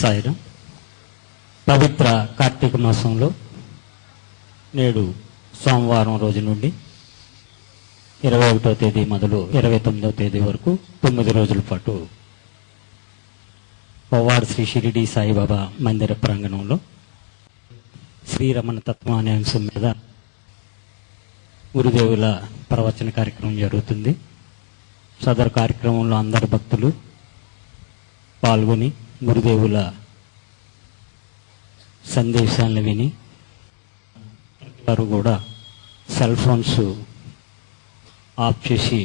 సాయిరాం. పవిత్ర కార్తీక మాసంలో నేడు సోమవారం రోజు నుండి 21వ తేదీ మొదలు 29వ తేదీ వరకు 9 రోజుల పాటు పవ్వాడ శ్రీ షిరిడి సాయిబాబా మందిర ప్రాంగణంలో శ్రీరమణ తత్వం అనే అంశం మీద గురుదేవుల ప్రవచన కార్యక్రమం జరుగుతుంది. సదరు కార్యక్రమంలో అందరు భక్తులు పాల్గొని గురుదేవుల సందేశాలను విని వారు కూడా సెల్ ఫోన్స్ ఆఫ్ చేసి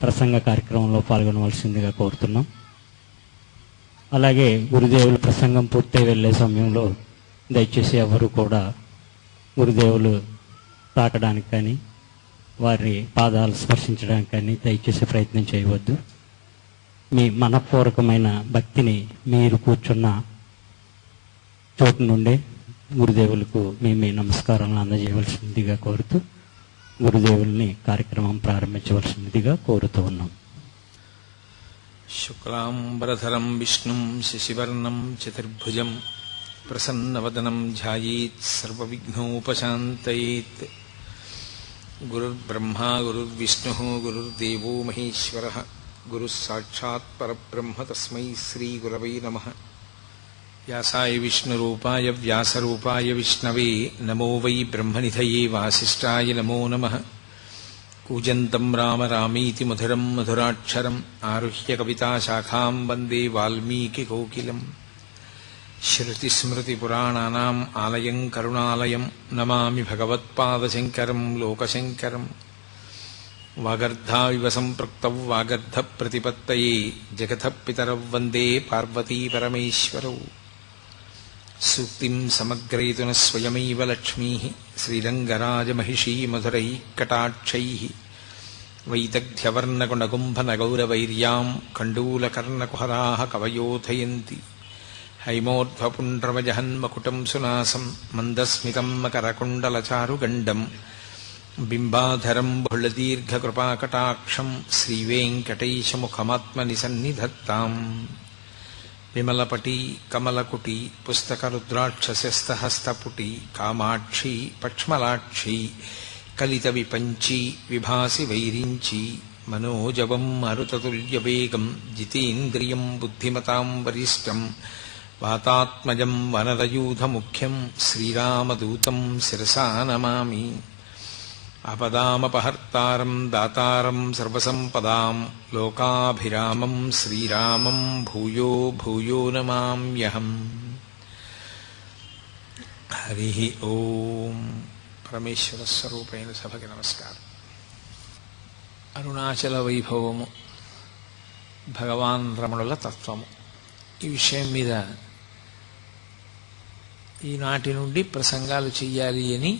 ప్రసంగ కార్యక్రమంలో పాల్గొనవలసిందిగా కోరుతున్నాం. అలాగే గురుదేవుల ప్రసంగం పూర్తి వెళ్ళే సమయంలో దయచేసి ఎవరు కూడా గురుదేవులు తాకడానికి కానీ వారి పాదాలు స్పర్శించడానికి కానీ దయచేసి ప్రయత్నం చేయవద్దు. మీ మనపూర్వకమైన భక్తిని మీరు కూర్చున్న చోటు నుండే గురుదేవులకు మీ నమస్కారాలను అందజేయవలసిందిగా కోరుతూ గురుదేవుల్ని కార్యక్రమం ప్రారంభించవలసిందిగా కోరుతూ ఉన్నాం. శుక్లాంబరధరం విష్ణుం శశివర్ణం చతుర్భుజం ప్రసన్నవదనం ధ్యాయేత్ సర్వవిఘ్నోపశాంతయేత్. గురుర్బ్రహ్మా గురుర్విష్ణుః గురుర్దేవో మహేశ్వరః గురుః సాక్షాత్ పరబ్రహ్మ తస్మై శ్రీ గురవై నమః. వ్యాసాయ విష్ణురూపాయ వ్యాసరూపాయ విష్ణవే నమో వై బ్రహ్మనిధయే వాసిష్ఠాయ నమో నమః. కూజంతం రామ రామీతి మధురం మధురాక్షరం ఆరుహ్య కవితాశాఖాం వందే వాల్మీకికోకిలం. శృతిస్మృతిపురాణానాం ఆలయం కరుణాలయం నమామి భగవత్పాదశంకరం లోకశంకరం. వాగర్ధావివ సంపృక్తౌ వాగర్ధప్రతిపత్తయే జగతః పితరౌ వందే పార్వతీ పరమేశ్వరౌ. సూక్తిం సమగ్రయతున స్వయమైవ లక్ష్మీః శ్రీరంగరాజమహిషీ మధురైః కటాక్షైః. వైదగ్ధ్యవర్ణగుణగుంభనగౌరవైర్యాం కండూలకర్ణకుహరాः కవయోధయంతి. హైమోర్ధ్వపుండ్రమజహన్మకుటం సునాసం మందస్మితం మకరకుండలచారుగండం. బింబాధరం బహుళదీర్ఘకృపాకటాక్షం శ్రీవేంకటేశముఖమాత్మని సన్నిధత్తాం. విమలపటి కమలకుటి పుస్తకరుద్రాక్షస్యస్తహస్తపుటి కామాక్షి పక్ష్మలాక్షి కలిత విపంచి విభాసి వైరించి. మనోజవం మరుతతుల్యవేగం జితేంద్రియం బుద్ధిమతాం వరిష్టం. వాతాత్మజం వనరయూధముఖ్యం శ్రీరామదూతం శిరసా నమామి. ఆపదామపహర్తారం దాతారం సర్వసంపదాం లోకాభిరామం శ్రీరామం భూయో భూయో నమామ్యహం. హరి ఓం. పరమేశ్వర స్వరూపైన సభకి నమస్కారం. అరుణాచల వైభవము, భగవాన్ రమణుల తత్వము, ఈ విషయం మీద ఈనాటి నుండి ప్రసంగాలు చెయ్యాలి అని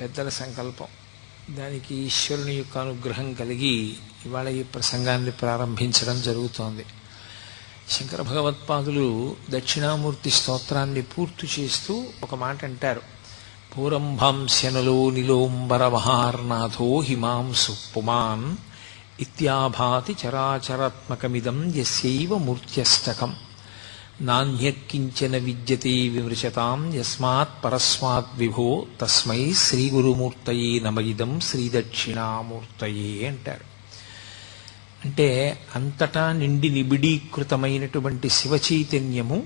పెద్దల సంకల్పం. దానికి ఈశ్వరుని యొక్క అనుగ్రహం కలిగి ఇవాళ ఈ ప్రసంగాన్ని ప్రారంభించడం జరుగుతోంది. శంకర భగవత్పాదులు దక్షిణామూర్తి స్తోత్రాన్ని పూర్తి చేస్తూ ఒక మాట అంటారు. పూరంభాంస్యనలో నిలోంబర మహార్నాథో హిమాంసు పుమాన్ ఇత్యాభాతి చరాచరాత్మకమిదం యస్యైవ మూర్త్యష్టకం. నాణ్యకించన విద్యతే విమృశతాం యస్మాత్ పరస్మాత్ విభో తస్మై శ్రీగురుమూర్తయే నమయిదం శ్రీదక్షిణామూర్తయే అంటారు. అంటే అంతటా నిండి నిబిడీకృతమైనటువంటి శివచైతన్యము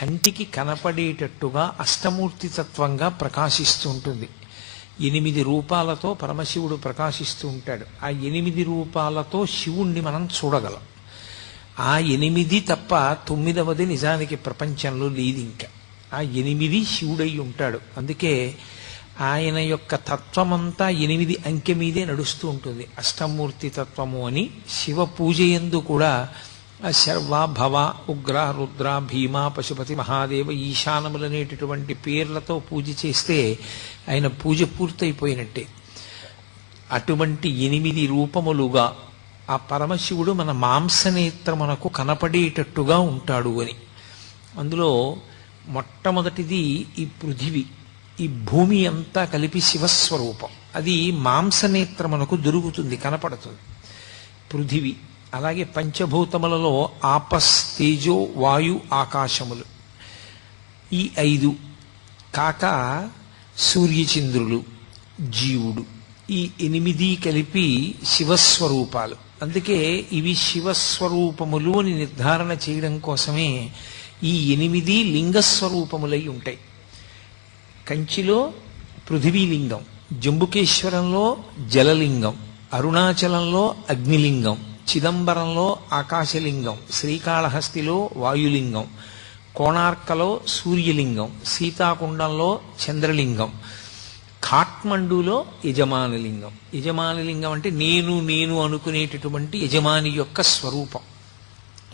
కంటికి కనపడేటట్టుగా అష్టమూర్తి తత్వంగా ప్రకాశిస్తూ ఉంటుంది. 8 రూపాలతో పరమశివుడు ప్రకాశిస్తూ ఉంటాడు. ఆ 8 రూపాలతో శివుణ్ణి మనం చూడగలం. ఆ 8 తప్ప 9వది నిజానికి ప్రపంచంలో లేదు. ఇంకా ఆ 8 శివుడై ఉంటాడు. అందుకే ఆయన యొక్క తత్వమంతా 8 అంకె మీదే నడుస్తూ ఉంటుంది. అష్టమూర్తి తత్వము అని శివ పూజయందు కూడా శర్వ భవ ఉగ్ర రుద్ర భీమ పశుపతి మహాదేవ ఈశానములనేటటువంటి పేర్లతో పూజ చేస్తే ఆయన పూజ పూర్తయిపోయినట్టే. అటువంటి 8 రూపములుగా ఆ పరమశివుడు మన మాంసనేత్రమునకు కనపడేటట్టుగా ఉంటాడు అని. అందులో మొట్టమొదటిది ఈ పృథివీ, ఈ భూమి అంతా కలిపి శివస్వరూపం. అది మాంసనేత్రమునకు దొరుకుతుంది, కనపడుతుంది. పృథివీ అలాగే పంచభూతములలో ఆపస్, తేజో, వాయు, ఆకాశములు ఈ 5 కాక సూర్యచంద్రులు, జీవుడు, ఈ 8 కలిపి శివస్వరూపాలు. అందుకే ఇవి శివస్వరూపములు అని నిర్ధారణ చేయడం కోసమే ఈ 8 లింగస్వరూపములై ఉంటాయి. కంచిలో పృథివీలింగం, జంబుకేశ్వరంలో జలలింగం, అరుణాచలంలో అగ్నిలింగం, చిదంబరంలో ఆకాశలింగం, శ్రీకాళహస్తిలో వాయులింగం, కోణార్కలో సూర్యలింగం, సీతాకుండంలో చంద్రలింగం, ఖాట్మండులో యజమానలింగం. యజమానలింగం అంటే నేను అనుకునేటటువంటి యజమాని యొక్క స్వరూపం.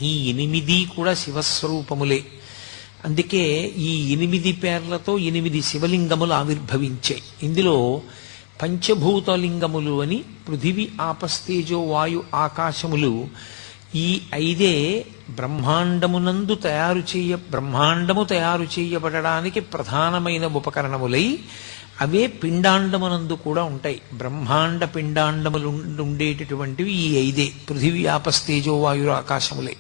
ఈ 8 కూడా శివస్వరూపములే. అందుకే ఈ 8 పేర్లతో 8 శివలింగములు ఆవిర్భవించాయి. ఇందులో పంచభూతలింగములు అని పృథివీ, ఆపస్తేజో, వాయు, ఆకాశములు ఈ 5 బ్రహ్మాండము తయారు చేయబడడానికి ప్రధానమైన ఉపకరణములై అవే పిండాండమునందు కూడా ఉంటాయి. బ్రహ్మాండ పిండాండములు ఉండేటటువంటివి ఈ 5 పృథివీ, ఆపస్తేజో, వాయు, ఆకాశములే.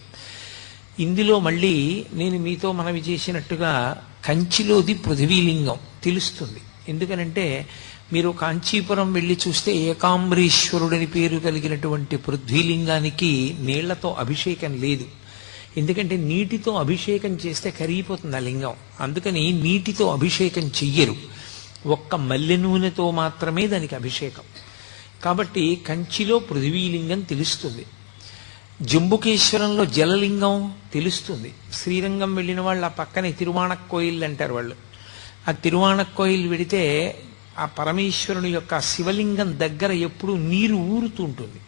ఇందులో మళ్ళీ నేను మీతో మనవి చేసినట్టుగా కంచిలోది పృథివీలింగం తెలుస్తుంది. ఎందుకనంటే మీరు కాంచీపురం వెళ్ళి చూస్తే ఏకాంబరీశ్వరుడని పేరు కలిగినటువంటి పృథ్వీలింగానికి నీళ్లతో అభిషేకం లేదు. ఎందుకంటే నీటితో అభిషేకం చేస్తే కరిగిపోతుంది ఆ లింగం. అందుకని నీటితో అభిషేకం చెయ్యరు, ఒక్క మల్లె నూనెతో మాత్రమే దానికి అభిషేకం. కాబట్టి కంచిలో పృథివీలింగం తెలుస్తుంది. జంబుకేశ్వరంలో జలలింగం తెలుస్తుంది. శ్రీరంగం వెళ్ళిన వాళ్ళు ఆ పక్కనే తిరువాణక్కోయిల్ అంటారు వాళ్ళు. ఆ తిరువాణక్కోయిల్ వెడితే ఆ పరమేశ్వరుని యొక్క శివలింగం దగ్గర ఎప్పుడూ నీరు ఊరుతూ ఉంటుంది.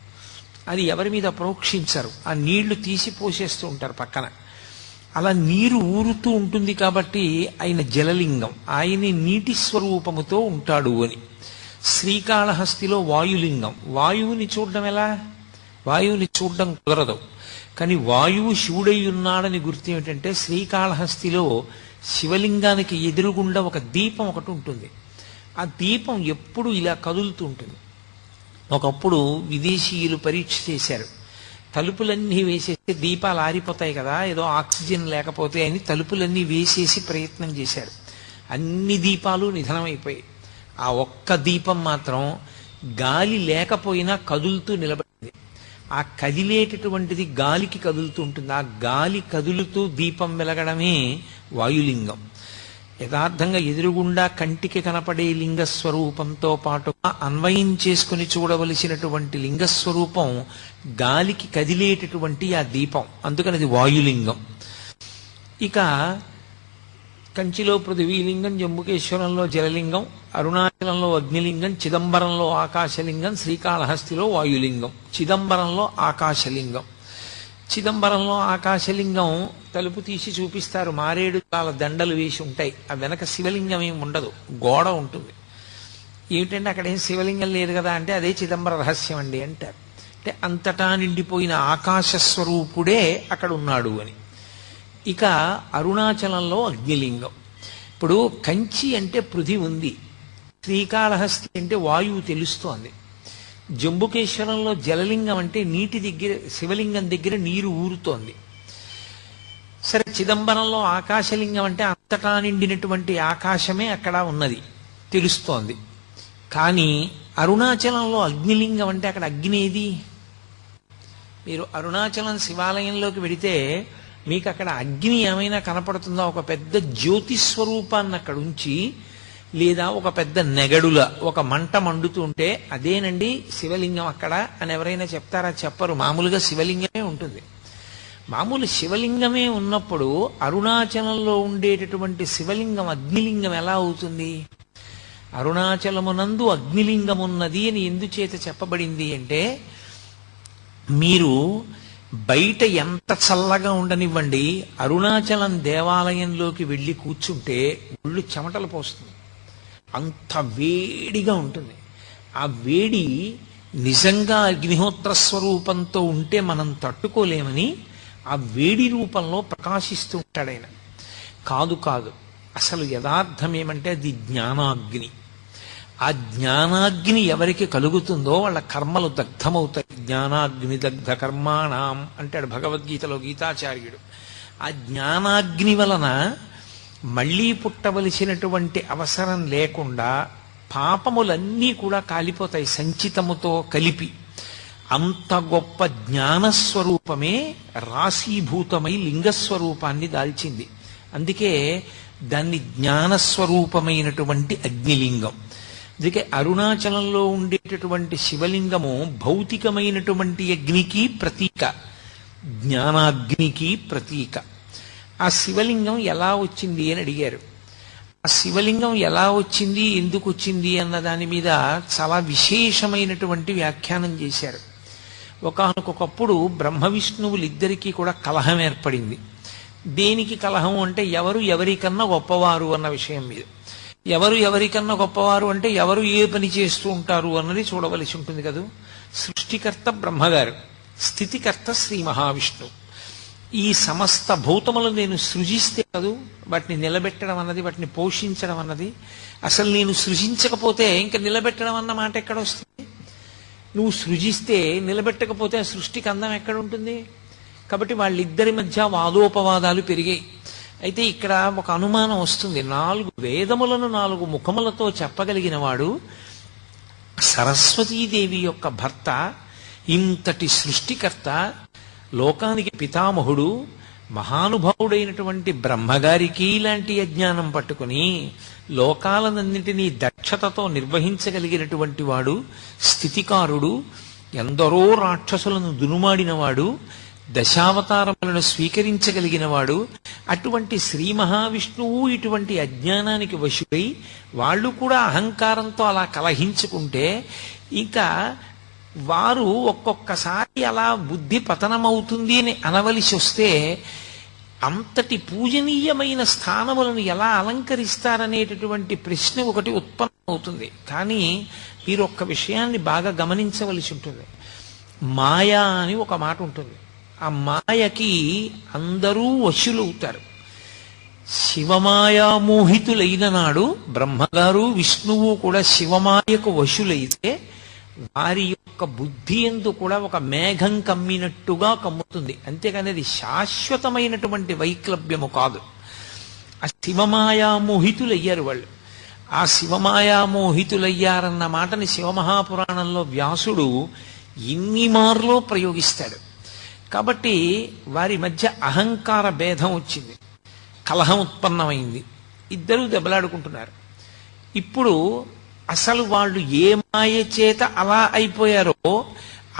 అది ఎవరి మీద ప్రోక్షించరు, ఆ నీళ్లు తీసి పోసేస్తూ ఉంటారు పక్కన. అలా నీరు ఊరుతూ ఉంటుంది కాబట్టి ఆయన జలలింగం, ఆయన నీటి స్వరూపముతో ఉంటాడు అని. శ్రీకాళహస్తిలో వాయులింగం, వాయువుని చూడడం ఎలా? వాయువుని చూడడం కుదరదు. కానీ వాయువు శివుడై ఉన్నాడని గుర్తు ఏమిటంటే శ్రీకాళహస్తిలో శివలింగానికి ఎదురుగుండా ఒక దీపం ఒకటి ఉంటుంది. ఆ దీపం ఎప్పుడు ఇలా కదులుతూ ఉంటుంది. ఒకప్పుడు విదేశీయులు పరీక్ష చేశారు. తలుపులన్నీ వేసేస్తే దీపాలు ఆరిపోతాయి కదా, ఏదో ఆక్సిజన్ లేకపోతే అని తలుపులన్నీ వేసేసి ప్రయత్నం చేశారు. అన్ని దీపాలు నిధనమైపోయాయి. ఆ ఒక్క దీపం మాత్రం గాలి లేకపోయినా కదులుతూ నిలబడింది. ఆ కదిలేటటువంటిది గాలికి కదులుతూ ఉంటుంది. ఆ గాలి కదులుతూ దీపం వెలగడమే వాయులింగం. యథార్థంగా ఎదురుగుండా కంటికి కనపడే లింగస్వరూపంతో పాటుగా అన్వయం చేసుకుని చూడవలసినటువంటి లింగస్వరూపం గాలికి కదిలేటటువంటి ఆ దీపం. అందుకని అది వాయులింగం. ఇక కంచిలో పృథివీలింగం, జంబుకేశ్వరంలో జలలింగం, అరుణాచలంలో అగ్నిలింగం, చిదంబరంలో ఆకాశలింగం, శ్రీకాళహస్తిలో వాయులింగం. చిదంబరంలో ఆకాశలింగం. చిదంబరంలో ఆకాశలింగం తలుపు తీసి చూపిస్తారు. మారేడు చాలా దండలు వేసి ఉంటాయి. ఆ వెనక శివలింగం ఏమి ఉండదు, గోడ ఉంటుంది. ఏమిటంటే అక్కడ ఏం శివలింగం లేదు కదా అంటే అదే చిదంబర రహస్యం అండి అంటారు. అంటే అంతటా నిండిపోయిన ఆకాశ స్వరూపుడే అక్కడ ఉన్నాడు అని. ఇక అరుణాచలంలో అగ్నిలింగం. ఇప్పుడు కంచి అంటే పృథివీ ఉంది, శ్రీకాళహస్తి అంటే వాయువు తెలుస్తోంది. జంబుకేశ్వరంలో జలలింగం అంటే నీటి దగ్గర, శివలింగం దగ్గర నీరు ఊరుతోంది. సరే, చిదంబరంలో ఆకాశలింగం అంటే అంతటా నిండినటువంటి ఆకాశమే అక్కడ ఉన్నది తెలుస్తోంది. కానీ అరుణాచలంలో అగ్నిలింగం అంటే అక్కడ అగ్ని ఏది? మీరు అరుణాచలం శివాలయంలోకి వెడితే మీకు అక్కడ అగ్ని ఏమైనా కనపడుతుందా? ఒక పెద్ద జ్యోతిస్వరూపాన్ని అక్కడ ఉంచి, లేదా ఒక పెద్ద నెగడుల ఒక మంట మండుతుంటే అదేనండి శివలింగం అక్కడ అని ఎవరైనా చెప్తారా? చెప్పరు. మామూలుగా శివలింగమే ఉంటుంది. మామూలు శివలింగమే ఉన్నప్పుడు అరుణాచలంలో ఉండేటటువంటి శివలింగం అగ్నిలింగం ఎలా అవుతుంది? అరుణాచలమునందు అగ్నిలింగం ఉన్నది అని ఎందుచేత చెప్పబడింది అంటే, మీరు బయట ఎంత చల్లగా ఉండనివ్వండి, అరుణాచలం దేవాలయంలోకి వెళ్ళి కూర్చుంటే ఒళ్ళు చెమటలు పోస్తుంది, అంత వేడిగా ఉంటుంది. ఆ వేడి నిజంగా అగ్నిహోత్ర స్వరూపంతో ఉంటే మనం తట్టుకోలేమని ఆ వేడి రూపంలో ప్రకాశిస్తూ ఉంటాడు ఆయన. కాదు కాదు, అసలు యథార్థం ఏమంటే అది జ్ఞానాగ్ని. ఆ ఆ జ్ఞానాగ్ని ఎవరికి కలుగుతుందో వాళ్ళ కర్మలు దగ్ధమవుతాయి. జ్ఞానాగ్ని దగ్ధ కర్మాణం అంటాడు భగవద్గీతలో గీతాచార్యుడు. ఆ జ్ఞానాగ్ని వలన మళ్ళీ పుట్టవలసినటువంటి అవసరం లేకుండా పాపములన్నీ కూడా కాలిపోతాయి సంచితముతో కలిపి. అంత గొప్ప జ్ఞానస్వరూపమే రాశీభూతమై లింగస్వరూపాన్ని దాల్చింది. అందుకే దాన్ని జ్ఞానస్వరూపమైనటువంటి అగ్నిలింగం. అందుకే అరుణాచలంలో ఉండేటటువంటి శివలింగము భౌతికమైనటువంటి అగ్నికి ప్రతీక, జ్ఞానాగ్నికి ప్రతీక. ఆ శివలింగం ఎలా వచ్చింది అని అడిగారు. ఆ శివలింగం ఎలా వచ్చింది, ఎందుకు వచ్చింది అన్న దాని మీద చాలా విశేషమైనటువంటి వ్యాఖ్యానం చేశారు. ఒకానొకప్పుడు బ్రహ్మ విష్ణువులిద్దరికీ కూడా కలహం ఏర్పడింది. దేనికి కలహం అంటే ఎవరు ఎవరికన్నా గొప్పవారు అన్న విషయం మీద. ఎవరు ఎవరికన్నా గొప్పవారు అంటే ఎవరు ఏ పని చేస్తూ ఉంటారు అన్నది చూడవలసి ఉంటుంది కదా. సృష్టికర్త బ్రహ్మగారు, స్థితికర్త శ్రీ మహావిష్ణువు. ఈ సమస్త భూతములు నేను సృజిస్తే కదూ వాటిని నిలబెట్టడం అన్నది, వాటిని పోషించడం అన్నది. అసలు నేను సృజించకపోతే ఇంకా నిలబెట్టడం అన్న మాట ఎక్కడ వస్తుంది? నువ్వు సృజిస్తే నిలబెట్టకపోతే ఆ సృష్టికి అందం ఎక్కడ ఉంటుంది? కాబట్టి వాళ్ళిద్దరి మధ్య వాదోపవాదాలు పెరిగాయి. అయితే ఇక్కడ ఒక అనుమానం వస్తుంది. 4 వేదములను 4 ముఖములతో చెప్పగలిగిన వాడు సరస్వతీదేవి యొక్క భర్త, ఇంతటి సృష్టికర్త, లోకానికి పితామహుడు, మహానుభావుడైనటువంటి బ్రహ్మగారికి ఇలాంటి అజ్ఞానం పట్టుకుని లోకాలన్నింటినీ దక్షతతో నిర్వహించగలిగినటువంటి వాడు, స్థితికారుడు, ఎందరో రాక్షసులను దునుమాడినవాడు, దశావతారములను స్వీకరించగలిగినవాడు, అటువంటి శ్రీ మహావిష్ణువు ఇటువంటి అజ్ఞానానికి వశుడై వాళ్ళు కూడా అహంకారంతో అలా కలహించుకుంటే ఇంకా వారు ఒక్కొక్కసారి అలా బుద్ధి పతనమవుతుంది అని అనవలసి వస్తే అంతటి పూజనీయమైన స్థానములను ఎలా అలంకరిస్తారనేటటువంటి ప్రశ్న ఒకటి ఉత్పన్నమవుతుంది. కానీ మీరు ఒక్క విషయాన్ని బాగా గమనించవలసి ఉంటుంది. మాయా అని ఒక మాట ఉంటుంది. ఆ మాయకి అందరూ వశులవుతారు. శివమాయా మోహితులైన నాడు బ్రహ్మగారు విష్ణువు కూడా శివమాయకు వశులైతే వారి యొక్క బుద్ధి ఎందు కూడా ఒక మేఘం కమ్మినట్టుగా కమ్ముతుంది. అంతేకాని అది శాశ్వతమైనటువంటి వైక్లభ్యము కాదు. ఆ శివమాయా మోహితులయ్యారు వాళ్ళు. ఆ శివమాయా మోహితులయ్యారన్న మాటని శివమహాపురాణంలో వ్యాసుడు ఇన్ని మార్లో ప్రయోగిస్తాడు. కాబట్టి వారి మధ్య అహంకార భేదం వచ్చింది, కలహం ఉత్పన్నమైంది, ఇద్దరూ దెబ్బలాడుకుంటున్నారు. ఇప్పుడు అసలు వాళ్ళు ఏ మాయ చేత అలా అయిపోయారో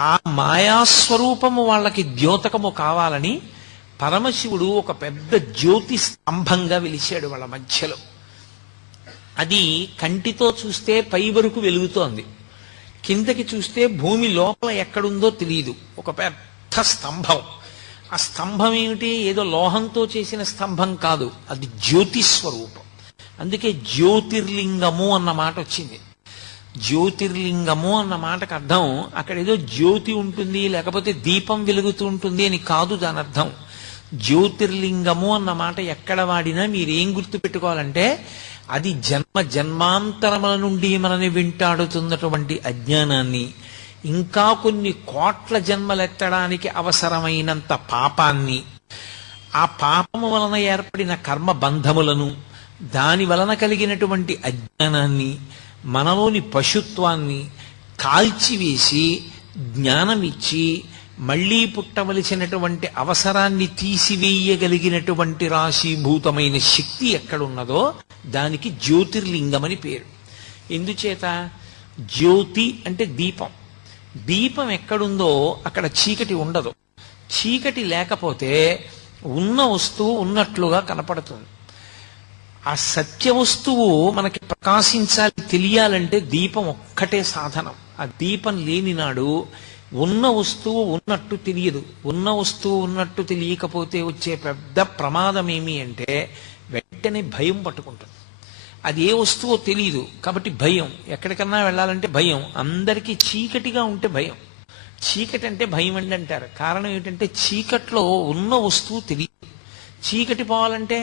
ఆ మాయాస్వరూపము వాళ్ళకి ద్యోతకము కావాలని పరమశివుడు ఒక పెద్ద జ్యోతి స్తంభంగా వెలిశాడు వాళ్ళ మధ్యలో. అది కంటితో చూస్తే పై వరకు వెలుగుతోంది, కిందకి చూస్తే భూమి లోపల ఎక్కడుందో తెలియదు. ఒక పెద్ద స్తంభం. ఆ స్తంభం ఏమిటి? ఏదో లోహంతో చేసిన స్తంభం కాదు, అది జ్యోతి స్వరూపం. అందుకే జ్యోతిర్లింగము అన్న మాట వచ్చింది. జ్యోతిర్లింగము అన్న మాటకు అర్థం అక్కడ ఏదో జ్యోతి ఉంటుంది లేకపోతే దీపం వెలుగుతూ ఉంటుంది అని కాదు దాని అర్థం. జ్యోతిర్లింగము అన్న మాట ఎక్కడ వాడినా మీరేం గుర్తుపెట్టుకోవాలంటే అది జన్మ జన్మాంతరముల నుండి మనని వెంటాడుతున్నటువంటి అజ్ఞానాన్ని, ఇంకా కొన్ని కోట్ల జన్మలెత్తడానికి అవసరమైనంత పాపాన్ని, ఆ పాపము వలన ఏర్పడిన కర్మ బంధములను, దాని వలన కలిగినటువంటి అజ్ఞానాన్ని, మనలోని పశుత్వాన్ని కాల్చివేసి జ్ఞానమిచ్చి మళ్లీ పుట్టవలసినటువంటి అవసరాన్ని తీసివేయగలిగినటువంటి రాశీభూతమైన శక్తి ఎక్కడున్నదో దానికి జ్యోతిర్లింగమని పేరు. ఎందుచేత? జ్యోతి అంటే దీపం. దీపం ఎక్కడుందో అక్కడ చీకటి ఉండదు. చీకటి లేకపోతే ఉన్న వస్తువు ఉన్నట్లుగా కనపడుతుంది. ఆ సత్య వస్తువు మనకి ప్రకాశించాలి, తెలియాలంటే దీపం ఒక్కటే సాధనం. ఆ దీపం లేని నాడు ఉన్న వస్తువు ఉన్నట్టు తెలియదు. ఉన్న వస్తువు ఉన్నట్టు తెలియకపోతే వచ్చే పెద్ద ప్రమాదం ఏమి అంటే వెంటనే భయం పట్టుకుంటుంది. అది ఏ వస్తువో తెలియదు కాబట్టి భయం. ఎక్కడికన్నా వెళ్ళాలంటే భయం. అందరికీ చీకటిగా ఉంటే భయం. చీకటి అంటే భయం అండి అంటారు. కారణం ఏంటంటే చీకట్లో ఉన్న వస్తువు తెలియదు. చీకటి పోవాలంటే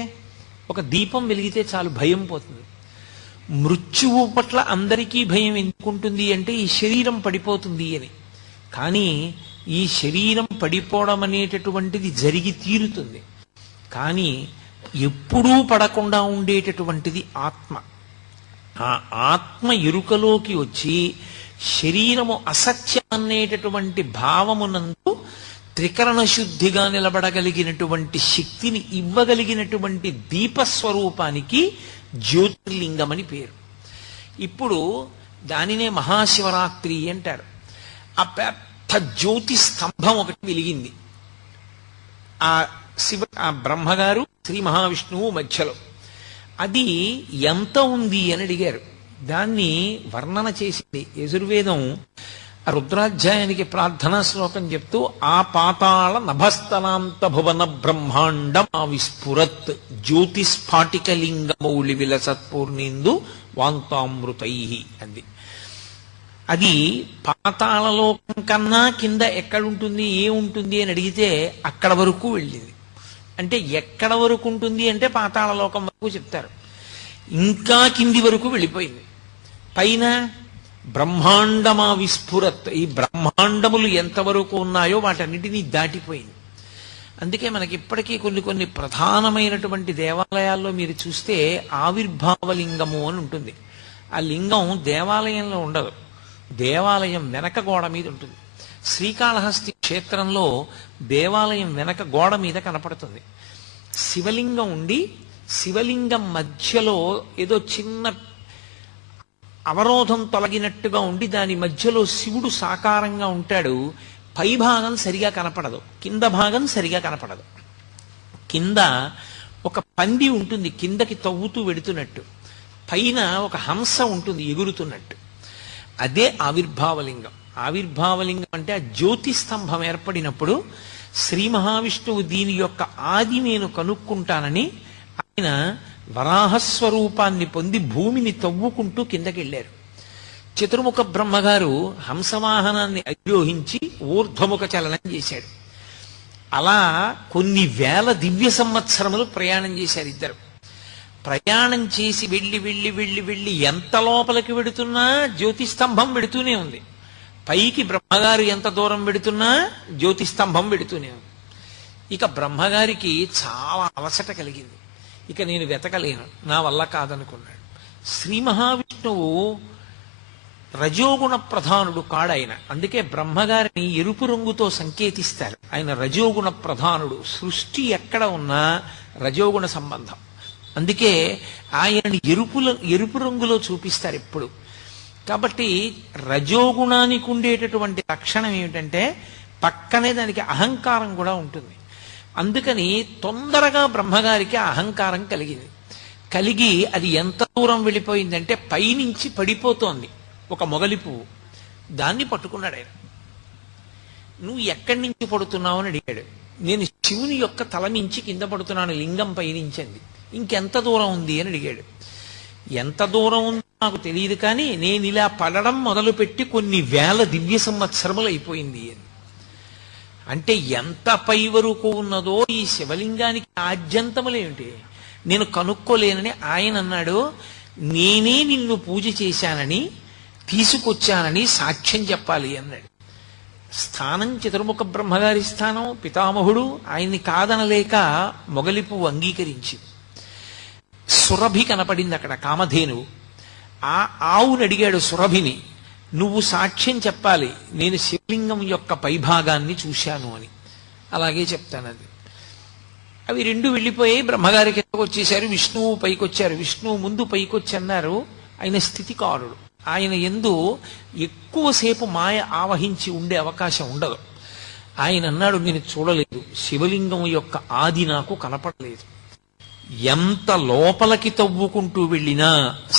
ఒక దీపం వెలిగితే చాలు, భయం పోతుంది. మృత్యువు పట్ల అందరికీ భయం ఎందుకుంటుంది అంటే ఈ శరీరం పడిపోతుంది అని. కానీ ఈ శరీరం పడిపోవడం అనేటటువంటిది జరిగి తీరుతుంది. కానీ ఎప్పుడూ పడకుండా ఉండేటటువంటిది ఆత్మ. ఆ ఆత్మ ఎరుకలోకి వచ్చి శరీరము అసత్యం అనేటటువంటి భావమునందు త్రికరణ శుద్ధిగా నిలబడగలిగినటువంటి శక్తిని ఇవ్వగలిగినటువంటి దీపస్వరూపానికి జ్యోతిర్లింగం అని పేరు. ఇప్పుడు దానినే మహాశివరాత్రి అంటారు. ఆ పెద్ద జ్యోతి స్తంభం ఒకటి వెలిగింది ఆ బ్రహ్మగారు శ్రీ మహావిష్ణువు మధ్యలో. అది ఎంత ఉంది అని అడిగారు. దాన్ని వర్ణన చేసింది యజుర్వేదం. రుద్రాధ్యాయానికి ప్రార్థనా శ్లోకం చెప్తూ ఆ పాతాళ నభస్థలాంత భువన బ్రహ్మాండం ఆ విస్ఫురత్ జ్యోతిస్ఫాటికలింగమౌళి విలసత్పూర్ణిందు వాంతామృతై అంది. అది పాతాళలోకం కన్నా కింద ఎక్కడుంటుంది ఏముంటుంది అని అడిగితే అక్కడ వరకు వెళ్ళింది. అంటే ఎక్కడ వరకు ఉంటుంది అంటే పాతాళలోకం వరకు చెప్తారు. ఇంకా కింది వరకు వెళ్ళిపోయింది. పైన బ్రహ్మాండమా విస్ఫురత్, ఈ బ్రహ్మాండములు ఎంతవరకు ఉన్నాయో వాటన్నిటినీ దాటిపోయింది. అందుకే మనకి ఇప్పటికీ కొన్ని ప్రధానమైనటువంటి దేవాలయాల్లో మీరు చూస్తే ఆవిర్భావలింగము అని ఉంటుంది. ఆ లింగం దేవాలయంలో ఉండదు, దేవాలయం వెనక గోడ మీద ఉంటుంది. శ్రీకాళహస్తి క్షేత్రంలో దేవాలయం వెనక గోడ మీద కనపడుతుంది. శివలింగం ఉండి శివలింగం మధ్యలో ఏదో చిన్న అవరోధం తొలగినట్టుగా ఉండి దాని మధ్యలో శివుడు సాకారంగా ఉంటాడు. పై భాగం సరిగా కనపడదు, కింద భాగం సరిగా కనపడదు. కింద ఒక పంది ఉంటుంది కిందకి తవ్వుతూ వెడుతున్నట్టు, పైన ఒక హంస ఉంటుంది ఎగురుతున్నట్టు. అదే ఆవిర్భావలింగం. ఆవిర్భావలింగం అంటే ఆ జ్యోతి స్తంభం ఏర్పడినప్పుడు శ్రీ మహావిష్ణువు దీని యొక్క ఆది నేను కనుక్కుంటానని ఆయన వరాహస్వరూపాన్ని పొంది భూమిని తవ్వుకుంటూ కిందకి వెళ్ళారు. చతుర్ముఖ బ్రహ్మగారు హంసవాహనాన్ని అధిరోహించి ఊర్ధ్వముఖ చలనం చేశాడు. అలా కొన్ని వేల దివ్య సంవత్సరములు ప్రయాణం చేశారు ఇద్దరు. ప్రయాణం చేసి వెళ్ళి వెళ్ళి వెళ్ళి వెళ్ళి ఎంత లోపలికి వెడుతున్నా జ్యోతిస్తంభం వెడుతూనే ఉంది. పైకి బ్రహ్మగారు ఎంత దూరం వెడుతున్నా జ్యోతిస్తంభం వెడుతూనే ఉంది. ఇక బ్రహ్మగారికి చాలా అలసట కలిగింది. ఇక నేను వెతకలేను, నా వల్ల కాదనుకున్నాడు. శ్రీ మహావిష్ణువు రజోగుణ ప్రధానుడు కాడాయన. అందుకే బ్రహ్మగారిని ఎరుపు రంగుతో సంకేతిస్తారు. ఆయన రజోగుణ ప్రధానుడు. సృష్టి ఎక్కడ ఉన్నా రజోగుణ సంబంధం. అందుకే ఆయనని ఎరుపు రంగులో చూపిస్తారు ఎప్పుడు. కాబట్టి రజోగుణానికి ఉండేటటువంటి లక్షణం ఏమిటంటే పక్కనే దానికి అహంకారం కూడా ఉంటుంది. అందుకని తొందరగా బ్రహ్మగారికి అహంకారం కలిగి అది ఎంత దూరం వెళ్ళిపోయిందంటే పైనుంచి పడిపోతోంది ఒక మొగలి పువ్వు. దాన్ని పట్టుకున్నాడు ఆయన. నువ్వు ఎక్కడి నుంచి పడుతున్నావు అని అడిగాడు. నేను శివుని యొక్క తల మించి కింద పడుతున్నాను, లింగం పైనుంచి అంది. ఇంకెంత దూరం ఉంది అని అడిగాడు. ఎంత దూరం ఉందో నాకు తెలియదు, కానీ నేను ఇలా పడడం మొదలుపెట్టి కొన్ని వేల దివ్య సంవత్సరములు అయిపోయింది అని. అంటే ఎంత పై వరకు ఉన్నదో ఈ శివలింగానికి ఆద్యంతములేమిటి నేను కనుక్కోలేనని ఆయన అన్నాడు. నేనే నిన్ను పూజ చేశానని తీసుకొచ్చానని సాక్ష్యం చెప్పాలి అన్నాడు. స్థానం చతుర్ముఖ బ్రహ్మగారి స్థానం, పితామహుడు. ఆయన్ని కాదనలేక మొగలి పువ్వు అంగీకరించి సురభి కనపడింది అక్కడ, కామధేనువు. ఆ ఆవుని అడిగాడు సురభిని, నువ్వు సాక్ష్యం చెప్పాలి నేను శివలింగం యొక్క పైభాగాన్ని చూశాను అని. అలాగే చెప్తాను అది. అవి రెండు వెళ్ళిపోయి బ్రహ్మగారి కిందకు వచ్చేశారు. విష్ణువు పైకొచ్చారు. విష్ణువు ముందు పైకొచ్చి అన్నారు, ఆయన స్థితికారుడు. ఆయన యందు ఎక్కువసేపు మాయ ఆవహించి ఉండే అవకాశం ఉండదు. ఆయన అన్నాడు, నేను చూడలేదు, శివలింగం యొక్క ఆది నాకు కనపడలేదు. ఎంత లోపలికి తవ్వుకుంటూ వెళ్ళినా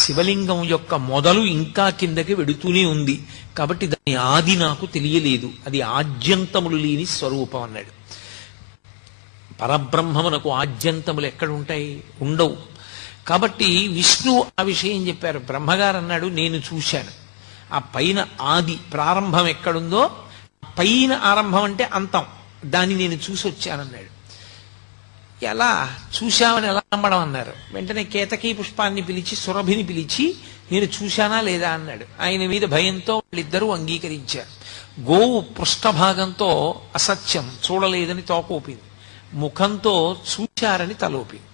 శివలింగం యొక్క మొదలు ఇంకా కిందకి వెడుతూనే ఉంది. కాబట్టి దాని ఆది నాకు తెలియలేదు, అది ఆద్యంతములు లేని స్వరూపం అన్నాడు. పరబ్రహ్మమునకు ఆద్యంతములు ఎక్కడుంటాయి? ఉండవు. కాబట్టి విష్ణువు ఆ విషయం చెప్పారు. బ్రహ్మగారు అన్నాడు, నేను చూశాను. ఆ పైన ఆది ప్రారంభం ఎక్కడుందో, పైన ఆరంభం అంటే అంతం, దాన్ని నేను చూసి వచ్చానన్నాడు. ఎలా చూశామని ఎలా నమ్మడం అన్నారు. వెంటనే కేతకీ పుష్పాన్ని పిలిచి సురభిని పిలిచి నేను చూశానా లేదా అన్నాడు. ఆయన మీద భయంతో వాళ్ళిద్దరూ అంగీకరించారు. గోవు పృష్ఠభాగంతో అసత్యం, చూడలేదని తోకూపింది, ముఖంతో చూశారని తలోపింది.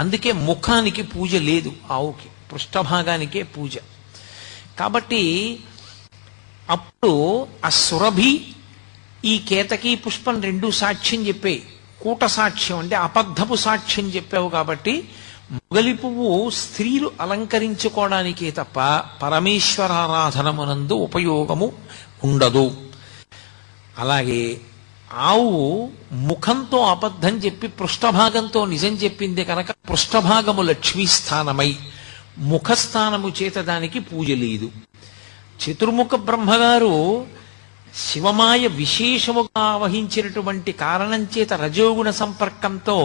అందుకే ముఖానికి పూజ లేదు ఆవుకి, పృష్ఠభాగానికే పూజ. కాబట్టి అప్పుడు ఆ సురభి ఈ కేతకీ పుష్పం రెండు సాక్ష్యం చెప్పాయి. కూట సాక్ష్యం అంటే అబద్ధపు సాక్ష్యం చెప్పావు కాబట్టి మొగలి పువ్వు స్త్రీలు అలంకరించుకోవడానికే తప్ప పరమేశ్వరారాధనమునందు ఉపయోగము ఉండదు. అలాగే ఆవు ముఖంతో అబద్ధం చెప్పి పృష్ఠభాగంతో నిజం చెప్పింది కనుక పృష్ఠభాగము లక్ష్మీస్థానమై ముఖస్థానము చేత దానికి పూజ లేదు. చతుర్ముఖ బ్రహ్మగారు శివమాయ విశేషముగా వహించినటువంటి కారణం చేత రజోగుణ సంపర్కంతో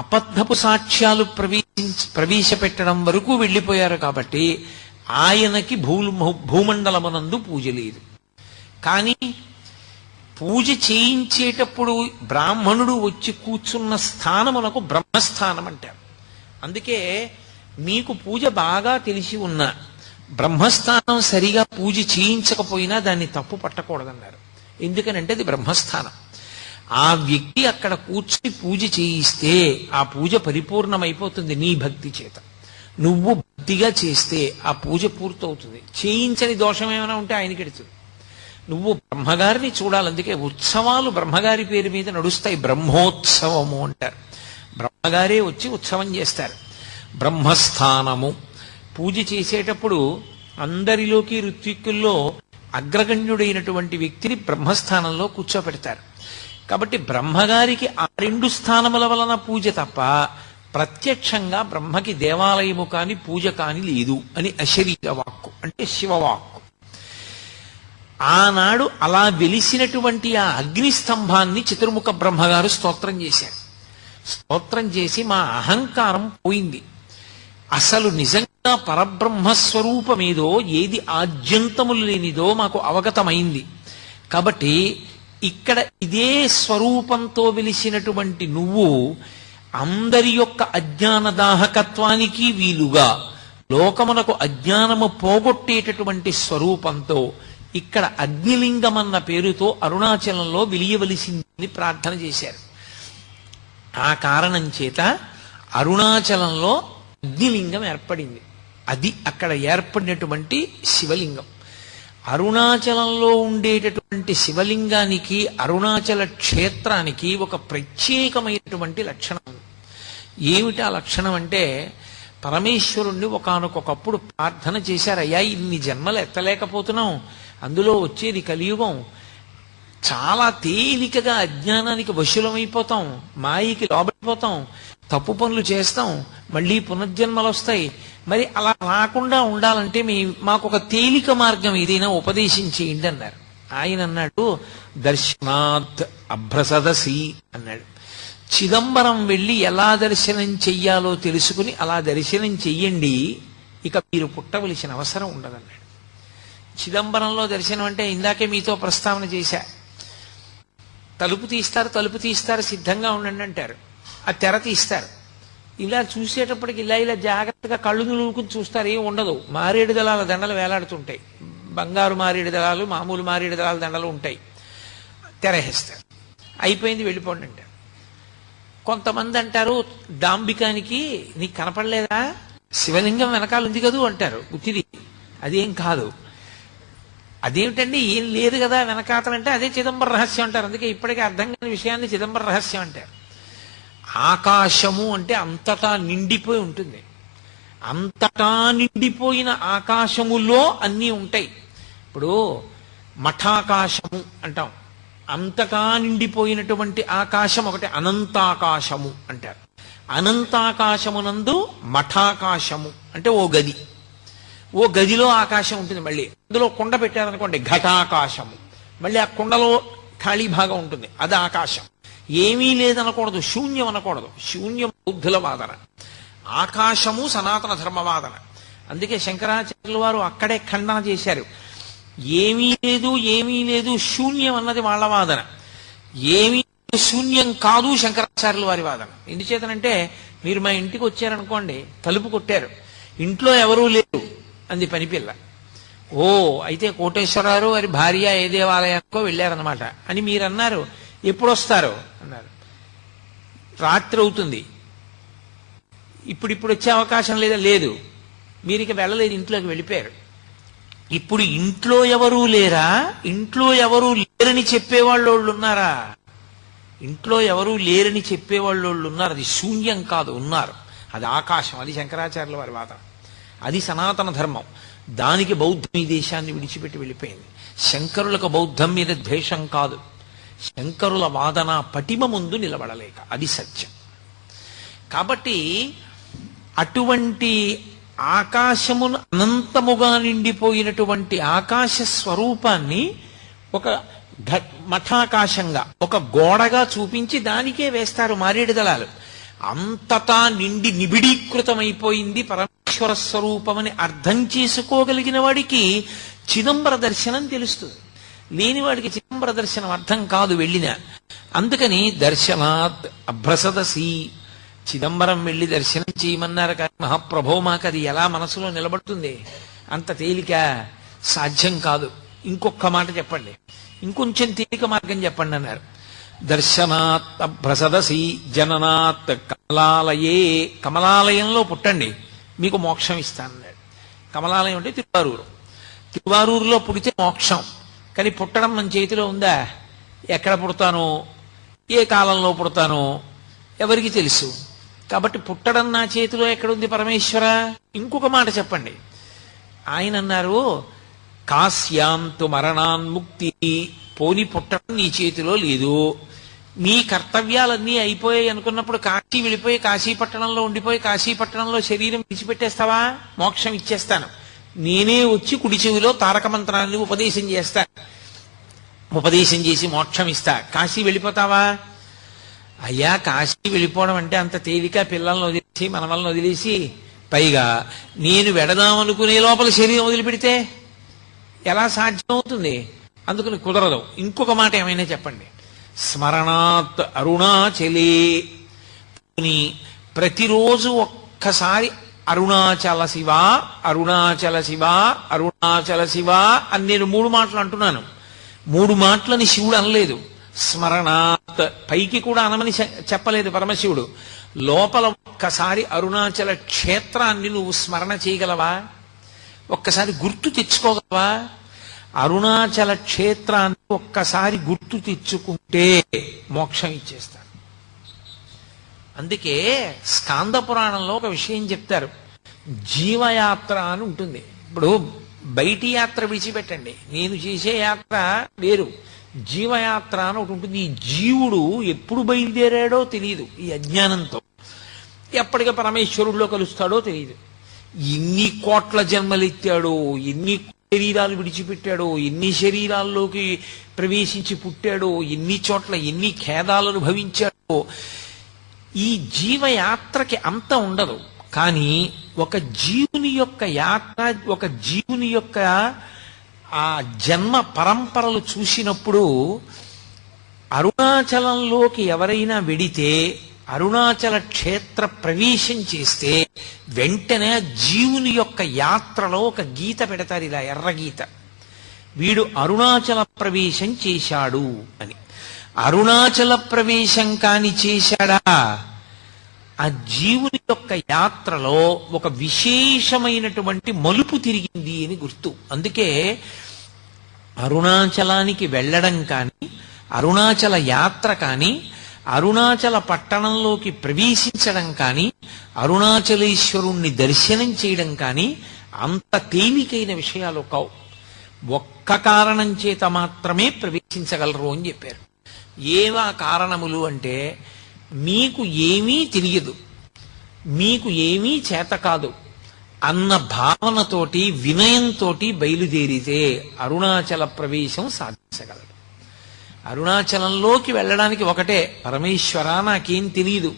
అబద్ధపు సాక్ష్యాలు ప్రవేశపెట్టడం వరకు వెళ్ళిపోయారు కాబట్టి ఆయనకి భూమండలమునందు పూజ లేదు. కానీ పూజ చేయించేటప్పుడు బ్రాహ్మణుడు వచ్చి కూర్చున్న స్థానమునకు బ్రహ్మస్థానం అంటారు. అందుకే మీకు పూజ బాగా తెలిసి ఉన్న బ్రహ్మస్థానం సరిగా పూజ చేయించకపోయినా దాన్ని తప్పు పట్టకూడదన్నారు. ఎందుకనంటే అది బ్రహ్మస్థానం. ఆ వ్యక్తి అక్కడ కూర్చుని పూజ చేయిస్తే ఆ పూజ పరిపూర్ణమైపోతుంది నీ భక్తి చేత. నువ్వు భక్తిగా చేస్తే ఆ పూజ పూర్తవుతుంది. చేయించని దోషం ఏమైనా ఉంటే ఆయనకి ఎడుతుంది. నువ్వు బ్రహ్మగారిని చూడాలి. అందుకే ఉత్సవాలు బ్రహ్మగారి పేరు మీద నడుస్తాయి. బ్రహ్మోత్సవము అంటారు. బ్రహ్మగారే వచ్చి ఉత్సవం చేస్తారు. బ్రహ్మస్థానము పూజ చేసేటప్పుడు అందరిలోకి ఋత్విక్కుల్లో అగ్రగణ్యుడైనటువంటి వ్యక్తిని బ్రహ్మస్థానంలో కూర్చోపెడతారు. కాబట్టి బ్రహ్మగారికి ఆ రెండు స్థానముల వలన పూజ తప్ప ప్రత్యక్షంగా బ్రహ్మకి దేవాలయము కాని పూజ కాని లేదు అని అశరీర వాక్కు అంటే శివవాక్కు. ఆనాడు అలా వెలిసినటువంటి ఆ అగ్నిస్తంభాన్ని చతుర్ముఖ బ్రహ్మగారు స్తోత్రం చేశారు. స్తోత్రం చేసి మా అహంకారం పోయింది, అసలు నిజంగా పరబ్రహ్మస్వరూపమేదో ఏది ఆద్యంతములు లేనిదో మాకు అవగతమైంది. కాబట్టి ఇక్కడ ఇదే స్వరూపంతో వెలిసినటువంటి నువ్వు అందరి యొక్క అజ్ఞాన దాహకత్వానికి వీలుగా లోకమునకు అజ్ఞానము పోగొట్టేటటువంటి స్వరూపంతో ఇక్కడ అగ్నిలింగం అన్న పేరుతో అరుణాచలంలో వెలియవలసిందని ప్రార్థన చేశారు. ఆ కారణం చేత అరుణాచలంలో అగ్నిలింగం ఏర్పడింది. అది అక్కడ ఏర్పడినటువంటి శివలింగం. అరుణాచలంలో ఉండేటటువంటి శివలింగానికి అరుణాచల క్షేత్రానికి ఒక ప్రత్యేకమైనటువంటి లక్షణం ఉంది. ఏమిటి ఆ లక్షణం అంటే పరమేశ్వరుణ్ణి ఒకానొకప్పుడు ప్రార్థన చేశారు. అయ్యా ఇన్ని జన్మలు ఎత్తలేకపోతున్నాం, అందులో వచ్చేది కలియుగం, చాలా తేలికగా అజ్ఞానానికి వశులమైపోతాం, మాయకి లోబడిపోతాం, తప్పు పనులు చేస్తాం, మళ్ళీ పునర్జన్మలు వస్తాయి. మరి అలా రాకుండా ఉండాలంటే మాకు ఒక తేలిక మార్గం ఏదైనా ఉపదేశించేయండి అన్నారు. ఆయన అన్నాడు దర్శనాత్ అభ్రసదసి అన్నాడు. చిదంబరం వెళ్ళి ఎలా దర్శనం చెయ్యాలో తెలుసుకుని అలా దర్శనం చెయ్యండి, ఇక మీరు పుట్టవలసిన అవసరం ఉండదన్నాడు. చిదంబరంలో దర్శనం అంటే ఇందాకే మీతో ప్రస్తావన చేశా. తలుపు తీస్తారు సిద్ధంగా ఉండండి అంటారు. ఆ తెర తీస్తారు. ఇలా చూసేటప్పటికి ఇలా జాగ్రత్తగా కళ్ళు నులుకుని చూస్తారు, ఏం ఉండదు. మారేడు దళాల దండలు వేలాడుతుంటాయి, బంగారు మారేడు దళాలు, మామూలు మారేడు దళాల దండలు ఉంటాయి. తెరహేస్తారు, అయిపోయింది వెళ్ళిపోండి అంటారు. కొంతమంది అంటారు డాంబికానికి నీకు కనపడలేదా, శివలింగం వెనకాల ఉంది కదూ అంటారు. ఉత్తిది అదేం కాదు. అదేమిటండి ఏం లేదు కదా వెనకాతలంటే అదే చిదంబర రహస్యం అంటారు. అందుకే ఇప్పటికే అర్థం కాని విషయాన్ని చిదంబర రహస్యం అంటారు. ఆకాశము అంటే అంతటా నిండిపోయి ఉంటుంది. అంతటా నిండిపోయిన ఆకాశములో అన్నీ ఉంటాయి. ఇప్పుడు మఠాకాశము అంటాం, అంతటా నిండిపోయినటువంటి ఆకాశం ఒకటి అనంతాకాశము అంటారు. అనంతాకాశమునందు మఠాకాశము అంటే ఓ గది, ఓ గదిలో ఆకాశం ఉంటుంది. మళ్ళీ అందులో కుండ పెట్టారనుకోండి ఘటాకాశము, మళ్ళీ ఆ కుండలో ఖాళీ భాగం ఉంటుంది, అది ఆకాశం. ఏమీ లేదనకూడదు, శూన్యం అనకూడదు. శూన్యం బౌద్ధుల వాదన, ఆకాశము సనాతన ధర్మవాదన. అందుకే శంకరాచార్యుల వారు అక్కడే ఖండన చేశారు. ఏమీ లేదు శూన్యం అన్నది వాళ్ళ వాదన. ఏమీ శూన్యం కాదు శంకరాచార్యుల వారి వాదన. ఎందుచేతనంటే మీరు మా ఇంటికి వచ్చారనుకోండి, తలుపు కొట్టారు, ఇంట్లో ఎవరూ లేరు అంది పనిపిల్ల. ఓ అయితే కోటేశ్వరరావు వారి భార్య ఏ దేవాలయానికో వెళ్ళారనమాట అని మీరు అన్నారు. ఎప్పుడు వస్తారు అన్నారు. రాత్రి అవుతుంది, ఇప్పుడు వచ్చే అవకాశం లేదా? లేదు. మీరు ఇక వెళ్ళలేదు, ఇంట్లోకి వెళ్ళిపోయారు. ఇప్పుడు ఇంట్లో ఎవరూ లేరా? ఇంట్లో ఎవరూ లేరని చెప్పేవాళ్ళు ఉన్నారా? ఇంట్లో ఎవరూ లేరని చెప్పేవాళ్ళు ఉన్నారు. అది శూన్యం కాదు, ఉన్నారు. అది ఆకాశం. అది శంకరాచార్యుల వారి వాదన. అది సనాతన ధర్మం. దానికి బౌద్ధం ఈ దేశాన్ని విడిచిపెట్టి వెళ్ళిపోయింది. శంకరులకు బౌద్ధం మీద ద్వేషం కాదు, శంకరుల వాదన పటిమ ముందు నిలబడలేక. అది సత్యం. కాబట్టి అటువంటి ఆకాశమును అనంతముగా నిండిపోయినటువంటి ఆకాశ స్వరూపాన్ని ఒక మఠాకాశంగా, ఒక గోడగా చూపించి దానికే వేస్తారు మారేడు దళాలు. అంతటా నిండి నిబిడీకృతమైపోయింది పరమేశ్వర స్వరూపమని అర్థం చేసుకోగలిగిన వాడికి చిదంబర దర్శనం తెలుస్తుంది. లేనివాడికి చిదంబర దర్శనం అర్థం కాదు వెళ్ళిన. అందుకని దర్శనాత్ అభ్రసదసి, చిదంబరం వెళ్ళి దర్శనం చేయమన్నారు కానీ మహాప్రభో మాకు అది ఎలా మనసులో నిలబడుతుంది? అంత తేలిక సాధ్యం కాదు. ఇంకొక మాట చెప్పండి, ఇంకొంచెం తేలిక మార్గం చెప్పండి అన్నారు. దర్శనాత్ అభ్రసదసి జననాత్ కమలాలయే, కమలాలయంలో పుట్టండి మీకు మోక్షం ఇస్తానన్నాడు. కమలాలయం అంటే తిరువారూరు. తిరువారూరులో పుడితే మోక్షం. కానీ పుట్టడం మన చేతిలో ఉందా? ఎక్కడ పుడతానో, ఏ కాలంలో పుడతానో ఎవరికి తెలుసు? కాబట్టి పుట్టడం నా చేతిలో ఎక్కడుంది పరమేశ్వర? ఇంకొక మాట చెప్పండి. ఆయన అన్నారు, కాశ్యాంతు మరణాన్ముక్తి, పోని పుట్టడం నీ చేతిలో లేదు. నీ కర్తవ్యాలన్నీ అయిపోయాయి అనుకున్నప్పుడు కాశీ వెళ్ళిపోయి కాశీపట్టణంలో ఉండిపోయి కాశీపట్టణంలో శరీరం విడిచిపెట్టేస్తావా? మోక్షం ఇచ్చేస్తాను, నేనే వచ్చి కుడి చెవిలో తారక మంత్రాన్ని ఉపదేశం చేస్తా, ఉపదేశం చేసి మోక్షం ఇస్తా. కాశీ వెళ్ళిపోతావా? అయ్యా కాశీ వెళ్ళిపోవడం అంటే అంత తేలిక? పిల్లల్ని వదిలేసి మనవల్ని వదిలేసి, పైగా నేను వెడదామనుకునే లోపల శరీరం వదిలిపెడితే ఎలా సాధ్యం అవుతుంది? అందుకని కుదరదు. ఇంకొక మాట ఏమైనా చెప్పండి. స్మరణాత్ అరుణాచలే, ప్రతిరోజు ఒక్కసారి అరుణాచల శివ అరుణాచల శివ అరుణాచల శివ అని నేను 3 మాటలు అంటున్నాను. 3 మాటలని శివుడు అనలేదు. స్మరణాత్ పైకి కూడా అనమని చెప్పలేదు పరమశివుడు. లోపల ఒక్కసారి అరుణాచల క్షేత్రాన్ని నువ్వు స్మరణ చేయగలవా? ఒక్కసారి గుర్తు తెచ్చుకోగలవా? అరుణాచల క్షేత్రాన్ని ఒక్కసారి గుర్తు తెచ్చుకుంటే మోక్షం ఇచ్చేస్తాడు. అందుకే స్కాంద పురాణంలో ఒక విషయం చెప్తారు, జీవయాత్ర అని ఉంటుంది. ఇప్పుడు బయటి యాత్ర విడిచిపెట్టండి, నేను చేసే యాత్ర వేరు, జీవయాత్ర అని ఒకటి ఉంటుంది. ఈ జీవుడు ఎప్పుడు బయలుదేరాడో తెలియదు, ఈ అజ్ఞానంతో ఎప్పటికీ పరమేశ్వరుడిలో కలుస్తాడో తెలియదు. ఎన్ని కోట్ల జన్మలెత్తాడో, ఎన్ని శరీరాలు విడిచిపెట్టాడో, ఎన్ని శరీరాల్లోకి ప్రవేశించి పుట్టాడో, ఎన్ని చోట్ల ఎన్ని ఖేదాలను భవించాడో. ఈ జీవయాత్రకి అంత ఉండదు. కానీ ఒక జీవుని యొక్క యాత్ర, ఒక జీవుని యొక్క ఆ జన్మ పరంపరలు చూసినప్పుడు అరుణాచలంలోకి ఎవరైనా వెడితే, అరుణాచల క్షేత్ర ప్రవేశం చేస్తే వెంటనే జీవుని యొక్క యాత్రలో ఒక గీత పెడతారు, ఇలా ఎర్రగీత, వీడు అరుణాచల ప్రవేశం చేశాడు అని. అరుణాచల ప్రవేశం కాని చేశాడా, ఆ జీవుని యొక్క యాత్రలో ఒక విశేషమైనటువంటి మలుపు తిరిగింది అని గుర్తు. అందుకే అరుణాచలానికి వెళ్ళడం కానీ, అరుణాచల యాత్ర కానీ, అరుణాచల పట్టణంలోకి ప్రవేశించడం కానీ, అరుణాచలేశ్వరుణ్ణి దర్శనం చేయడం కానీ అంత తేలికైన విషయాలు కావు. ఒక్క కారణం చేత మాత్రమే ప్రవేశించగలరు అని చెప్పారు. ఏవా కారణములు అంటే, మీకు ఏమీ తెలియదు, మీకు ఏమీ చేత కాదు అన్న భావనతోటి, వినయంతోటి బయలుదేరితే అరుణాచల ప్రవేశం సాధించగలరు. అరుణాచలంలోకి వెళ్ళడానికి ఒకటే, పరమేశ్వర నాకేం తెలియదు,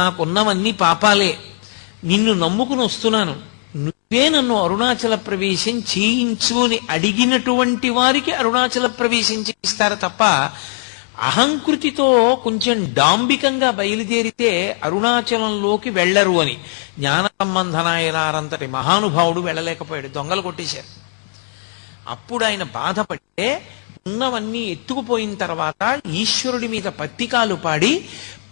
నాకున్నవన్నీ పాపాలే, నిన్ను నమ్ముకుని వస్తున్నాను, నువ్వే నన్ను అరుణాచల ప్రవేశం చేయించు అని అడిగినటువంటి వారికి అరుణాచల ప్రవేశం చేయిస్తారు తప్ప, అహంకృతితో కొంచెం డాంబికంగా బయలుదేరితే అరుణాచలంలోకి వెళ్ళరు అని జ్ఞాన సంబంధనాయనారంతటి మహానుభావుడు వెళ్ళలేకపోయాడు, దొంగలు కొట్టేశారు. అప్పుడు ఆయన బాధపడితే ఉన్నవన్నీ ఎత్తుకుపోయిన తర్వాత ఈశ్వరుడి మీద పత్తికాలు పాడి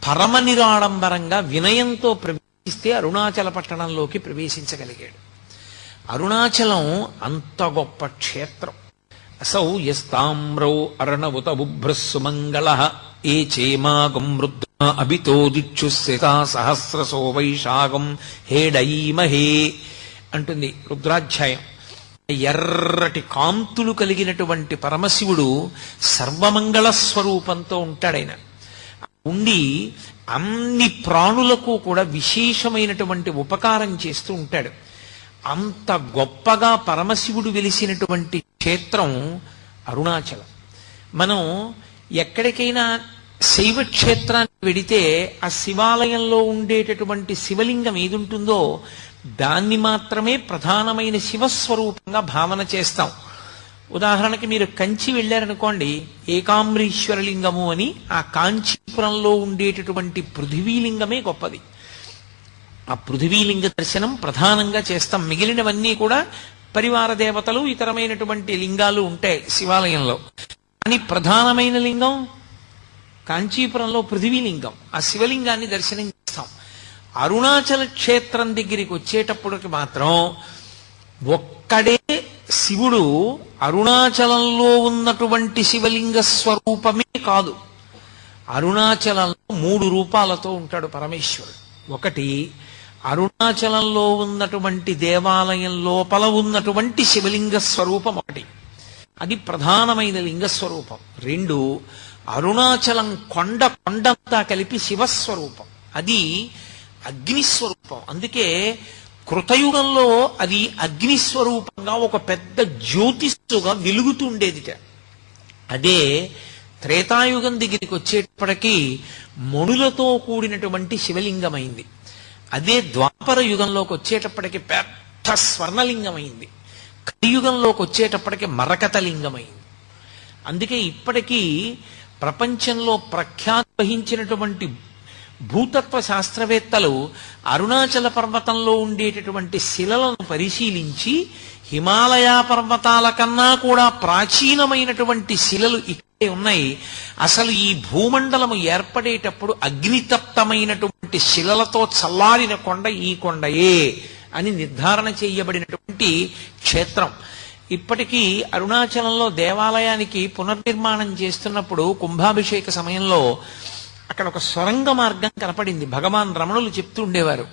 పరమ నిరాడంబరంగా వినయంతో ప్రవేశిస్తే అరుణాచల పట్టణంలోకి ప్రవేశించగలిగాడు. అరుణాచలం అంత గొప్ప క్షేత్రం. అసౌ యస్తామ్రౌ అర్ణవుత బుభ్రస్సుమంగళ ఏ చేమాగం రుద్ర అభితో దిక్షుశ్రితా సహస్రసో వైశాగం హేడయీమహే అంటుంది రుద్రాధ్యాయం. ఎర్రటి కాంతులు కలిగినటువంటి పరమశివుడు సర్వమంగళ స్వరూపంతో ఉంటాడాయన. ఉండి అన్ని ప్రాణులకు కూడా విశేషమైనటువంటి ఉపకారం చేస్తూ ఉంటాడు. అంత గొప్పగా పరమశివుడు వెలిసినటువంటి క్షేత్రం అరుణాచలం. మనం ఎక్కడికైనా శైవ క్షేత్రానికి వెడితే ఆ శివాలయంలో ఉండేటటువంటి శివలింగం ఏదుంటుందో దాన్ని మాత్రమే ప్రధానమైన శివస్వరూపంగా భావన చేస్తాం. ఉదాహరణకి మీరు కంచి వెళ్ళారనుకోండి, ఏకాంబరీశ్వరలింగము అని ఆ కాంచీపురంలో ఉండేటటువంటి పృథివీలింగమే గొప్పది. ఆ పృథివీలింగ దర్శనం ప్రధానంగా చేస్తాం. మిగిలినవన్నీ కూడా పరివార దేవతలు ఇతరమైనటువంటి లింగాలు ఉంటాయి శివాలయంలో. కానీ ప్రధానమైన లింగం కాంచీపురంలో పృథివీలింగం. ఆ శివలింగాన్ని దర్శనం చేస్తాం. అరుణాచల క్షేత్రం దగ్గరికి వచ్చేటప్పటికి మాత్రం ఒక్కడే శివుడు అరుణాచలంలో ఉన్నటువంటి శివలింగ స్వరూపమే కాదు, అరుణాచలంలో 3 రూపాలతో ఉంటాడు పరమేశ్వరుడు. ఒకటి అరుణాచలంలో ఉన్నటువంటి దేవాలయం లోపల ఉన్నటువంటి శివలింగ స్వరూపం ఒకటి, అది ప్రధానమైన లింగ స్వరూపం. 2 అరుణాచలం కొండంతా కలిపి శివస్వరూపం, అది అగ్నిస్వరూపం. అందుకే కృతయుగంలో అది అగ్నిస్వరూపంగా ఒక పెద్ద జ్యోతిస్సుగా వెలుగుతుండేదిట. అదే త్రేతాయుగం దగ్గరికి వచ్చేటప్పటికీ మణులతో కూడినటువంటి శివలింగమైంది. అదే ద్వాపర యుగంలోకి వచ్చేటప్పటికి పెద్ద స్వర్ణలింగమైంది. కలియుగంలోకి వచ్చేటప్పటికి మరకత లింగమైంది. అందుకే ఇప్పటికీ ప్రపంచంలో ప్రఖ్యాతి వహించినటువంటి భూతత్వ శాస్త్రవేత్తలు అరుణాచల పర్వతంలో ఉండేటటువంటి శిలలను పరిశీలించి హిమాలయ పర్వతాల కన్నా కూడా ప్రాచీనమైనటువంటి శిలలు ఇక్కడే ఉన్నాయి, అసలు ఈ భూమండలము ఏర్పడేటప్పుడు అగ్నితప్తమైనటువంటి శిలలతో చల్లారిన కొండ ఈ కొండయే అని నిర్ధారణ చేయబడినటువంటి క్షేత్రం. ఇప్పటికీ అరుణాచలంలో దేవాలయానికి పునర్నిర్మాణం చేస్తున్నప్పుడు కుంభాభిషేక సమయంలో అక్కడ ఒక సొరంగ మార్గం కనపడింది. భగవాన్ రమణులు చెప్తూ ఉండేవారు,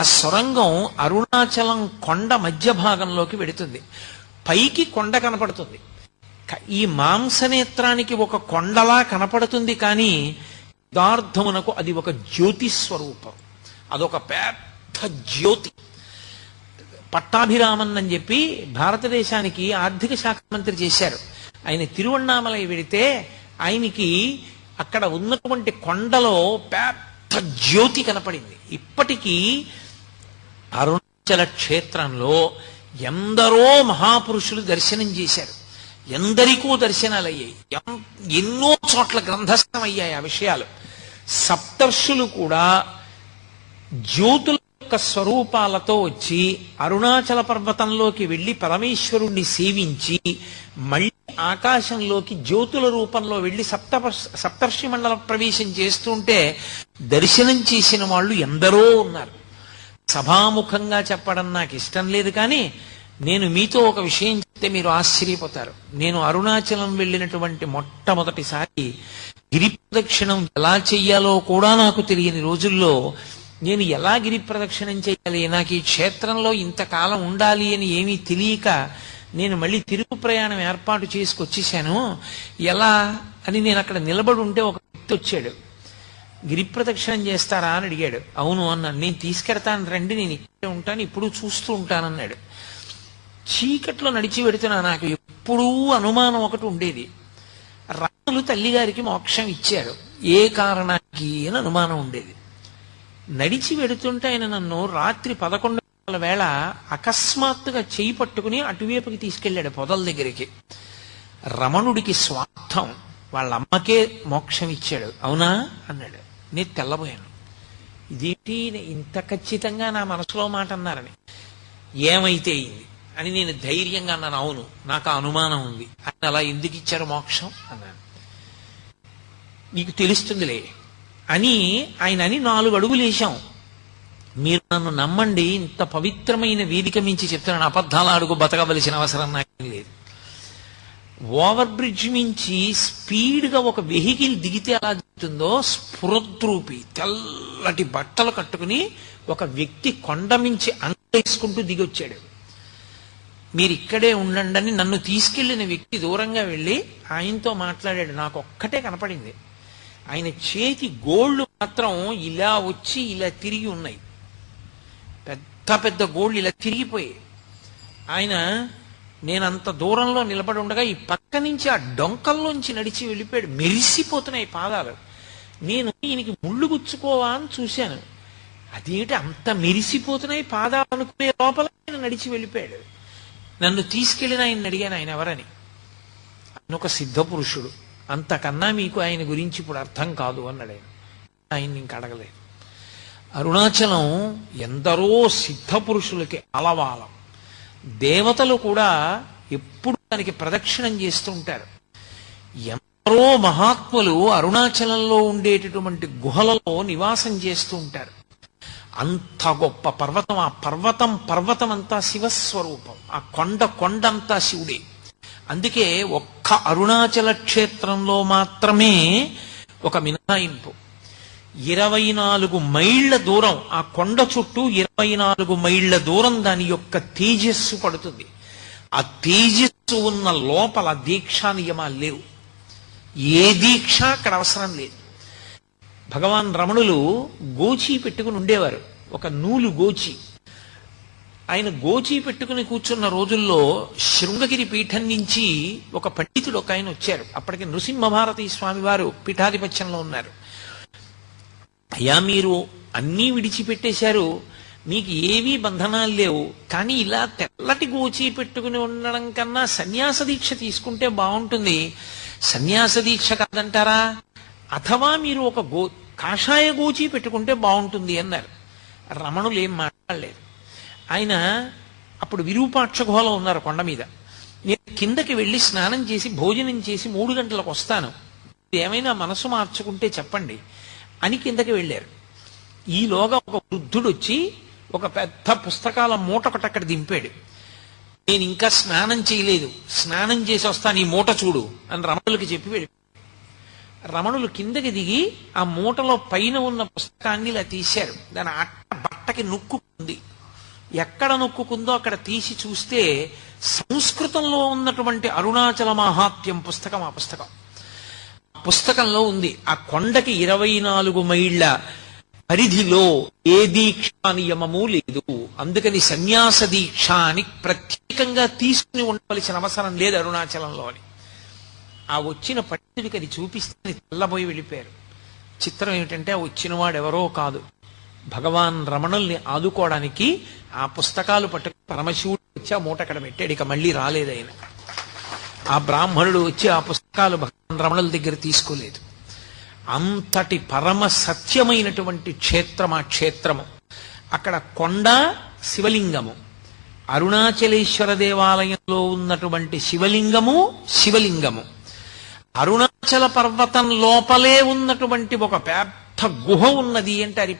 ఆ సొరంగం అరుణాచలం కొండ మధ్య భాగంలోకి వెడుతుంది. పైకి కొండ కనపడుతుంది, ఈ మాంసనేత్రానికి ఒక కొండలా కనపడుతుంది, కానీ యథార్థమునకు అది ఒక జ్యోతి స్వరూపం, అదొక పెద్ద జ్యోతి. పట్టాభిరామన్ అని చెప్పి భారతదేశానికి ఆర్థిక శాఖ మంత్రి చేశారు. ఆయన తిరువణ్ణామలై వెడితే ఆయనకి అక్కడ ఉన్నటువంటి కొండలో పెద్ద జ్యోతి కనపడింది. ఇప్పటికీ అరుణాచల క్షేత్రంలో ఎందరో మహాపురుషులు దర్శనం చేశారు, ఎందరికో దర్శనాలు అయ్యాయి, ఎన్నో చోట్ల గ్రంథస్థం అయ్యాయి ఆ విషయాలు. సప్తర్షులు కూడా జ్యోతుల యొక్క స్వరూపాలతో వచ్చి అరుణాచల పర్వతంలోకి వెళ్లి పరమేశ్వరుణ్ణి సేవించి మళ్ళీ ఆకాశంలోకి జ్యోతుల రూపంలో వెళ్లి సప్తర్షి మండల ప్రవేశం చేస్తుంటే దర్శనం చేసిన వాళ్ళు ఎందరో ఉన్నారు. సభాముఖంగా చెప్పడం నాకు ఇష్టం లేదు, కానీ నేను మీతో ఒక విషయం చెప్తే మీరు ఆశ్చర్యపోతారు. నేను అరుణాచలం వెళ్ళినటువంటి మొట్టమొదటిసారి గిరి ప్రదక్షిణం ఎలా చెయ్యాలో కూడా నాకు తెలియని రోజుల్లో నేను ఎలా గిరి ప్రదక్షిణం చేయాలి, నాకు ఈ క్షేత్రంలో ఇంతకాలం ఉండాలి అని ఏమీ తెలియక నేను మళ్ళీ తిరుగు ప్రయాణం ఏర్పాటు చేసుకొచ్చేసాను. ఎలా అని నేను అక్కడ నిలబడి ఉంటే ఒక వ్యక్తి వచ్చాడు. గిరి ప్రదక్షిణం చేస్తారా అని అడిగాడు. అవును అన్నాను. నేను తీసుకెడతాను రండి, నేను ఇక్కడే ఉంటాను, ఇప్పుడు చూస్తూ ఉంటానన్నాడు. చీకట్లో నడిచి పెడుతున్నా. నాకు ఎప్పుడూ అనుమానం ఒకటి ఉండేది, రాములు తల్లిగారికి మోక్షం ఇచ్చారు, ఏ కారణానికి అని అనుమానం ఉండేది. నడిచి వెడుతుంటే ఆయన నన్ను రాత్రి 11 గంటల వేళ అకస్మాత్తుగా చేయి పట్టుకుని అటువైపుకి తీసుకెళ్లాడు పొదల దగ్గరికి. రమణుడికి స్వార్థం, వాళ్ళ అమ్మకే మోక్షం ఇచ్చాడు అవునా అన్నాడు. నేను తెల్లబోయాను, ఇదేంటి ఇంత ఖచ్చితంగా నా మనసులో మాట అన్నారని. ఏమైతే అయింది అని నేను ధైర్యంగా అన్నాను, అవును నాకు ఆ అనుమానం ఉంది. ఆయన అలా ఎందుకు ఇచ్చారు మోక్షం అన్నాను. నీకు తెలుస్తుందిలే అని ఆయన అని 4 అడుగులు వేశాం. మీరు నన్ను నమ్మండి, ఇంత పవిత్రమైన వేదిక మించి చెప్తున్నాను, అబద్ధాల అడుగు బతకవలసిన అవసరం నాకు లేదు. ఓవర్ బ్రిడ్జ్ మించి స్పీడ్గా ఒక వెహికల్ దిగితే ఎలా దిగుతుందో స్ఫురద్రూపి తెల్లటి బట్టలు కట్టుకుని ఒక వ్యక్తి కొండ మించి అంగేసుకుంటూ దిగొచ్చాడు. మీరు ఇక్కడే ఉండండి అని నన్ను తీసుకెళ్లిన వ్యక్తి దూరంగా వెళ్ళి ఆయనతో మాట్లాడాడు. నాకు ఒక్కటే కనపడింది, ఆయన చేతి గోళ్లు మాత్రం ఇలా వచ్చి ఇలా తిరిగి ఉన్నాయి, పెద్ద పెద్ద గోళ్లు ఇలా తిరిగిపోయాయి. ఆయన నేనంత దూరంలో నిలబడి ఉండగా ఈ పక్క నుంచి ఆ డొంకల్లోంచి నడిచి వెళ్ళిపోయాడు. మెరిసిపోతున్నాయి పాదాలు. నేను ఈయనకి ముళ్ళు గుచ్చుకోవా అని చూశాను, అదేంటి అంత మెరిసిపోతున్నాయి పాదాలు అనుకునే లోపల ఆయన నడిచి వెళ్ళిపోయాడు. నన్ను తీసుకెళ్ళిన ఆయన అడిగాను, ఆయన ఎవరని. ఆయన ఒక సిద్ధ పురుషుడు, అంతకన్నా మీకు ఆయన గురించి ఇప్పుడు అర్థం కాదు అన్నాడు. ఆయన ఇంక అడగలేదు. అరుణాచలం ఎందరో సిద్ధ పురుషులకి అలవాలం. దేవతలు కూడా ఎప్పుడు దానికి ప్రదక్షిణం చేస్తూ ఉంటారు. ఎందరో మహాత్ములు అరుణాచలంలో ఉండేటటువంటి గుహలలో నివాసం చేస్తూ ఉంటారు. అంత గొప్ప పర్వతం, ఆ పర్వతం అంతా శివస్వరూపం, ఆ కొండంతా శివుడే. అందుకే ఒక్క అరుణాచల క్షేత్రంలో మాత్రమే ఒక మినహాయింపు. 24 మైళ్ళ దూరం ఆ కొండ చుట్టూ 24 మైళ్ళ దూరం దాని యొక్క తేజస్సు పడుతుంది. ఆ తేజస్సు ఉన్న లోపల దీక్షా నియమాలు లేవు. ఏ దీక్ష అక్కడ అవసరం లేదు. భగవాన్ రమణులు గోచి పెట్టుకుని ఉండేవారు, ఒక నూలు గోచి. ఆయన గోచి పెట్టుకుని కూర్చున్న రోజుల్లో శృంగగిరి పీఠం నుంచి ఒక పండితుడు ఒక ఆయన వచ్చారు. అప్పటికి నృసింహభారతి స్వామి వారు పీఠాధిపత్యంలో ఉన్నారు. అయ్యా మీరు అన్నీ విడిచిపెట్టేశారు, మీకు ఏవీ బంధనాలు లేవు, కానీ ఇలా తెల్లటి గోచి పెట్టుకుని ఉండడం కన్నా సన్యాస దీక్ష తీసుకుంటే బాగుంటుంది. సన్యాస దీక్ష కాదంటారా, అథవా మీరు ఒక కాషాయ గోచి పెట్టుకుంటే బాగుంటుంది అన్నారు. రమణులు ఏం మాట్లాడలేదు. ఆయన అప్పుడు విరూపాక్ష గుహలో ఉన్నారు కొండ మీద. నేను కిందకి వెళ్ళి స్నానం చేసి భోజనం చేసి 3 గంటలకు వస్తాను, ఏమైనా మనసు మార్చుకుంటే చెప్పండి అని కిందకి వెళ్ళారు. ఈలోగా ఒక వృద్ధుడు వచ్చి ఒక పెద్ద పుస్తకాల మూట ఒకటి అక్కడ దింపాడు. నేను ఇంకా స్నానం చేయలేదు, స్నానం చేసి వస్తాను, ఈ మూట చూడు అని రమణులకి చెప్పి వెళ్ళి, రమణులు కిందకి దిగి ఆ మూటలో పైన ఉన్న పుస్తకాన్ని ఇలా తీశారు. దాని బట్టకి నొక్కుంది. ఎక్కడ నొక్కుందో అక్కడ తీసి చూస్తే సంస్కృతంలో ఉన్నటువంటి అరుణాచల మహాత్మ్యం పుస్తకం. ఆ పుస్తకంలో ఉంది, ఆ కొండకి 24 మైళ్ళ పరిధిలో ఏ దీక్షా నియమము లేదు, అందుకని సన్యాస దీక్ష అని ప్రత్యేకంగా తీసుకుని ఉండవలసిన అవసరం లేదు అరుణాచలంలో అని. ఆ వచ్చిన పండితుడికి అది చూపిస్తే తెల్లబోయి వెళ్ళిపోయారు. చిత్రం ఏమిటంటే ఆ వచ్చినవాడు ఎవరో కాదు, భగవాన్ రమణుల్ని ఆదుకోవడానికి ఆ పుస్తకాలు పట్టుకు పరమశివుడు వచ్చి ఆ మూట అక్కడ పెట్టాడు. ఇక మళ్ళీ రాలేదు ఆయన. ఆ బ్రాహ్మణుడు వచ్చి ఆ పుస్తకాలు భగవాన్ రమణుల దగ్గర తీసుకోలేదు. అంతటి పరమ సత్యమైనటువంటి క్షేత్రం ఆ క్షేత్రము. అక్కడ కొండ శివలింగము, అరుణాచలేశ్వర దేవాలయంలో ఉన్నటువంటి శివలింగము, అరుణాచల పర్వతం లోపలే ఉన్నటువంటి ఒక పెద్ద గుహ ఉన్నది అంటారు.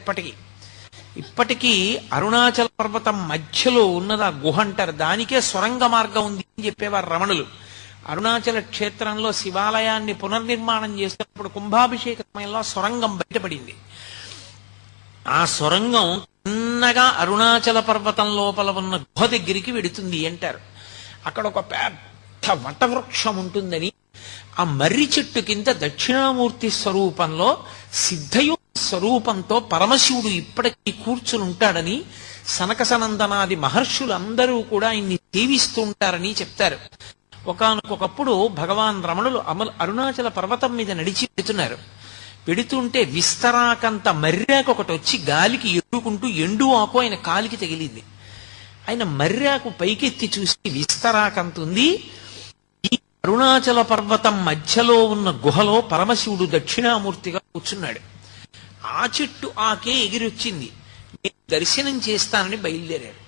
ఇప్పటికీ అరుణాచల పర్వతం మధ్యలో ఉన్నది ఆ గుహ అంటారు. దానికే సొరంగ మార్గం ఉంది అని చెప్పేవారు రమణులు. అరుణాచల క్షేత్రంలో శివాలయాన్ని పునర్నిర్మాణం చేసినప్పుడు కుంభాభిషేక సమయంలో సొరంగం బయటపడింది. ఆ సొరంగం చిన్నగా అరుణాచల పర్వతం లోపల ఉన్న గుహ దగ్గరికి వెడుతుంది అంటారు. అక్కడ ఒక పెద్ద వటవృక్షం ఉంటుందని, ఆ మర్రి చెట్టు కింద దక్షిణామూర్తి స్వరూపంలో సిద్ధయోగ స్వరూపంతో పరమశివుడు ఇప్పటికీ కూర్చుని ఉంటాడని, సనక సనందనాది మహర్షులందరూ కూడా ఆయన్ని సేవిస్తూ ఉంటారని చెప్తారు. ఒకానొకప్పుడు భగవాన్ రమణులు అరుణాచల పర్వతం మీద నడిచి పెడుతుంటే విస్తరాకంత మర్రాకు ఒకటి వచ్చి గాలికి ఎడుకుంటూ ఎండు ఆకు ఆయన కాలికి తగిలింది. ఆయన మర్రాకు పైకెత్తి చూసి విస్తరాకంత ఉంది, ఈ అరుణాచల పర్వతం మధ్యలో ఉన్న గుహలో పరమశివుడు దక్షిణామూర్తిగా కూర్చున్నాడు. ఆ చెట్టు ఆకే ఎగిరొచ్చింది. నేను దర్శనం చేస్తానని బయలుదేరాడు.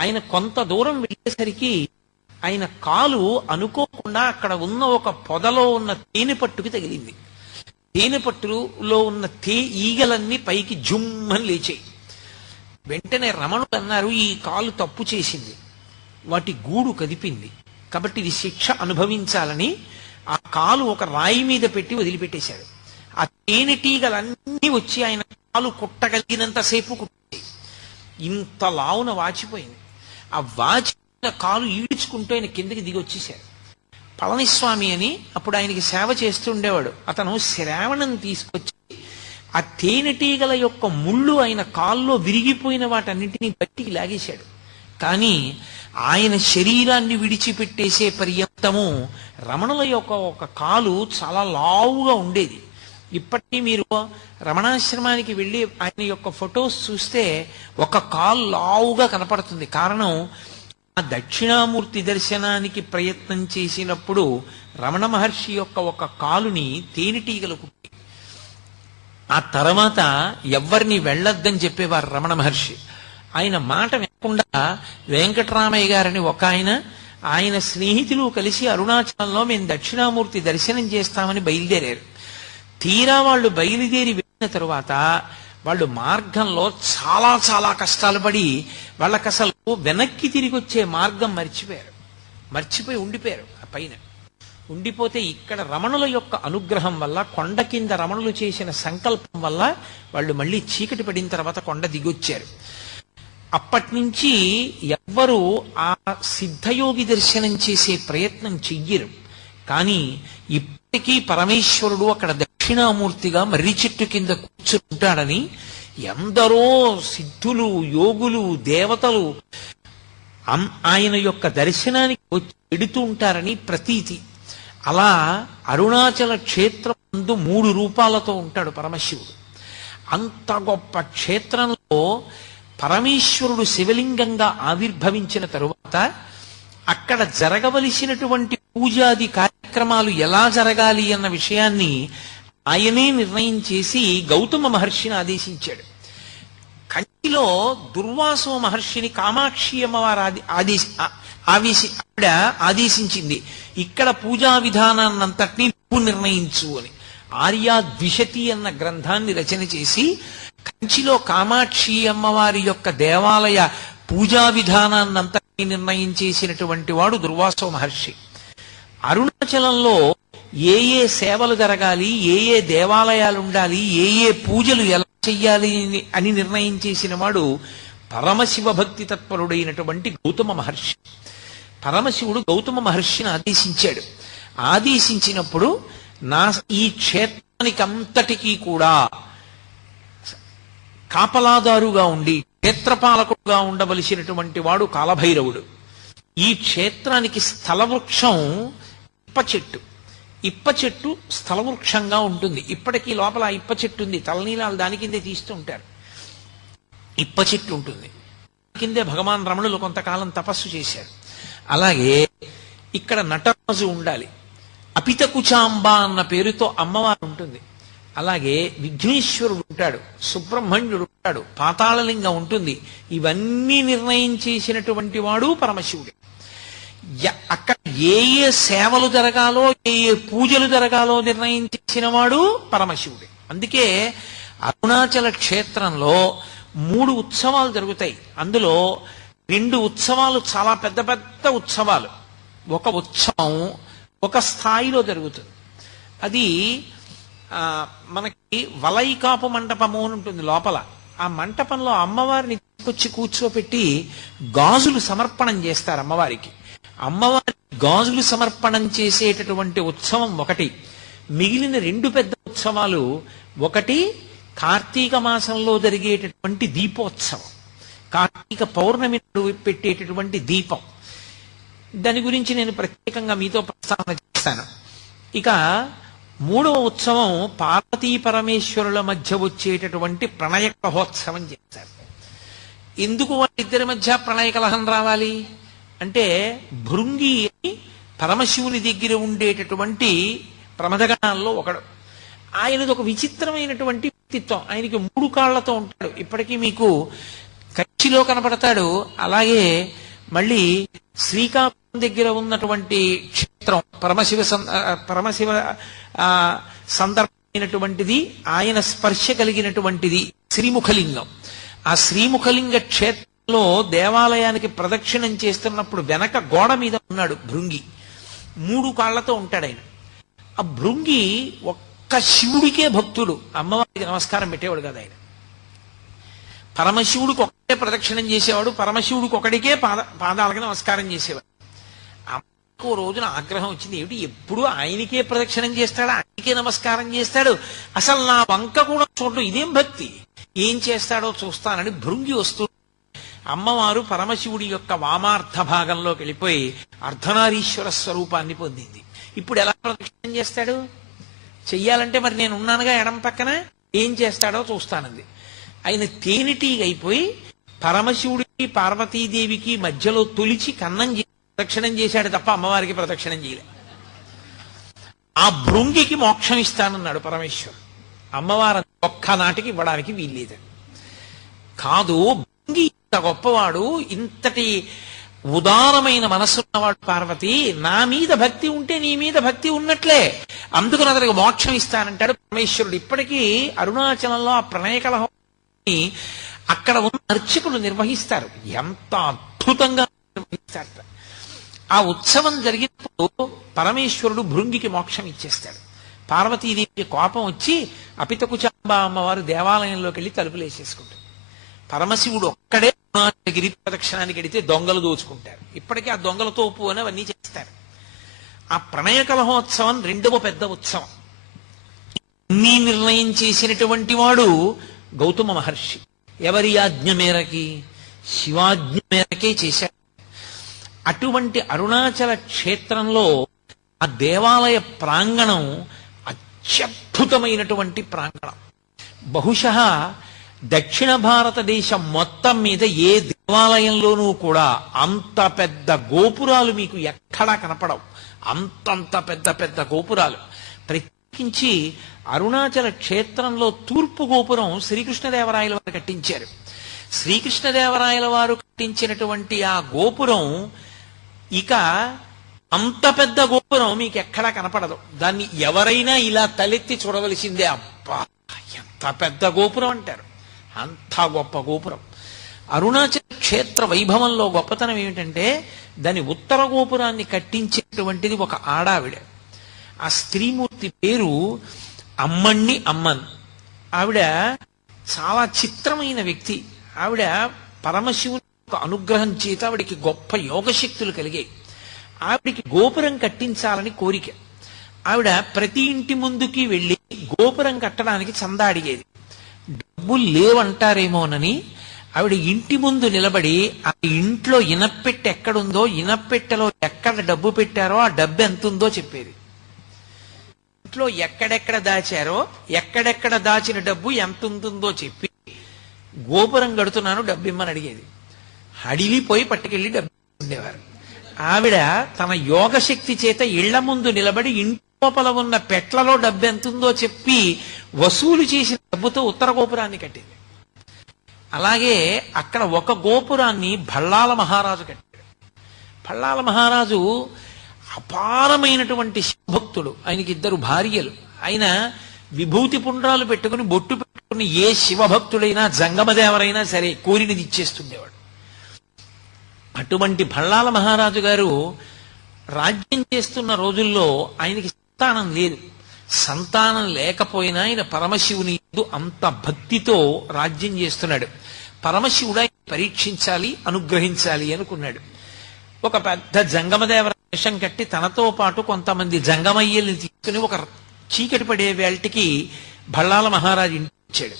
ఆయన కొంత దూరం వెళ్ళేసరికి ఆయన కాలు అనుకోకుండా అక్కడ ఉన్న ఒక పొదలో ఉన్న తేనె పట్టుకి తగిలింది. తేనె పట్టులో ఉన్న ఈగలన్నీ పైకి జుమ్మని లేచాయి. వెంటనే రమణుడు అన్నారు, ఈ కాలు తప్పు చేసింది, వాటి గూడు కదిపింది, కాబట్టి ఇది శిక్ష అనుభవించాలని ఆ కాలు ఒక రాయి మీద పెట్టి వదిలిపెట్టేశాడు. ఆ తేనెటీగలన్నీ వచ్చి ఆయన కాలు కుట్టగలిగినంతసేపు కుట్టాయి. ఇంత లావున వాచిపోయింది. ఆ వాచిన కాలు ఈడ్చుకుంటూ ఆయన కిందకి దిగి వచ్చేశాడు. పళనిస్వామి అని అప్పుడు ఆయనకి సేవ చేస్తూ ఉండేవాడు. అతను శ్రావణం తీసుకొచ్చి ఆ తేనెటీగల యొక్క ముళ్ళు ఆయన కాల్లో విరిగిపోయిన వాటన్నింటినీ బట్టికి లాగేశాడు. కానీ ఆయన శరీరాన్ని విడిచిపెట్టేసే పర్యంతము రమణుల యొక్క ఒక కాలు చాలా లావుగా ఉండేది. ఇప్పటికీ మీరు రమణాశ్రమానికి వెళ్ళి ఆయన యొక్క ఫొటోస్ చూస్తే ఒక కాలు లావుగా కనపడుతుంది. కారణం, ఆ దక్షిణామూర్తి దర్శనానికి ప్రయత్నం చేసినప్పుడు రమణ మహర్షి యొక్క ఒక కాలుని తేనెటీగలు కుట్టి, ఆ తర్వాత ఎవ్వరిని వెళ్ళొద్దని చెప్పేవారు రమణ మహర్షి. ఆయన మాట వినకుండా వెంకటరామయ్య గారని ఒక ఆయన స్నేహితులు కలిసి అరుణాచలంలో మేము దక్షిణామూర్తి దర్శనం చేస్తామని బయలుదేరారు. తీరా వాళ్ళు బయలుదేరి వెళ్ళిన తరువాత వాళ్ళు మార్గంలో చాలా చాలా కష్టాలు పడి వాళ్ళకి అసలు వెనక్కి తిరిగి వచ్చే మార్గం మర్చిపోయి ఉండిపోయారు. ఆ పైన ఉండిపోతే ఇక్కడ రమణుల యొక్క అనుగ్రహం వల్ల, కొండ కింద రమణులు చేసిన సంకల్పం వల్ల వాళ్ళు మళ్ళీ చీకటి పడిన తర్వాత కొండ దిగొచ్చారు. అప్పటి నుంచి ఎవ్వరూ ఆ సిద్ధయోగి దర్శనం చేసే ప్రయత్నం చెయ్యరు. కానీ ఇప్పటికీ పరమేశ్వరుడు అక్కడ దక్షిణామూర్తిగా మర్రి చెట్టు కింద కూర్చుంటాడని ఎందరో సిద్ధులు, యోగులు, దేవతలు ఆయన యొక్క దర్శనానికి వచ్చి వెడుతూ ఉంటారని ప్రతీతి. అలా అరుణాచల క్షేత్రం ముందు 3 రూపాలతో ఉంటాడు పరమశివుడు. అంత గొప్ప క్షేత్రంలో పరమేశ్వరుడు శివలింగంగా ఆవిర్భవించిన తరువాత అక్కడ జరగవలసినటువంటి పూజాది కార్యక్రమాలు ఎలా జరగాలి అన్న విషయాన్ని ఆయనే నిర్ణయం చేసి గౌతమ మహర్షిని ఆదేశించాడు. కంచిలో దుర్వాసో మహర్షిని కామాక్షి అమ్మవారు ఆవిడ ఆదేశించింది, ఇక్కడ పూజా విధానాన్నంతటినీ నువ్వు నిర్ణయించు అని. ఆర్యా ద్విషతి అన్న గ్రంథాన్ని రచన చేసి కంచిలో కామాక్షి అమ్మవారి యొక్క దేవాలయ పూజా విధానాన్నంతటినీ నిర్ణయం చేసినటువంటి వాడు దుర్వాసో మహర్షి. అరుణాచలంలో ఏ ఏ సేవలు జరగాలి, ఏ ఏ దేవాలయాలు ఉండాలి, ఏ ఏ పూజలు ఎలా చెయ్యాలి అని నిర్ణయం చేసిన వాడు పరమశివ భక్తి తత్పరుడైనటువంటి గౌతమ మహర్షి. పరమశివుడు గౌతమ మహర్షిని ఆదేశించాడు. ఆదేశించినప్పుడు ఈ క్షేత్రానికి అంతటికీ కూడా కాపలాదారుగా ఉండి క్షేత్రపాలకుడుగా ఉండవలసినటువంటి వాడు కాలభైరవుడు. ఈ క్షేత్రానికి స్థలవృక్షం ఇప్ప చెట్టు స్థలవృక్షంగా ఉంటుంది. ఇప్పటికీ లోపల ఇప్ప చెట్టు ఉంది. తలనీలాలు దాని కిందే తీస్తూ ఉంటారు. ఇప్ప చెట్టు ఉంటుంది. కిందే భగవాన్ రమణులు కొంతకాలం తపస్సు చేశారు. అలాగే ఇక్కడ నటరాజు ఉండాలి. అపితకుచాంబ అన్న పేరుతో అమ్మవారు ఉంటుంది. అలాగే విఘ్నేశ్వరుడు ఉంటాడు, సుబ్రహ్మణ్యుడు ఉంటాడు, పాతాళలింగం ఉంటుంది. ఇవన్నీ నిర్ణయం చేసినటువంటి వాడు పరమశివుడు. అక్కడ ఏ ఏ సేవలు జరగాలో, ఏ ఏ పూజలు జరగాలో నిర్ణయం చేసిన వాడు పరమశివుడే. అందుకే అరుణాచల క్షేత్రంలో 3 ఉత్సవాలు జరుగుతాయి. అందులో 2 ఉత్సవాలు చాలా పెద్ద పెద్ద ఉత్సవాలు. ఒక ఉత్సవం ఒక స్థాయిలో జరుగుతుంది. అది మనకి వలైకాపు మంటపము అని ఉంటుంది లోపల. ఆ మంటపంలో అమ్మవారిని తీసుకొచ్చి కూర్చోపెట్టి గాజులు సమర్పణం చేస్తారు అమ్మవారికి. అమ్మవారి గాజులు సమర్పణం చేసేటటువంటి ఉత్సవం ఒకటి. మిగిలిన 2 పెద్ద ఉత్సవాలు, ఒకటి కార్తీక మాసంలో జరిగేటటువంటి దీపోత్సవం, కార్తీక పౌర్ణమి పెట్టేటటువంటి దీపం. దాని గురించి నేను ప్రత్యేకంగా మీతో ప్రస్తావన చేస్తాను. ఇక 3వ ఉత్సవం పార్వతీ పరమేశ్వరుల మధ్య వచ్చేటటువంటి ప్రణయ కలహోత్సవం చేస్తారు. ఎందుకు వాళ్ళిద్దరి మధ్య ప్రణయ కలహం రావాలి అంటే, భృంగి పరమశివుని దగ్గర ఉండేటటువంటి ప్రమదగణాల్లో ఒకడు. ఆయనది ఒక విచిత్రమైనటువంటి వ్యక్తిత్వం. ఆయనకి 3 కాళ్లతో ఉంటాడు. ఇప్పటికీ మీకు కచ్చిలో కనపడతాడు. అలాగే మళ్ళీ శ్రీకాకుళం దగ్గర ఉన్నటువంటి క్షేత్రం పరమశివ సందర్భమైనటువంటిది, ఆయన స్పర్శ కలిగినటువంటిది శ్రీముఖలింగం. ఆ శ్రీముఖలింగ క్షేత్రంలో దేవాలయానికి ప్రదక్షిణం చేస్తున్నప్పుడు వెనక గోడ మీద ఉన్నాడు భృంగి. 3 కాళ్లతో ఉంటాడు ఆయన. ఆ భృంగి ఒక్క శివుడికే భక్తుడు, అమ్మవారికి నమస్కారం పెట్టేవాడు కదా ఆయన. పరమశివుడికి ఒక్కటే ప్రదక్షిణం చేసేవాడు, పరమశివుడికి ఒకడికే పాదాలకు నమస్కారం చేసేవాడు. అమ్మకు రోజున ఆగ్రహం వచ్చింది, ఏమిటి ఎప్పుడు ఆయనకే ప్రదక్షిణం చేస్తాడు, ఆయనకే నమస్కారం చేస్తాడు, అసలు నా వంక కూడా చూడడం ఇదేం భక్తి, ఏం చేస్తాడో చూస్తానని భృంగి వస్తూ అమ్మవారు పరమశివుడి యొక్క వామార్థ భాగంలోకి వెళ్ళిపోయి అర్ధనారీశ్వర స్వరూపాన్ని పొందింది. ఇప్పుడు ఎలా ప్రదక్షిణం చేస్తాడు? చెయ్యాలంటే మరి నేను ఉన్నానుగా ఎడం పక్కన, ఏం చేస్తాడో చూస్తానంది. ఆయన తేనెటీగ అయిపోయి పరమశివుడికి పార్వతీదేవికి మధ్యలో తొలిచి కన్నం ప్రదక్షిణం చేశాడు తప్ప అమ్మవారికి ప్రదక్షిణం చేయలే. ఆ భృంగికి మోక్షం ఇస్తానన్నాడు పరమేశ్వరుడు. అమ్మవారు ఒక్కనాటికి ఇవ్వడానికి వీల్లేదు. కాదు, భృంగి ఇంత గొప్పవాడు, ఇంతటి ఉదారమైన మనస్సున్నవాడు పార్వతి, నా మీద భక్తి ఉంటే నీ మీద భక్తి ఉన్నట్లే, అందుకని అతనికి మోక్షం ఇస్తానంటాడు పరమేశ్వరుడు. ఇప్పటికీ అరుణాచలంలో ఆ ప్రణయకలహం అక్కడ ఉన్న అర్చకులు నిర్వహిస్తారు. ఎంత అద్భుతంగా నిర్వహిస్తారు. ఆ ఉత్సవం జరిగినప్పుడు పరమేశ్వరుడు భృంగికి మోక్షం ఇచ్చేస్తాడు. పార్వతీదేవికి కోపం వచ్చి అపితకుచాంబ అమ్మవారు దేవాలయంలోకి వెళ్ళి తలుపులు వేసేసుకుంటారు. పరమశివుడు ఒక్కడే గిరి ప్రదక్షిణానికి వెడితే దొంగలు దోచుకుంటారు. ఇప్పటికీ ఆ దొంగలతో ఉప్పు అని అవన్నీ చేస్తారు. ఆ ప్రణయ కలహోత్సవం 2వ పెద్ద ఉత్సవం. అన్నీ నిర్ణయం చేసినటువంటి వాడు గౌతమ మహర్షి. ఎవరి ఆజ్ఞ మేరకి? శివాజ్ఞ మేరకే చేశాడు. అటువంటి అరుణాచల క్షేత్రంలో ఆ దేవాలయ ప్రాంగణం అత్యద్భుతమైనటువంటి ప్రాంగణం. బహుశః దక్షిణ భారతదేశం మొత్తం మీద ఏ దేవాలయంలోనూ కూడా అంత పెద్ద గోపురాలు మీకు ఎక్కడా కనపడవు. అంతంత పెద్ద పెద్ద గోపురాలు. ప్రత్యేకించి అరుణాచల క్షేత్రంలో తూర్పు గోపురం శ్రీకృష్ణదేవరాయల వారు కట్టించారు. శ్రీకృష్ణదేవరాయల వారు కట్టించినటువంటి ఆ గోపురం ఇక అంత పెద్ద గోపురం మీకు ఎక్కడా కనపడదు. దాన్ని ఎవరైనా ఇలా తలెత్తి చూడవలసిందే. అబ్బా ఎంత పెద్ద గోపురం అంటారు. అంత గొప్ప గోపురం. అరుణాచల క్షేత్ర వైభవంలో గొప్పతనం ఏమిటంటే దాని ఉత్తర గోపురాన్ని కట్టించేటువంటిది ఒక ఆడావిడ. ఆ స్త్రీమూర్తి పేరు అమ్మణ్ణి అమ్మన్. ఆవిడ చాలా చిత్రమైన వ్యక్తి. ఆవిడ పరమశివుని అనుగ్రహం చేత ఆవిడికి గొప్ప యోగశక్తులు కలిగాయి. ఆవిడికి గోపురం కట్టించాలని కోరిక. ఆవిడ ప్రతి ఇంటి ముందుకి వెళ్ళి గోపురం కట్టడానికి చందా అడిగేది. డబ్బులు లేవంటారేమోనని ఆవిడ ఇంటి ముందు నిలబడి ఆ ఇంట్లో ఇనప్పెట్టె ఎక్కడుందో, ఇనప్పెట్టెలో ఎక్కడ డబ్బు పెట్టారో ఆ డబ్బు ఎంత ఉందో చెప్పేది. ఇంట్లో ఎక్కడెక్కడ దాచారో, ఎక్కడెక్కడ దాచిన డబ్బు ఎంత ఉంటుందో చెప్పి గోపురం కడుతున్నాను డబ్బు ఇమ్మని అడిగేది. అడిలిపోయి పట్టుకెళ్ళి డబ్బు ఉండేవారు. ఆవిడ తన యోగశక్తి చేత ఇళ్ల ముందు నిలబడి ఇంటి లోపల ఉన్న పెట్లలో డబ్బు ఎంతుందో చెప్పి వసూలు చేసిన డబ్బుతో ఉత్తర గోపురాన్ని కట్టింది. అలాగే అక్కడ ఒక గోపురాన్ని భళ్ళాల మహారాజు కట్టాడు. భళ్ళాల మహారాజు అపారమైనటువంటి శివభక్తుడు. ఆయనకి 2 భార్యలు. ఆయన విభూతి పుండ్రాలు పెట్టుకుని బొట్టు పెట్టుకుని ఏ శివభక్తుడైనా జంగమదేవరైనా సరే కోరినది ఇచ్చేస్తుండేవాడు. అటువంటి భళ్ళాల మహారాజు గారు రాజ్యం చేస్తున్న రోజుల్లో ఆయనకి సంతానం లేదు. సంతానం లేకపోయినా ఆయన పరమశివుని యందు అంత భక్తితో రాజ్యం చేస్తున్నాడు. పరమశివుడు ఆయన పరీక్షించాలి, అనుగ్రహించాలి అనుకున్నాడు. ఒక పెద్ద జంగమదేవర వేషం కట్టి తనతో పాటు కొంతమంది జంగమయ్యల్ని తీసుకుని ఒక చీకటి పడే వేళటికి భళ్ళాల మహారాజు ఇంటికి వచ్చాడు.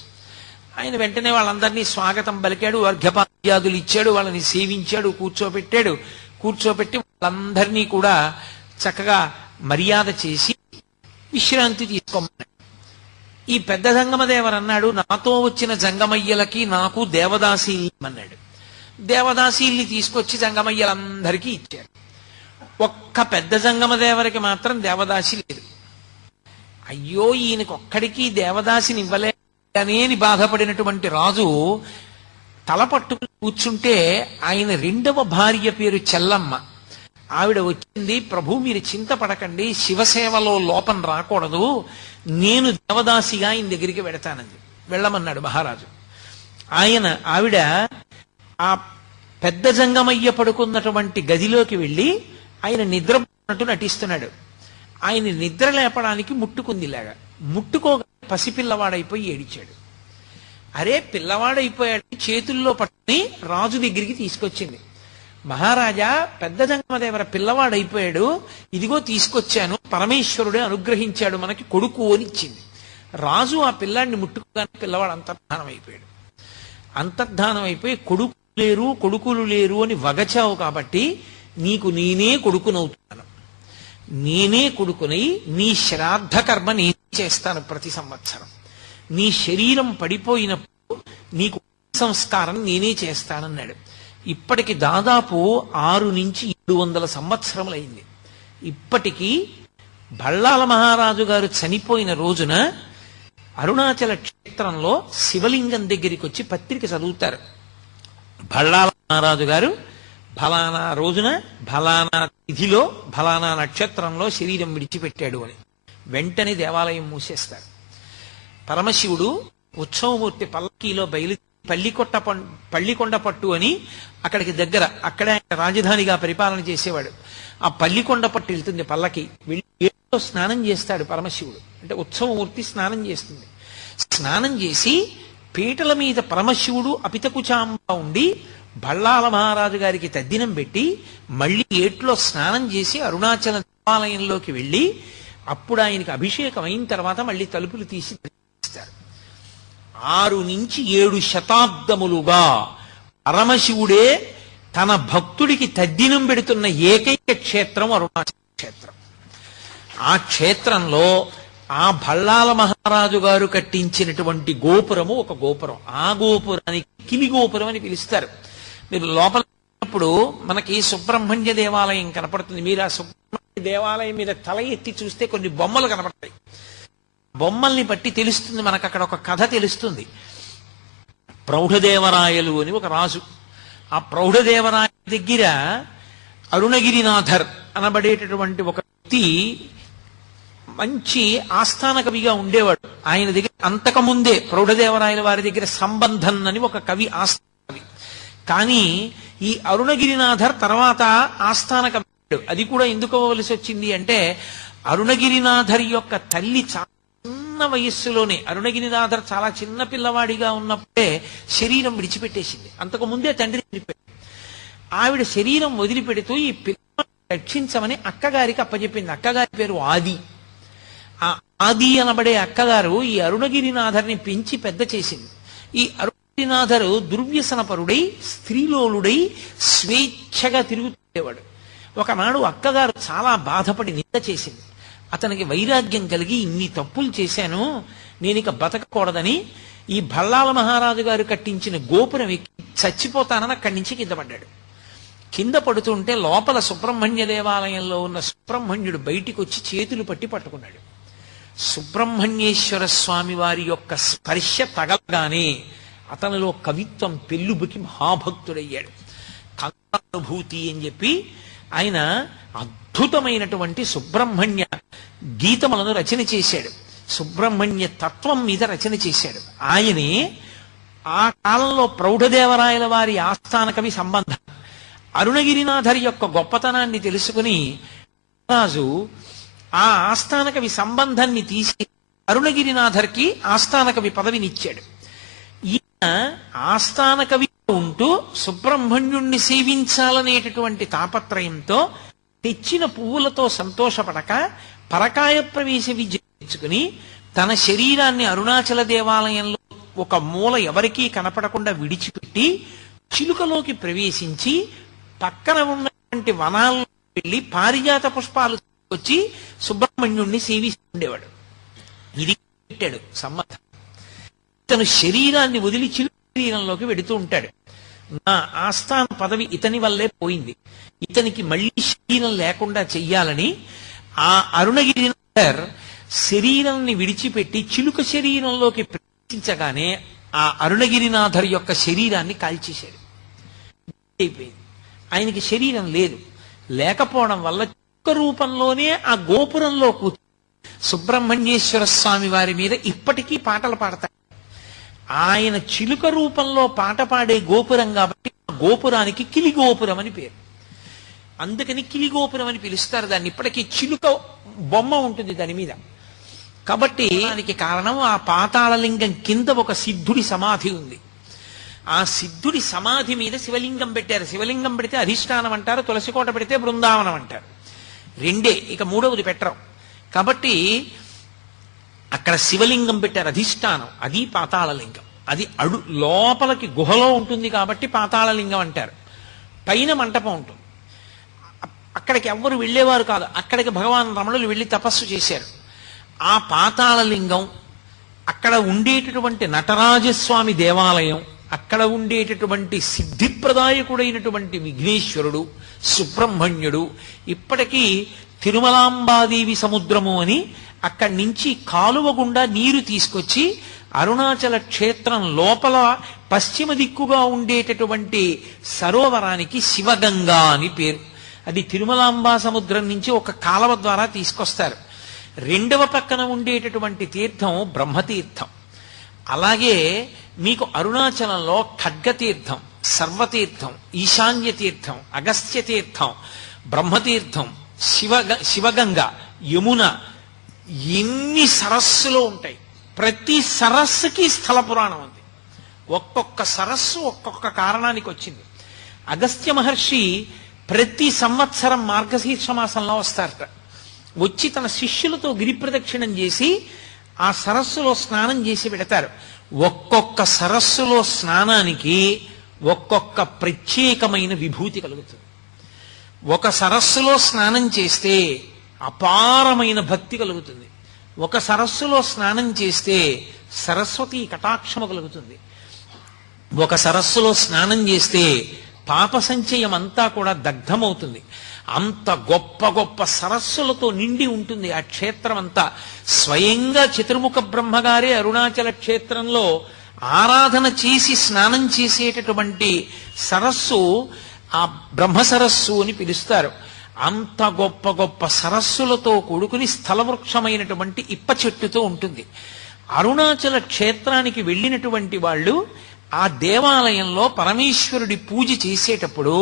ఆయన వెంటనే వాళ్ళందరినీ స్వాగతం పలికాడు, అర్ఘ్యపాద్యాదులు ఇచ్చాడు, వాళ్ళని సేవించాడు, కూర్చోపెట్టి వాళ్ళందరినీ కూడా చక్కగా మర్యాద చేసి విశ్రాంతి తీసుకోమన్నాడు. ఈ పెద్ద జంగమదేవరు అన్నాడు, నాతో వచ్చిన జంగమయ్యలకి నాకు దేవదాసీల్ని అన్నాడు. దేవదాసీల్ని తీసుకొచ్చి జంగమయ్యలందరికీ ఇచ్చారు. ఒక్క పెద్ద జంగమదేవరికి మాత్రం దేవదాసి లేదు. అయ్యో ఈయనకి ఒక్కడికి దేవదాసిని ఇవ్వలేనే అని బాధపడినటువంటి రాజు తల పట్టుకుని కూర్చుంటే ఆయన రెండవ భార్య పేరు చెల్లమ్మ. ఆవిడ వచ్చింది, ప్రభు మీరు చింతపడకండి, శివసేవలో లోపం రాకూడదు, నేను దేవదాసిగా ఆయన దగ్గరికి వెడతానంది. వెళ్ళమన్నాడు మహారాజు. ఆవిడ ఆ పెద్ద జంగమయ్య పడుకున్నటువంటి గదిలోకి వెళ్ళి ఆయన నిద్రపోతున్నట్టు నటిస్తున్నాడు. ఆయన నిద్ర లేపడానికి ముట్టుకుందిలాగా, ముట్టుకోగా పసిపిల్లవాడైపోయి ఏడిచాడు. అరే పిల్లవాడైపోయాడు, చేతుల్లో పట్టుకుని రాజు దగ్గరికి తీసుకొచ్చింది. మహారాజా, పెద్ద జంగమదేవర పిల్లవాడైపోయాడు, ఇదిగో తీసుకొచ్చాను, పరమేశ్వరుడే అనుగ్రహించాడు మనకి కొడుకు అని ఇచ్చింది. రాజు ఆ పిల్లాడిని ముట్టుకోగానే పిల్లవాడు అంతర్ధానం అయిపోయాడు. అంతర్ధానం అయిపోయి కొడుకులు లేరు అని వగచావు కాబట్టి నీకు నేనే కొడుకునవుతున్నాను, నేనే కొడుకునై నీ శ్రాద్ధ కర్మ నేనే చేస్తాను ప్రతి సంవత్సరం, నీ శరీరం పడిపోయినప్పుడు నీకు సంస్కారం నేనే చేస్తానన్నాడు. ఇప్పటికి దాదాపు 6 నుంచి 700 సంవత్సరములైంది. ఇప్పటికీ బళ్ళాల మహారాజు గారు చనిపోయిన రోజున అరుణాచల క్షేత్రంలో శివలింగం దగ్గరికి వచ్చి పత్రిక చదువుతారు. బళ్ళాల మహారాజు గారు ఫలానా రోజున ఫలానా తిథిలో ఫలానా నక్షత్రంలో శరీరం విడిచిపెట్టాడు అని. వెంటనే దేవాలయం మూసేస్తారు. పరమశివుడు ఉత్సవమూర్తి పల్లకీలో పల్లికొండ పట్టు అని అక్కడికి దగ్గర, అక్కడే ఆయన రాజధానిగా పరిపాలన చేసేవాడు. ఆ పల్లికొండ పట్టు వెళ్తుంది పల్లకి, వెళ్ళి ఏట్లో స్నానం చేస్తాడు పరమశివుడు. అంటే ఉత్సవమూర్తి స్నానం చేస్తుంది. స్నానం చేసి పీటల మీద పరమశివుడు అపితకుచాంబ ఉండి బళ్ళాల మహారాజు గారికి తద్దినం పెట్టి మళ్ళీ ఏట్లో స్నానం చేసి అరుణాచల దేవాలయంలోకి వెళ్ళి అప్పుడు ఆయనకి అభిషేకం అయిన తర్వాత మళ్ళీ తలుపులు తీసి ఇస్తారు. 6 నుంచి 7 శతాబ్దములుగా పరమశివుడే తన భక్తుడికి తద్దినం పెడుతున్న ఏకైక క్షేత్రం అరుణాచల క్షేత్రం. ఆ క్షేత్రంలో ఆ బళ్ళాల మహారాజు గారు కట్టించినటువంటి గోపురము ఒక గోపురం. ఆ గోపురానికి కిలి గోపురం అని పిలుస్తారు. మీరు లోపల మనకి సుబ్రహ్మణ్య దేవాలయం కనపడుతుంది. మీరు ఆ సుబ్రహ్మణ్య దేవాలయం మీద తల ఎత్తి చూస్తే కొన్ని బొమ్మలు కనపడతాయి. బొమ్మల్ని బట్టి తెలుస్తుంది మనకు అక్కడ ఒక కథ తెలుస్తుంది. ప్రౌఢదేవరాయలు అని ఒక రాజు. ఆ ప్రౌఢదేవరాయ దగ్గర అరుణగిరినాథర్ అనబడేటటువంటి ఒక వ్యక్తి మంచి ఆస్థాన కవిగా ఉండేవాడు. ఆయన దగ్గర అంతకుముందే ప్రౌఢదేవరాయల వారి దగ్గర సంబంధం అని ఒక కవి ఆస్థాన కవి. కానీ ఈ అరుణగిరినాథర్ తర్వాత ఆస్థాన కవి. అది కూడా ఎందుకు అవ్వవలసి వచ్చింది అంటే అరుణగిరినాథర్ యొక్క తల్లి చాలా చిన్న వయస్సులోనే, అరుణగిరినాథర్ చాలా చిన్న పిల్లవాడిగా ఉన్నప్పుడే శరీరం విడిచిపెట్టేసింది. అంతకు ముందే తండ్రి చనిపోయాడు. ఆవిడ శరీరం వదిలిపెడుతూ ఈ పిల్లవాడిని రక్షించమని అక్కగారికి అప్పచెప్పింది. అక్కగారి పేరు ఆది. ఆ ఆది అనబడే అక్కగారు ఈ అరుణగిరినాథర్ని పెంచి పెద్ద చేసింది. ఈ అరుణగిరినాథరు దుర్వ్యసనపరుడై స్త్రీలోలుడై స్వేచ్ఛగా తిరుగుతుండేవాడు. ఒకనాడు అక్కగారు చాలా బాధపడి నింద చేసింది. అతనికి వైరాగ్యం కలిగి ఇన్ని తప్పులు చేశాను, నేను ఇక బతకకూడదని ఈ బళ్ళాల మహారాజు గారు కట్టించిన గోపురం ఎక్కి చచ్చిపోతానని అక్కడి నుంచి కింద పడ్డాడు. కింద పడుతుంటే లోపల సుబ్రహ్మణ్య దేవాలయంలో ఉన్న సుబ్రహ్మణ్యుడు బయటికి వచ్చి చేతులు పట్టి పట్టుకున్నాడు. సుబ్రహ్మణ్యేశ్వర స్వామి వారి యొక్క స్పర్శ తగలగానే అతనిలో కవిత్వం పెళ్ళుబుకి మహాభక్తుడయ్యాడు. కంగానుభూతి అని చెప్పి ఆయన అద్భుతమైనటువంటి సుబ్రహ్మణ్య గీతములను రచన చేశాడు. సుబ్రహ్మణ్య తత్వం మీద రచన చేశాడు. ఆయనే ఆ కాలంలో ప్రౌఢదేవరాయల వారి ఆస్థాన కవి సంబంధం. అరుణగిరినాథర్ యొక్క గొప్పతనాన్ని తెలుసుకుని రాజు ఆ ఆస్థాన కవి సంబంధాన్ని తీసి అరుణగిరినాథర్కి ఆస్థాన కవి పదవినిచ్చాడు. ఈయన ఆస్థాన కవి ఉంటూ సుబ్రహ్మణ్యుణ్ణి సేవించాలనేటటువంటి తాపత్రయంతో తెచ్చిన పువ్వులతో సంతోషపడక పరకాయ ప్రవేశ విద్య తెచ్చుకుని తన శరీరాన్ని అరుణాచల దేవాలయంలో ఒక మూల ఎవరికీ కనపడకుండా విడిచిపెట్టి చిలుకలోకి ప్రవేశించి పక్కన ఉన్నటువంటి వనాల్లో వెళ్ళి పారిజాత పుష్పాలు వచ్చి సుబ్రహ్మణ్యుణ్ణి సేవిస్తుండేవాడు. ఇది పెట్టాడు సంబంధం. తను శరీరాన్ని వదిలి చిలుక శరీరంలోకి వెడుతూ ఉంటాడు. నా ఆస్థాన పదవి ఇతని వల్లే పోయింది, ఇతనికి మళ్ళీ శరీరం లేకుండా చెయ్యాలని ఆ అరుణగిరినాథర్ శరీరాన్ని విడిచిపెట్టి చిలుక శరీరంలోకి ప్రవేశించగానే ఆ అరుణగిరినాథర్ యొక్క శరీరాన్ని కాల్చేశాడు. అయిపోయింది. ఆయనకి శరీరం లేదు. లేకపోవడం వల్ల చిలుక రూపంలోనే ఆ గోపురంలో కూర్చొని సుబ్రహ్మణ్యేశ్వర స్వామి వారి మీద ఇప్పటికీ పాటలు పాడతారు. ఆయన చిలుక రూపంలో పాట పాడే గోపురం కాబట్టి ఆ గోపురానికి కిలి గోపురం అని పేరు. అందుకని కిలి గోపురం అని పిలుస్తారు దాన్ని. ఇప్పటికీ చిలుక బొమ్మ ఉంటుంది దాని మీద. కాబట్టి దానికి కారణం ఆ పాతాళలింగం కింద ఒక సిద్ధుడి సమాధి ఉంది. ఆ సిద్ధుడి సమాధి మీద శివలింగం పెట్టారు. శివలింగం పెడితే అధిష్టానం అంటారు, తులసికోట పెడితే బృందావనం అంటారు. రెండే, ఇక మూడవది పెట్టరు. కాబట్టి అక్కడ శివలింగం పెట్టారు అధిష్టానం, అది పాతాళలింగం. అది లోపలికి గుహలో ఉంటుంది కాబట్టి పాతాళలింగం అంటారు. పైన మంటపం ఉంటుంది. అక్కడికి ఎవ్వరు వెళ్ళేవారు కాదు. అక్కడికి భగవాన్ రమణులు వెళ్ళి తపస్సు చేశారు. ఆ పాతాళలింగం, అక్కడ ఉండేటటువంటి నటరాజస్వామి దేవాలయం, అక్కడ ఉండేటటువంటి సిద్ధిప్రదాయకుడైనటువంటి విఘ్నేశ్వరుడు, సుబ్రహ్మణ్యుడు, ఇప్పటికీ తిరుమలాంబాదేవి సముద్రము అని అక్కడి నుంచి కాలువ గుండా నీరు తీసుకొచ్చి అరుణాచల క్షేత్రం లోపల పశ్చిమ దిక్కుగా ఉండేటటువంటి సరోవరానికి శివగంగా అని పేరు. అది తిరుమలాంబా సముద్రం నుంచి ఒక కాలవ ద్వారా తీసుకొస్తారు. రెండవ పక్కన ఉండేటటువంటి తీర్థం బ్రహ్మతీర్థం. అలాగే మీకు అరుణాచలంలో ఖడ్గతీర్థం, సర్వతీర్థం, ఈశాన్య తీర్థం, అగస్త్య తీర్థం, బ్రహ్మతీర్థం, శివగంగ, యమున, ఎన్ని సరస్సులు ఉంటాయి. ప్రతి సరస్సుకి స్థల పురాణం ఉంది. ఒక్కొక్క సరస్సు ఒక్కొక్క కారణానికి వచ్చింది. అగస్త్య మహర్షి ప్రతి సంవత్సరం మార్గశీర్ష మాసంలో వస్తారట. వచ్చి తన శిష్యులతో గిరి ప్రదక్షిణం చేసి ఆ సరస్సులో స్నానం చేసి పెడతారు. ఒక్కొక్క సరస్సులో స్నానానికి ఒక్కొక్క ప్రత్యేకమైన విభూతి కలుగుతుంది. ఒక సరస్సులో స్నానం చేస్తే అపారమైన భక్తి కలుగుతుంది. ఒక సరస్సులో స్నానం చేస్తే సరస్వతి కటాక్షము కలుగుతుంది. ఒక సరస్సులో స్నానం చేస్తే పాప సంచయం అంతా కూడా దగ్ధమవుతుంది. అంత గొప్ప గొప్ప సరస్సులతో నిండి ఉంటుంది ఆ క్షేత్రం అంతా. స్వయంగా చతుర్ముఖ బ్రహ్మగారే అరుణాచల క్షేత్రంలో ఆరాధన చేసి స్నానం చేసేటటువంటి సరస్సు ఆ బ్రహ్మ సరస్సు అని పిలుస్తారు. అంత గొప్ప గొప్ప సరస్సులతో కూడుకుని స్థలవృక్షమైనటువంటి ఇప్ప చెట్టుతో ఉంటుంది. అరుణాచల క్షేత్రానికి వెళ్ళినటువంటి వాళ్ళు ఆ దేవాలయంలో పరమేశ్వరుడి పూజ చేసేటప్పుడు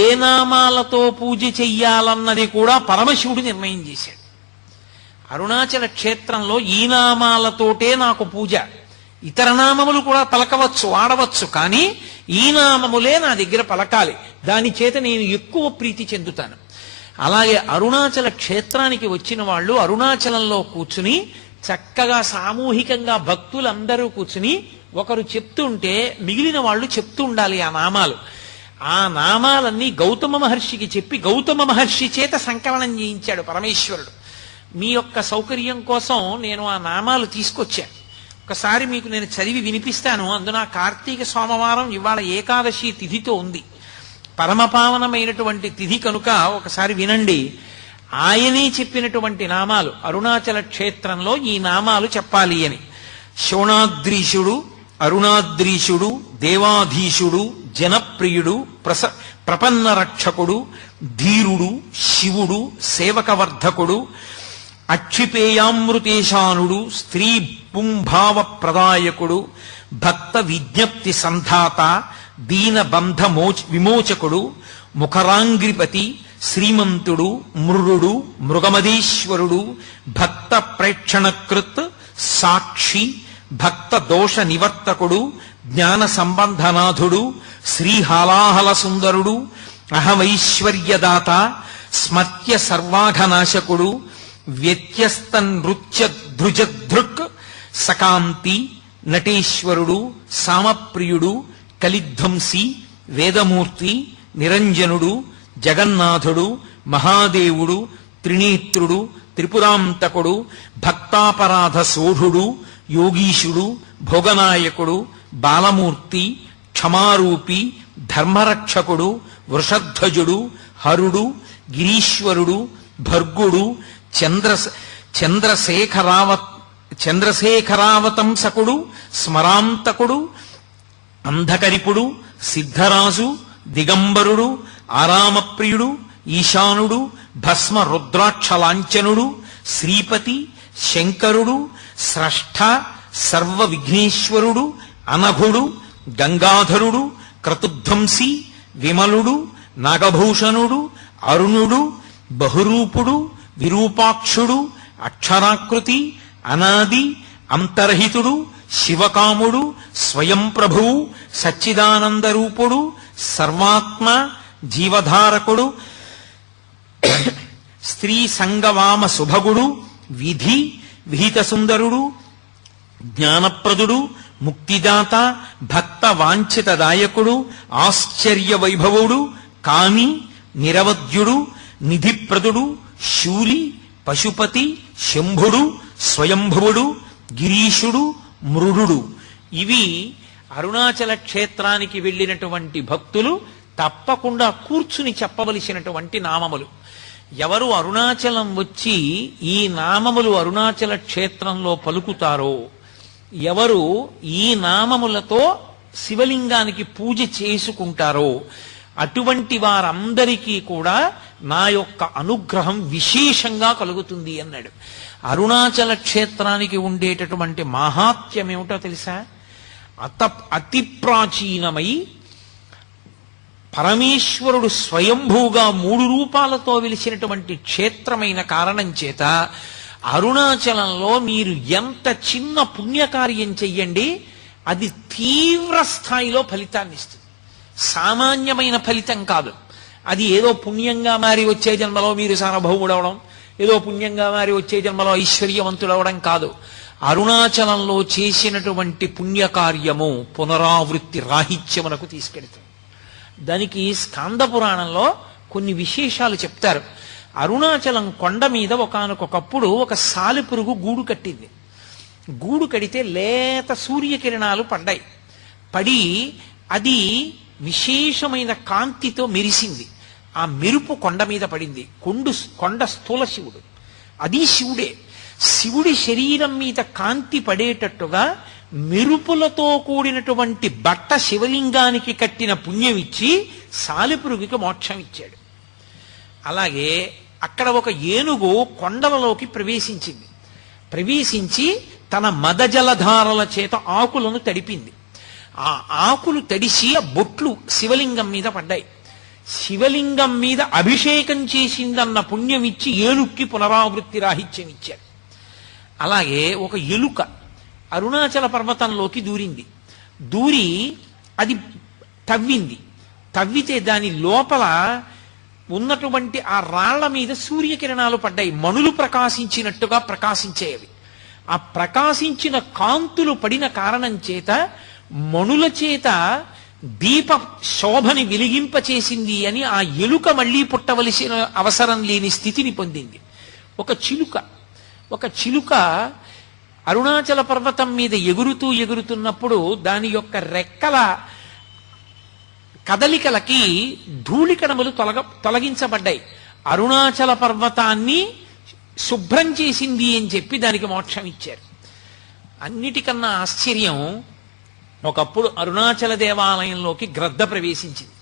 ఏ నామాలతో పూజ చెయ్యాలన్నది కూడా పరమశివుడు నిర్ణయం చేశాడు. అరుణాచల క్షేత్రంలో ఈ నామాలతోటే నాకు పూజ, ఇతర నామములు కూడా పలకవచ్చు, వాడవచ్చు, కానీ ఈ నామములే నా దగ్గర పలకాలి, దాని చేత నేను ఎక్కువ ప్రీతి చెందుతాను. అలాగే అరుణాచల క్షేత్రానికి వచ్చిన వాళ్ళు అరుణాచలంలో కూర్చుని చక్కగా సామూహికంగా భక్తులందరూ కూర్చుని ఒకరు చెప్తుంటే మిగిలిన వాళ్ళు చెప్తూ ఉండాలి ఆ నామాలు. ఆ నామాలన్నీ గౌతమ మహర్షికి చెప్పి గౌతమ మహర్షి చేత సంకలనం చేయించాడు పరమేశ్వరుడు. మీ యొక్క సౌకర్యం కోసం నేను ఆ నామాలు తీసుకొచ్చాను. ఒకసారి మీకు నేను చదివి వినిపిస్తాను. అందున కార్తీక సోమవారం ఇవాళ ఏకాదశి తిథితో ఉంది. పరమపావనమైనటువంటి తిథి కనుక ఒకసారి వినండి. ఆయనే చెప్పినటువంటి నామాలు. అరుణాచల క్షేత్రంలో ఈ నామాలు చెప్పాలి అని. శోణాద్రీశుడు, అరుణాద్రీశుడు, దేవాధీశుడు, జనప్రియుడు, ప్రపన్న రక్షకుడు, ధీరుడు, శివుడు, సేవకవర్ధకుడు, అక్షిపేయామృతేశానుడు, స్త్రీ పుంభావ ప్రదాయకుడు, భక్త విజ్ఞప్తి సంధాత, దీనబంధ విమోచకుడు, ముఖరాంగ్రిపతి, శ్రీమంతుడు, మృరుడు, మృగమదేశ్వరుడు, భక్త ప్రేక్షణకృత్, సాక్షి, భక్త దోష నివర్తకుడు, జ్ఞాన సంబంధనాథుడు, శ్రీహాలాహల సుందరుడు, అహమైశ్వర్యదాత, స్మర్త్య సర్వాఘనాశకుడు, వ్యత్యస్త నృత్య ధృజధృక్, సకాంతి, నటేశ్వరుడు, సామప్రియుడు, కలిధ్వంసి, వేదమూర్తి, నిరంజనుడు, జగన్నాథుడు, మహాదేవుడు, త్రినేత్రుడు, త్రిపురాంతకుడు, భక్తాపరాధ సోఢుడు, యోగీశుడు, భోగనాయకుడు, బాలమూర్తి, క్షమ క్షమారూపి, ధర్మరక్షకుడు, వృషధ్వజుడు, హరుడు, గిరీశ్వరుడు, భర్గుడు, చంద్రశేఖరావతంసకుడు, స్మరాంతకుడు, అంధకరిపుడు, సిద్ధరాజు, దిగంబరుడు, ఆరామప్రియుడు, ఈశానుడు, భస్మ రుద్రాక్షలాంఛనుడు, శ్రీపతి, శంకరుడు, స్రష్ట, సర్వ విఘ్నేశ్వరుడు, అనఘుడు, గంగాధరుడు, క్రతుధ్వంసి, విమలుడు, నాగభూషణుడు, అరుణుడు, బహురూపుడు, విరూపాక్షుడు, అక్షరాకృతి, అనాది, అంతర్హితుడు, శివకాముడు, స్వయం ప్రభువు, సచ్చిదానందరూపుడు, సర్వాత్మ, జీవధారకుడు, స్త్రీ సంగవామ సుభగుడు, విధి, విహిత సుందరుడు, జ్ఞానప్రదుడు, ముక్తిదాత, భక్త వాంఛితదాయకుడు, ఆశ్చర్య వైభవుడు, కామి, నిరవధ్యుడు, నిధిప్రదుడు, శూలి, పశుపతి, శంభుడు, స్వయంభువుడు, గిరీశుడు, మృడుడు. ఇవి అరుణాచల క్షేత్రానికి వెళ్ళినటువంటి భక్తులు తప్పకుండా కూర్చుని చెప్పవలసినటువంటి నామములు. ఎవరు అరుణాచలం వచ్చి ఈ నామములు అరుణాచల క్షేత్రంలో పలుకుతారో, ఎవరు ఈ నామములతో శివలింగానికి పూజ చేసుకుంటారో అటువంటి వారందరికీ కూడా నా యొక్క అనుగ్రహం విశేషంగా కలుగుతుంది అన్నాడు. అరుణాచల క్షేత్రానికి ఉండేటటువంటి మహాత్మ్యం ఏమిటో తెలుసా? అతి ప్రాచీనమై పరమేశ్వరుడు స్వయంభూగా 3 రూపాలతో వెలిసినటువంటి క్షేత్రమైన కారణం చేత అరుణాచలంలో మీరు ఎంత చిన్న పుణ్యకార్యం చెయ్యండి, అది తీవ్ర స్థాయిలో ఫలితాన్ని ఇస్తుంది. సామాన్యమైన ఫలితం కాదు. అది ఏదో పుణ్యంగా మారి వచ్చే జన్మలో మీరు సార్వభౌముడవడం, ఏదో పుణ్యంగా మారి వచ్చే జన్మలో ఐశ్వర్యవంతుడవడం కాదు. అరుణాచలంలో చేసినటువంటి పుణ్యకార్యము పునరావృత్తి రాహిత్యమునకు తీసుకెడుతుంది. దానికి స్కాంద పురాణంలో కొన్ని విశేషాలు చెప్తారు. అరుణాచలం కొండ మీద ఒకానొకప్పుడు ఒక సాలెపురుగు గూడు కట్టింది. గూడు కడితే లేత సూర్యకిరణాలు పడ్డాయి. పడి అది విశేషమైన కాంతితో మెరిసింది. ఆ మెరుపు కొండ మీద పడింది. కొండ స్థూల శివుడు, అది శివుడే. శివుడి శరీరం మీద కాంతి పడేటట్టుగా మెరుపులతో కూడినటువంటి బట్ట శివలింగానికి కట్టిన పుణ్యం ఇచ్చి సాలెపురుగుకి మోక్షం ఇచ్చాడు. అలాగే అక్కడ ఒక ఏనుగు కొండలలోకి ప్రవేశించింది. ప్రవేశించి తన మదజలధారల చేత ఆకులను తడిపింది. ఆ ఆకులు తడిసి ఆ బొట్లు శివలింగం మీద పడ్డాయి. శివలింగం మీద అభిషేకం చేసిందన్న పుణ్యం ఇచ్చి ఏనుక్కి పునరావృత్తి రాహిత్యం ఇచ్చాడు. అలాగే ఒక ఎలుక అరుణాచల పర్వతంలోకి దూరింది. దూరి అది తవ్వింది. తవ్వితే దాని లోపల ఉన్నటువంటి ఆ రాళ్ల మీద సూర్యకిరణాలు పడ్డాయి. మణులు ప్రకాశించినట్టుగా ప్రకాశించేవి. ఆ ప్రకాశించిన కాంతులు పడిన కారణం చేత మణుల చేత దీప శోభని వెలిగింపచేసింది అని ఆ ఎలుక మళ్లీ పుట్టవలసిన అవసరం లేని స్థితిని పొందింది. ఒక చిలుక అరుణాచల పర్వతం మీద ఎగురుతున్నప్పుడు దాని యొక్క రెక్కల కదలికలకి ధూళికణములు తొలగించబడ్డాయి. అరుణాచల పర్వతాన్ని శుభ్రం చేసింది అని చెప్పి దానికి మోక్షం ఇచ్చారు. అన్నిటికన్నా ఆశ్చర్యం, ఒకప్పుడు అరుణాచల దేవాలయంలోకి గ్రద్ద ప్రవేశించింది.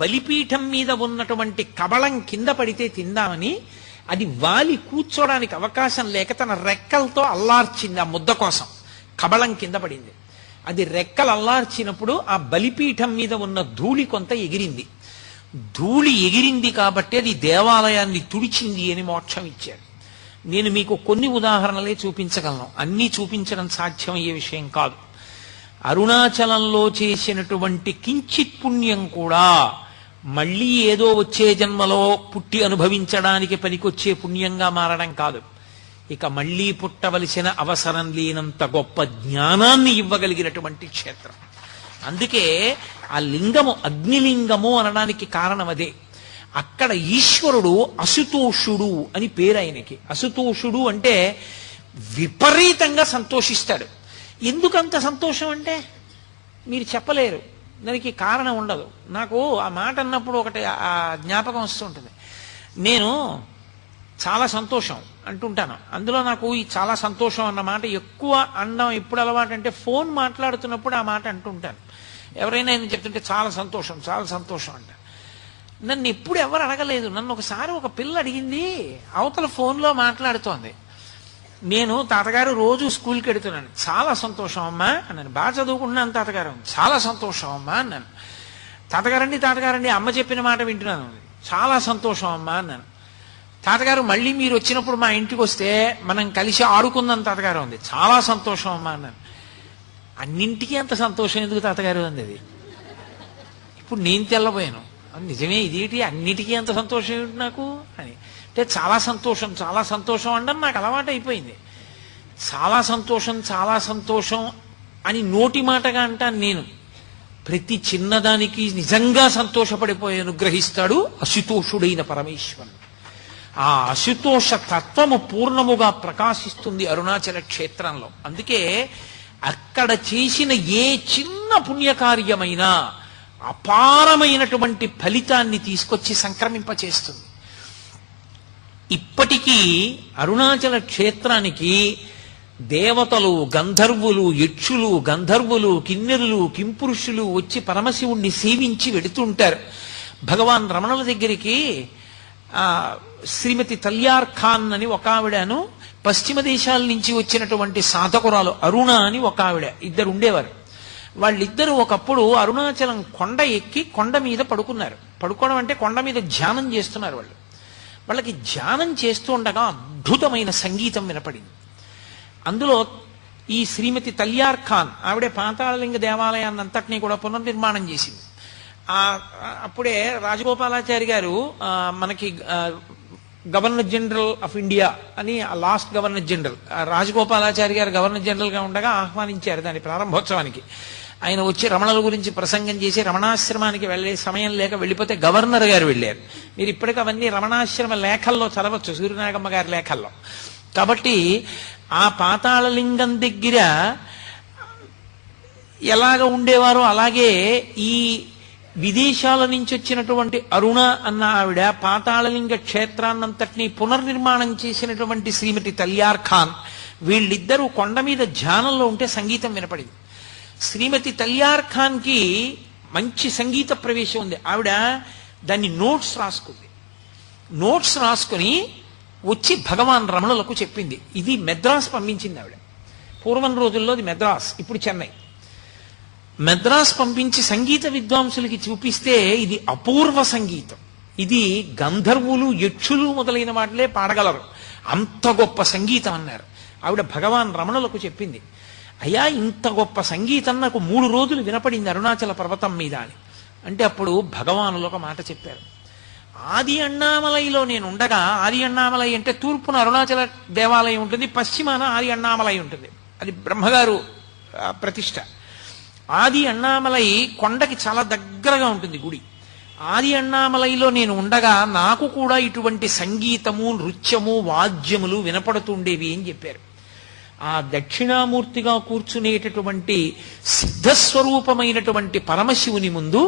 బలిపీఠం మీద ఉన్నటువంటి కబళం కింద పడితే తిందామని అది వాలి కూర్చోడానికి అవకాశం లేక తన రెక్కలతో అల్లార్చింది. ఆ ముద్ద కోసం కబళం కింద పడింది. అది రెక్కలు అల్లార్చినప్పుడు ఆ బలిపీఠం మీద ఉన్న ధూళి కొంత ఎగిరింది. ధూళి ఎగిరింది కాబట్టి అది దేవాలయాన్ని తుడిచింది అని మోక్షం ఇచ్చాడు. నేను మీకు కొన్ని ఉదాహరణలే చూపించగలను, అన్నీ చూపించడం సాధ్యమయ్యే విషయం కాదు. అరుణాచలంలో చేసినటువంటి కించిత్ పుణ్యం కూడా మళ్ళీ ఏదో వచ్చే జన్మలో పుట్టి అనుభవించడానికి పనికొచ్చే పుణ్యంగా మారడం కాదు. ఇక మళ్ళీ పుట్టవలసిన అవసరం లేనంత గొప్ప జ్ఞానాన్ని ఇవ్వగలిగినటువంటి క్షేత్రం. అందుకే ఆ లింగము అగ్నిలింగము అనడానికి కారణం అదే. అక్కడ ఈశ్వరుడు అసుతోషుడు అని పేరు ఆయనకి. అసుతోషుడు అంటే విపరీతంగా సంతోషిస్తాడు. ఎందుకంత సంతోషం అంటే మీరు చెప్పలేరు, దానికి కారణం ఉండదు. నాకు ఆ మాట అన్నప్పుడు ఒకటి ఆ జ్ఞాపకం వస్తుంటుంది. నేను చాలా సంతోషం అంటుంటాను. అందులో నాకు ఈ చాలా సంతోషం అన్న మాట ఎక్కువ అనడం ఎప్పుడు అలవాటు అంటే ఫోన్ మాట్లాడుతున్నప్పుడు ఆ మాట అంటుంటాను. ఎవరైనా నేను చెప్తుంటే చాలా సంతోషం చాలా సంతోషం అంట. నన్ను ఎప్పుడు ఎవరు అడగలేదు. నన్ను ఒకసారి ఒక పిల్ల అడిగింది, అవతల ఫోన్లో మాట్లాడుతోంది. నేను తాతగారు రోజు స్కూల్కి వెడుతున్నాను, చాలా సంతోషం అమ్మా అన్నాను. బాగా చదువుకుంటున్నాను తాతగారు, చాలా సంతోషం అమ్మా అన్నాను. తాతగారండి అమ్మ చెప్పిన మాట వింటున్నాను, చాలా సంతోషం అమ్మా అన్నాను. తాతగారు మళ్ళీ మీరు వచ్చినప్పుడు మా ఇంటికి వస్తే మనం కలిసి ఆడుకుందాం తాతగారు ఉంది, చాలా సంతోషం అమ్మా అన్నాను. అన్నింటికీ అంత సంతోషం ఎందుకు తాతగారు అంది. అది ఇప్పుడు నేను తెల్లబోయాను, నిజమే ఇదేంటి అన్నిటికీ అంత సంతోషం ఏమిటి నాకు అని. అంటే చాలా సంతోషం అనడం నాకు అలవాటు అయిపోయింది. చాలా సంతోషం అని నోటి మాటగా అంటాను నేను. ప్రతి చిన్నదానికి నిజంగా సంతోషపడిపోయి అనుగ్రహిస్తాడు అశుతోషుడైన పరమేశ్వరుడు. ఆ అశుతోష తత్వము పూర్ణముగా ప్రకాశిస్తుంది అరుణాచల క్షేత్రంలో. అందుకే అక్కడ చేసిన ఏ చిన్న పుణ్యకార్యమైనా అపారమైనటువంటి ఫలితాన్ని తీసుకొచ్చి సంక్రమింపచేస్తుంది. ఇప్పటికీ అరుణాచల క్షేత్రానికి దేవతలు, గంధర్వులు, యక్షులు, గంధర్వులు, కిన్నెరులు, కింపురుషులు వచ్చి పరమశివుణ్ణి సేవించి వెడుతుంటారు. భగవాన్ రమణుల దగ్గరికి శ్రీమతి తల్యార్ ఖాన్ అని ఒక ఆవిడను, పశ్చిమ దేశాల నుంచి వచ్చినటువంటి సాధకురాలు అరుణ అని ఒక ఆవిడ, ఇద్దరు ఉండేవారు. వాళ్ళిద్దరూ ఒకప్పుడు అరుణాచలం కొండ ఎక్కి కొండ మీద పడుకున్నారు. పడుకోవడం అంటే కొండ మీద ధ్యానం చేస్తున్నారు. వాళ్ళకి ధ్యానం చేస్తూ ఉండగా అద్భుతమైన సంగీతం వినపడింది. అందులో ఈ శ్రీమతి తల్యార్ ఖాన్ ఆవిడే పాతాళలింగ దేవాలయాన్ని అంతటినీ కూడా పునర్నిర్మాణం చేసింది. అప్పుడే రాజగోపాలాచారి గారు మనకి గవర్నర్ జనరల్ ఆఫ్ ఇండియా అని, లాస్ట్ గవర్నర్ జనరల్ రాజగోపాలాచారి గారు గవర్నర్ జనరల్గా ఉండగా ఆహ్వానించారు దాని ప్రారంభోత్సవానికి. ఆయన వచ్చి రమణుల గురించి ప్రసంగం చేసి రమణాశ్రమానికి వెళ్ళే సమయం లేక వెళ్ళిపోతే గవర్నర్ గారు వెళ్ళారు. మీరు ఇప్పటికీ అవన్నీ రమణాశ్రమ లేఖల్లో చదవచ్చు, సూర్యనాగమ్మ గారి లేఖల్లో. కాబట్టి ఆ పాతాళలింగం దగ్గర ఎలాగ ఉండేవారో అలాగే ఈ విదేశాల నుంచి వచ్చినటువంటి అరుణ అన్న ఆవిడ పాతాళలింగ క్షేత్రాన్నంతటినీ పునర్నిర్మాణం చేసినటువంటి శ్రీమతి తల్యార్ ఖాన్, వీళ్ళిద్దరూ కొండ మీద ధ్యానంలో ఉంటే సంగీతం వినపడింది. శ్రీమతి తల్యార్ ఖాన్కి మంచి సంగీత ప్రవేశం ఉంది. ఆవిడ దాన్ని నోట్స్ రాసుకుంది. నోట్స్ రాసుకుని వచ్చి భగవాన్ రమణులకు చెప్పింది. ఇది మెద్రాస్ పంపించింది ఆవిడ. పూర్వం రోజుల్లో అది మెద్రాస్, ఇప్పుడు చెన్నై. మెద్రాస్ పంపించి సంగీత విద్వాంసులకి చూపిస్తే ఇది అపూర్వ సంగీతం, ఇది గంధర్వులు, యక్షులు మొదలైన వాటిలే పాడగలరు, అంత గొప్ప సంగీతం అన్నారు. ఆవిడ భగవాన్ రమణులకు చెప్పింది, అయ్యా ఇంత గొప్ప సంగీతం నాకు 3 రోజులు వినపడింది అరుణాచల పర్వతం మీద అని. అంటే అప్పుడు భగవానులు ఒక మాట చెప్పారు. ఆది అన్నామలైలో నేను ఉండగా, ఆది అన్నామలై అంటే తూర్పున అరుణాచల దేవాలయం ఉంటుంది, పశ్చిమాన ఆది అన్నామలై ఉంటుంది, అది బ్రహ్మగారు ప్రతిష్ట. ఆది అన్నామలై కొండకి చాలా దగ్గరగా ఉంటుంది గుడి. ఆది అన్నామలైలో నేను ఉండగా నాకు కూడా ఇటువంటి సంగీతము, నృత్యము, వాద్యములు వినపడుతుండేవి అని చెప్పారు. ఆ దక్షిణామూర్తిగా కూర్చునేటటువంటి సిద్ధస్వరూపమైనటువంటి పరమశివుని ముందు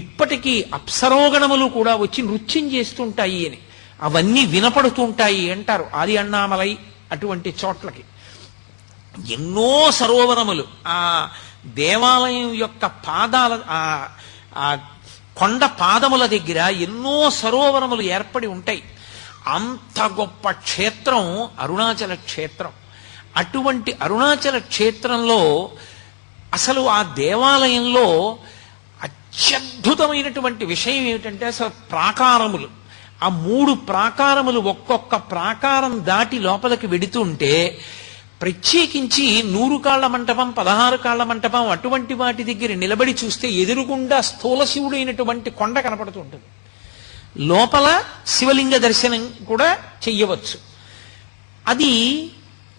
ఇప్పటికీ అప్సరోగణములు కూడా వచ్చి నృత్యం చేస్తుంటాయి అని, అవన్నీ వినపడుతుంటాయి అంటారు ఆది అన్నామలై అటువంటి చోట్లకి. ఎన్నో సరోవరములు ఆ దేవాలయం యొక్క పాదాల ఆ కొండ పాదముల దగ్గర ఎన్నో సరోవరములు ఏర్పడి ఉంటాయి. అంత గొప్ప క్షేత్రం అరుణాచల క్షేత్రం. అటువంటి అరుణాచల క్షేత్రంలో అసలు ఆ దేవాలయంలో అత్యద్భుతమైనటువంటి విషయం ఏమిటంటే అసలు ప్రాకారములు, ఆ 3 ప్రాకారములు ఒక్కొక్క ప్రాకారం దాటి లోపలికి వెడుతుంటే ప్రత్యేకించి 100 కాళ్ల మంటపం, 16 కాళ్ల మంటపం అటువంటి వాటి దగ్గర నిలబడి చూస్తే ఎదురుగుండా స్థూల శివుడైనటువంటి కొండ కనపడుతూ ఉంటుంది. లోపల శివలింగ దర్శనం కూడా చెయ్యవచ్చు. అది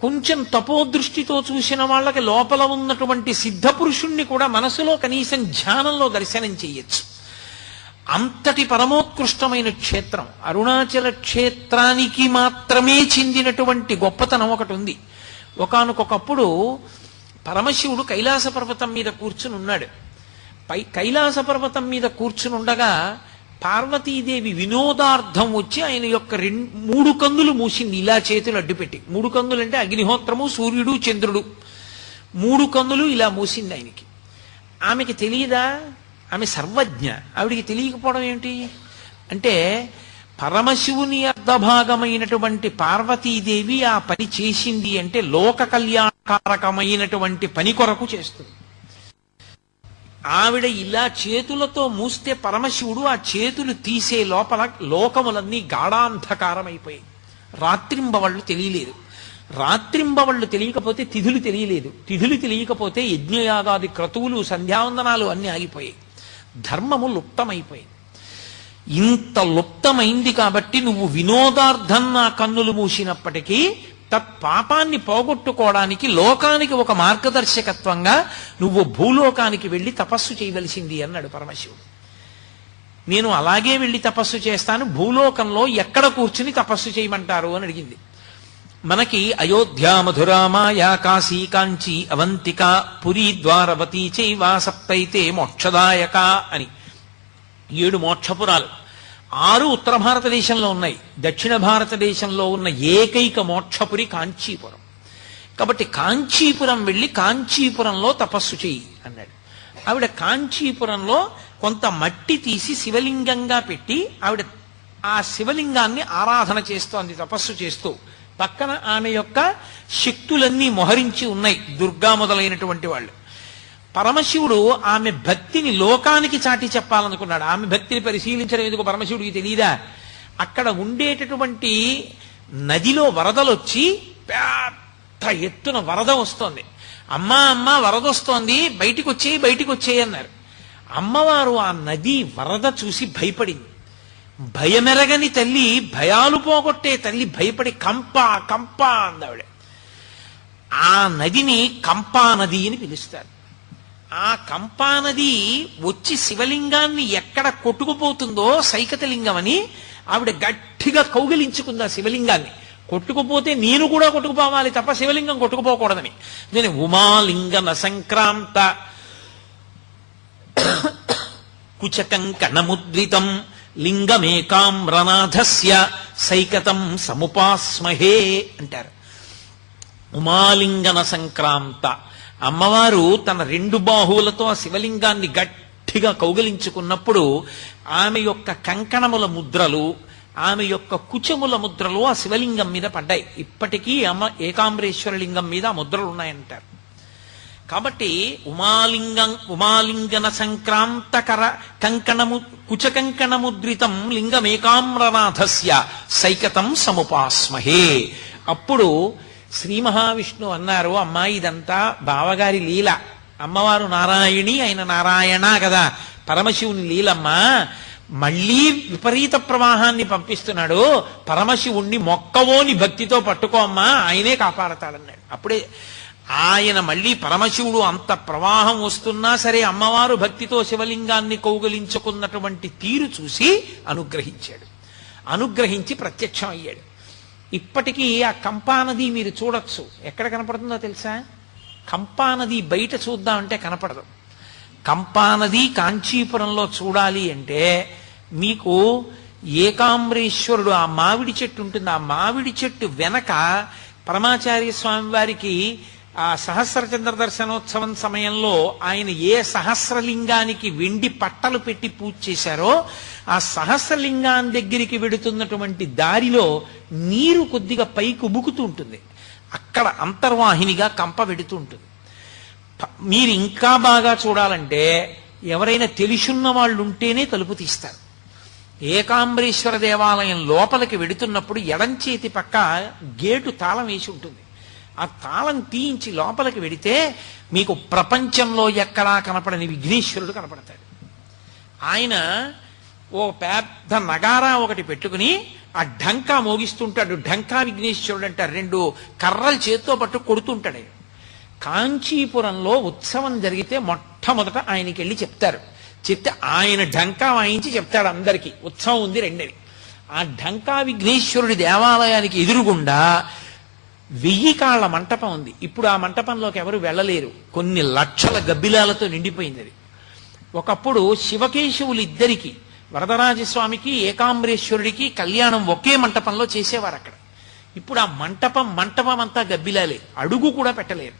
కొంచెం తపోదృష్టితో చూసిన వాళ్ళకి లోపల ఉన్నటువంటి సిద్ధపురుషుణ్ణి కూడా మనసులో కనీసం ధ్యానంలో దర్శనం చెయ్యొచ్చు. అంతటి పరమోత్కృష్టమైన క్షేత్రం అరుణాచల క్షేత్రానికి మాత్రమే చెందినటువంటి గొప్పతనం ఒకటి ఉంది. ఒకానొకప్పుడు పరమశివుడు కైలాస పర్వతం మీద కూర్చుని ఉన్నాడు. కైలాస పర్వతం మీద కూర్చుని ఉండగా పార్వతీదేవి వినోదార్థం వచ్చి ఆయన యొక్క 3 కన్నులు మూసింది, ఇలా చేతులు అడ్డుపెట్టి. 3 కన్నులు అంటే అగ్నిహోత్రము, సూర్యుడు, చంద్రుడు. 3 కన్నులు ఇలా మూసింది ఆయనకి. ఆమెకి తెలియదా? ఆమె సర్వజ్ఞ. ఆవిడికి తెలియకపోవడం ఏంటి అంటే, పరమశివుని అర్ధభాగమైనటువంటి పార్వతీదేవి ఆ పని చేసింది అంటే లోక కళ్యాణకారకమైనటువంటి పని కొరకు చేస్తుంది. ఆవిడ ఇలా చేతులతో మూస్తే పరమశివుడు ఆ చేతులు తీసే లోపల లోకములన్నీ గాఢాంధకారమైపోయాయి. రాత్రింబవళ్ళు తెలియలేదు. రాత్రింబవళ్ళు తెలియకపోతే తిథులు తెలియలేదు. తిథులు తెలియకపోతే యజ్ఞయాగాది క్రతువులు, సంధ్యావందనాలు అన్నీ ఆగిపోయాయి. ధర్మము లుప్తమైపోయింది. ఇంత లుప్తమైంది కాబట్టి నువ్వు వినోదార్థం నా కన్నులు మూసినప్పటికీ తత్పాపాన్ని పోగొట్టుకోవడానికి లోకానికి ఒక మార్గదర్శకత్వంగా నువ్వు భూలోకానికి వెళ్ళి తపస్సు చేయవలసింది అన్నాడు పరమశివుడు. నేను అలాగే వెళ్ళి తపస్సు చేస్తాను, భూలోకంలో ఎక్కడ కూర్చుని తపస్సు చేయమంటారు అని అడిగింది. మనకి అయోధ్య, మధుర, మాయా, కాశీ, కాంచీ, అవంతిక, పురీ, ద్వారవతి చైవ సప్తైతే మోక్షదాయక అని 7 మోక్షపురాలు. 6 ఉత్తర భారతదేశంలో ఉన్నాయి. దక్షిణ భారతదేశంలో ఉన్న ఏకైక మోక్షపురి కాంచీపురం. కాబట్టి కాంచీపురం వెళ్ళి కాంచీపురంలో తపస్సు చెయ్యి అన్నాడు. ఆవిడ కాంచీపురంలో కొంత మట్టి తీసి శివలింగంగా పెట్టి ఆవిడ ఆ శివలింగాన్ని ఆరాధన చేస్తోంది, తపస్సు చేస్తూ. పక్కన ఆమె యొక్క శక్తులన్నీ మొహరించి ఉన్నాయి, దుర్గా మొదలైనటువంటి వాళ్ళు. పరమశివుడు ఆమె భక్తిని లోకానికి చాటి చెప్పాలనుకున్నాడు. ఆమె భక్తిని పరిశీలించడం ఎందుకు పరమశివుడికి తెలియదా? అక్కడ ఉండేటటువంటి నదిలో వరదలొచ్చి పెద్ద ఎత్తున వరద వస్తోంది. అమ్మా అమ్మ వరద వస్తోంది, బయటికి వచ్చేయి అన్నారు. అమ్మవారు ఆ నది వరద చూసి భయపడింది. భయమెరగని తల్లి, భయాలు పోగొట్టే తల్లి భయపడి కంపా కంపా అందావిడ. ఆ నదిని కంపా నది అని పిలుస్తారు. ఆ కంపానది వచ్చి శివలింగాన్ని ఎక్కడ కొట్టుకుపోతుందో సైకతలింగం అని ఆవిడ గట్టిగా కౌగిలించుకుంది ఆ శివలింగాన్ని. కొట్టుకుపోతే నేను కూడా కొట్టుకుపోవాలి తప్ప శివలింగం కొట్టుకుపోకూడదని. నేను ఉమాలింగన సంక్రాంత కుచకంకణముద్రితం లింగమేకామ్రనాథస్య సైకతం సముపాస్మహే అంటారు. ఉమాలింగన సంక్రాంత, అమ్మవారు తన 2 బాహువులతో ఆ శివలింగాన్ని గట్టిగా కౌగిలించుకున్నప్పుడు ఆమె యొక్క కంకణముల ముద్రలు, ఆమె యొక్క కుచముల ముద్రలు ఆ శివలింగం మీద పడ్డాయి. ఇప్పటికీ ఏకాంబరేశ్వర లింగం మీద ఆ ముద్రలు ఉన్నాయంటారు. కాబట్టి ఉమాలింగన సంక్రాంతకర కంకణము కుచకంకణముద్రితం లింగమేకామ్రనాథస్య సైకతం సముపాస్మహే. అప్పుడు శ్రీ మహావిష్ణువు అన్నారు, అమ్మాయి ఇదంతా బావగారి లీల. అమ్మవారు నారాయణి, ఆయన నారాయణ కదా, పరమశివుని లీలమ్మా. మళ్ళీ విపరీత ప్రవాహాన్ని పంపిస్తున్నాడు. పరమశివుణ్ణి మొక్కవోని భక్తితో పట్టుకో అమ్మా, ఆయనే కాపాడతాడన్నాడు. అప్పుడే ఆయన మళ్ళీ పరమశివుడు అంత ప్రవాహం వస్తున్నా సరే అమ్మవారు భక్తితో శివలింగాన్ని కౌగలించుకున్నటువంటి తీరు చూసి అనుగ్రహించాడు. అనుగ్రహించి ప్రత్యక్షం అయ్యాడు. ఇప్పటికీ ఆ కంపానది మీరు చూడొచ్చు. ఎక్కడ కనపడుతుందో తెలుసా? కంపానది బయట చూద్దామంటే కనపడదు. కంపానది కాంచీపురంలో చూడాలి అంటే మీకు ఏకాంబరేశ్వరుడు ఆ మామిడి చెట్టు ఉంటుంది. ఆ మామిడి చెట్టు వెనక పరమాచార్య స్వామి వారికి ఆ సహస్రచంద్ర దర్శనోత్సవం సమయంలో ఆయన ఏ సహస్రలింగానికి వెండి పట్టలు పెట్టి పూజ చేశారో ఆ సహస్రలింగాన్ని దగ్గరికి వెడుతున్నటువంటి దారిలో నీరు కొద్దిగా పైకి ఉబుకుతూ ఉంటుంది. అక్కడ అంతర్వాహినిగా కంప వెడుతూ ఉంటుంది. మీరు ఇంకా బాగా చూడాలంటే ఎవరైనా తెలుసున్న వాళ్ళు ఉంటేనే తలుపు తీస్తారు. ఏకాంబరేశ్వర దేవాలయం లోపలికి వెడుతున్నప్పుడు ఎడం చేతి పక్క గేటు తాళం వేసి ఉంటుంది. ఆ తాళం తీయించి లోపలికి వెడితే మీకు ప్రపంచంలో ఎక్కడా కనపడని విఘ్నేశ్వరుడు కనపడతాడు. ఆయన ఓ పెద్ద నగారా ఒకటి పెట్టుకుని ఆ ఢంకా మోగిస్తుంటాడు. ఢంకా విఘ్నేశ్వరుడు అంటారు. 2 కర్రలు చేత్తో పట్టు కొడుతుంటాడు. కాంచీపురంలో ఉత్సవం జరిగితే మొట్టమొదట ఆయనకి వెళ్ళి చెప్తారు. చెప్తే ఆయన ఢంకా వాయించి చెప్తాడు అందరికీ ఉత్సవం ఉంది రెండని. ఆ ఢంకా విఘ్నేశ్వరుడి దేవాలయానికి ఎదురుగుండా 1000 కాళ్ల మంటపం ఉంది. ఇప్పుడు ఆ మంటపంలోకి ఎవరు వెళ్ళలేరు. కొన్ని లక్షల గబ్బిలాలతో నిండిపోయింది అది. ఒకప్పుడు శివకేశవులు ఇద్దరికి, వరదరాజస్వామికి ఏకాంబరేశ్వరుడికి కళ్యాణం ఒకే మంటపంలో చేసేవారు అక్కడ. ఇప్పుడు ఆ మంటపం అంతా గబ్బిలాలే, అడుగు కూడా పెట్టలేరు.